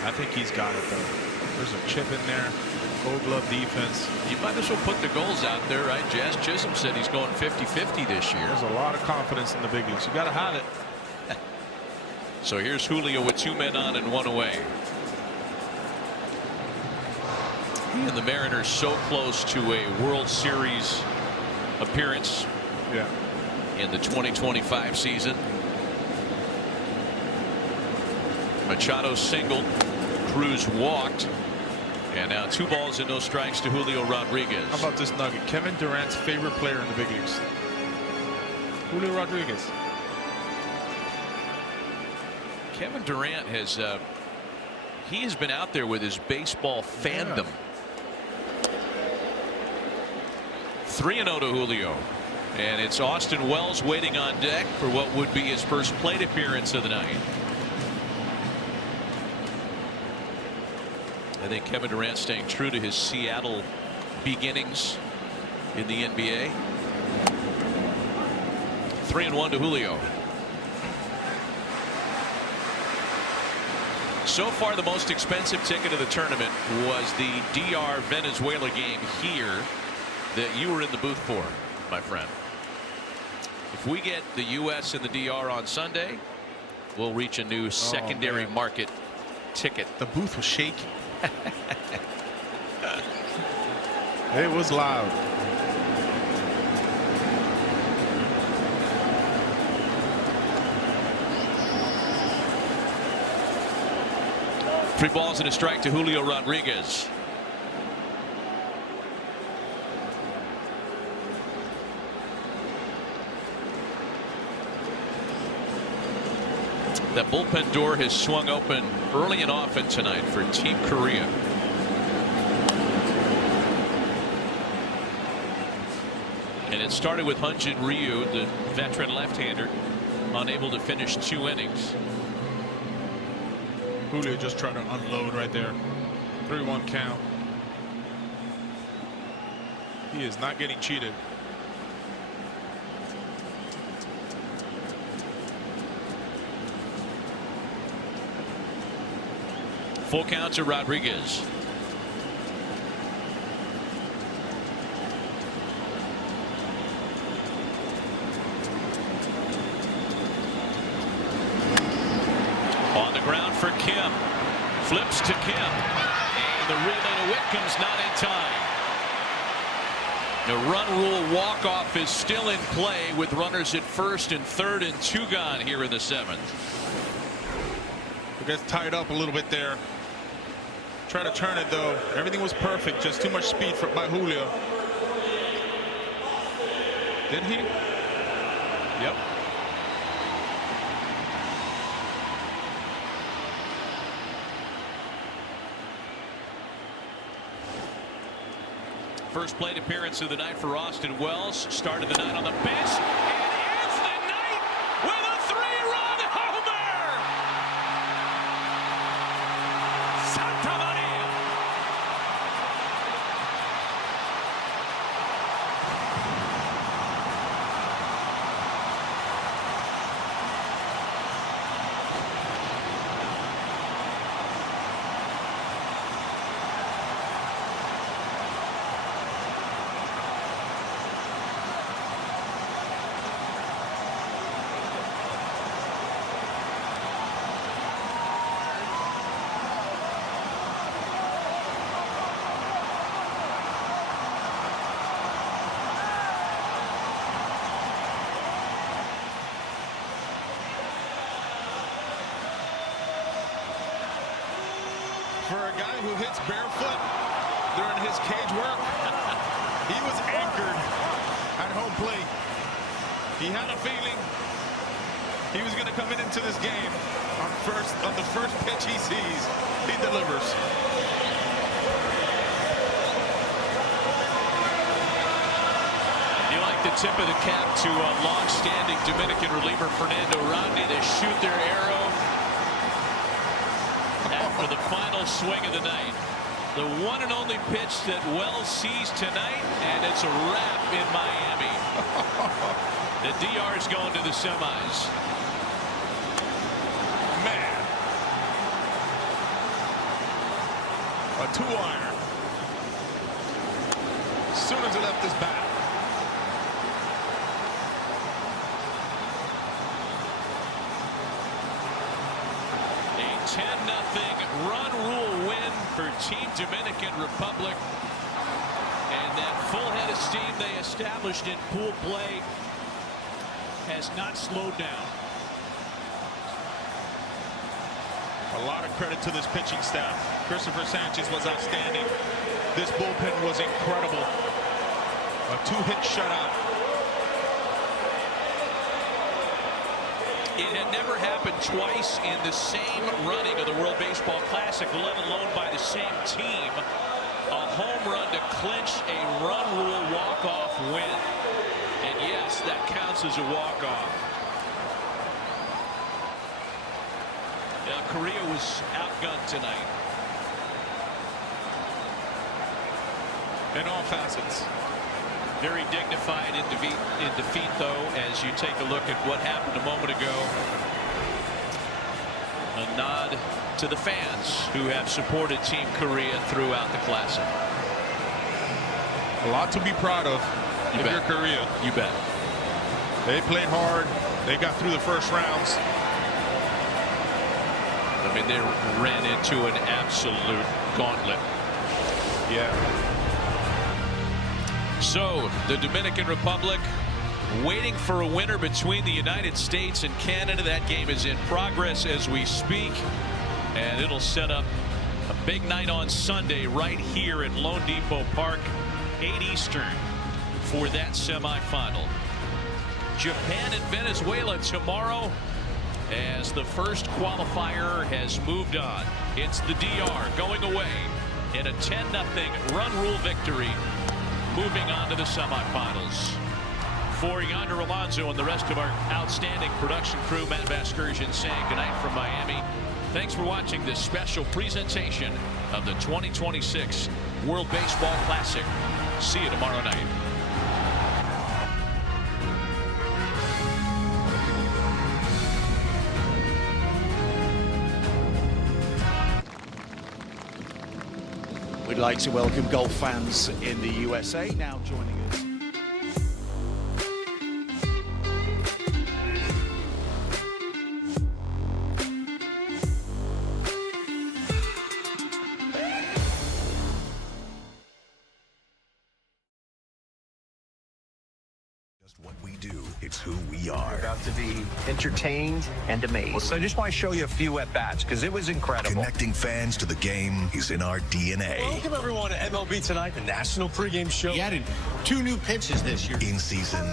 I think he's got it, though. There's a chip in there. Gold glove defense. You might as well put the goals out there, right? Jazz Chisholm said he's going 50-50 this year. There's a lot of confidence in the big leagues. You got to have it. So here's Julio with 2 men on and 1 away. And the Mariners so close to a World Series appearance. Yeah. In the 2025 season. Machado singled. Cruz walked. And now 2 balls and no strikes to Julio Rodriguez. How about this nugget? Kevin Durant's favorite player in the big leagues. Julio Rodriguez. Kevin Durant has he has been out there with his baseball fandom. 3-0 to Julio. And it's Austin Wells waiting on deck for what would be his first plate appearance of the night. I think Kevin Durant staying true to his Seattle beginnings in the NBA. 3-1 to Julio. So far, the most expensive ticket of the tournament was the DR Venezuela game here that you were in the booth for, my friend. If we get the U.S. and the DR on Sunday, we'll reach a new secondary market ticket. The booth was shaky. It was loud. Three balls and a strike to Julio Rodriguez. That bullpen door has swung open early and often tonight for Team Korea. And it started with Hyun-Jin Ryu, the veteran left-hander, unable to finish 2 innings. Julio just trying to unload right there. 3-1 count. He is not getting cheated. Full count to Rodriguez. On the ground for Kim. Flips to Kim. And the relay to Whitcomb's not in time. The run rule walk-off is still in play with runners at first and third and 2 gone here in the 7th. It gets tied up a little bit there. Try to turn it though. Everything was perfect. Just too much speed by Julio. Did he? Yep. First plate appearance of the night for Austin Wells. Started the night on the bench and ends the night with a 3-run homer. Santa Maria. For a guy who hits barefoot during his cage work, he was anchored at home plate. He had a feeling he was going to come into this game on the first pitch he sees. He delivers. You like the tip of the cap to long-standing Dominican reliever Fernando Rodney. They shoot their arrow for the final swing of the night. The one and only pitch that Wells sees tonight, and it's a wrap in Miami. The DR is going to the semis. Man. A 2-iron. As soon as he left his bat. A 10-0 run rule win for Team Dominican Republic. And that full head of steam they established in pool play has not slowed down. A lot of credit to this pitching staff. Christopher Sanchez was outstanding. This bullpen was incredible. A 2-hit shutout. It had never happened twice in the same running of the World Baseball Classic, let alone by the same team. A home run to clinch a run rule walk-off win. And yes, that counts as a walk-off. Korea was outgunned tonight. In all facets. Very dignified in defeat, though, as you take a look at what happened a moment ago. A nod to the fans who have supported Team Korea throughout the Classic. A lot to be proud of if you're Korea. You bet. They played hard. They got through the first rounds. I mean, they ran into an absolute gauntlet. Yeah. So the Dominican Republic waiting for a winner between the United States and Canada. That game is in progress as we speak, and it'll set up a big night on Sunday right here at Lone Depot Park, 8 Eastern, for that semifinal. Japan and Venezuela tomorrow, as the first qualifier has moved on. It's the DR going away in a 10-0 run rule victory, moving on to the semifinals. For Yonder Alonso and the rest of our outstanding production crew, Matt Vasgersian saying goodnight from Miami. Thanks for watching this special presentation of the 2026 World Baseball Classic. See you tomorrow night. We'd like to welcome golf fans in the USA now joining us. Just what we do, it's who we are. You're about to be entertained and amazed. So I just want to show you a few at-bats because it was incredible. Connecting fans to the game is in our DNA. Welcome everyone to MLB Tonight, the national pregame show. He added 2 new pitches this year. In season.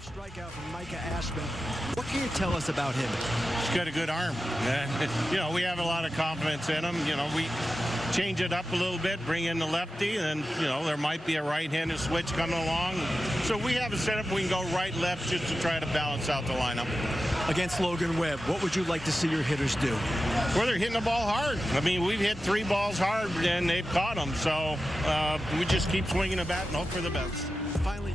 Strikeout from Micah Ashman. What can you tell us about him? He's got a good arm. You know, we have a lot of confidence in him. You know, we change it up a little bit, bring in the lefty, and, you know, there might be a right-handed switch coming along. So we have a setup we can go right, left, just to try to balance out the lineup. Against Logan Webb, what would you like to see your hitters do? Well, they're hitting the ball hard. I mean, we've hit 3 balls hard, and they've caught them. So we just keep swinging the bat and hope for the best. Finally,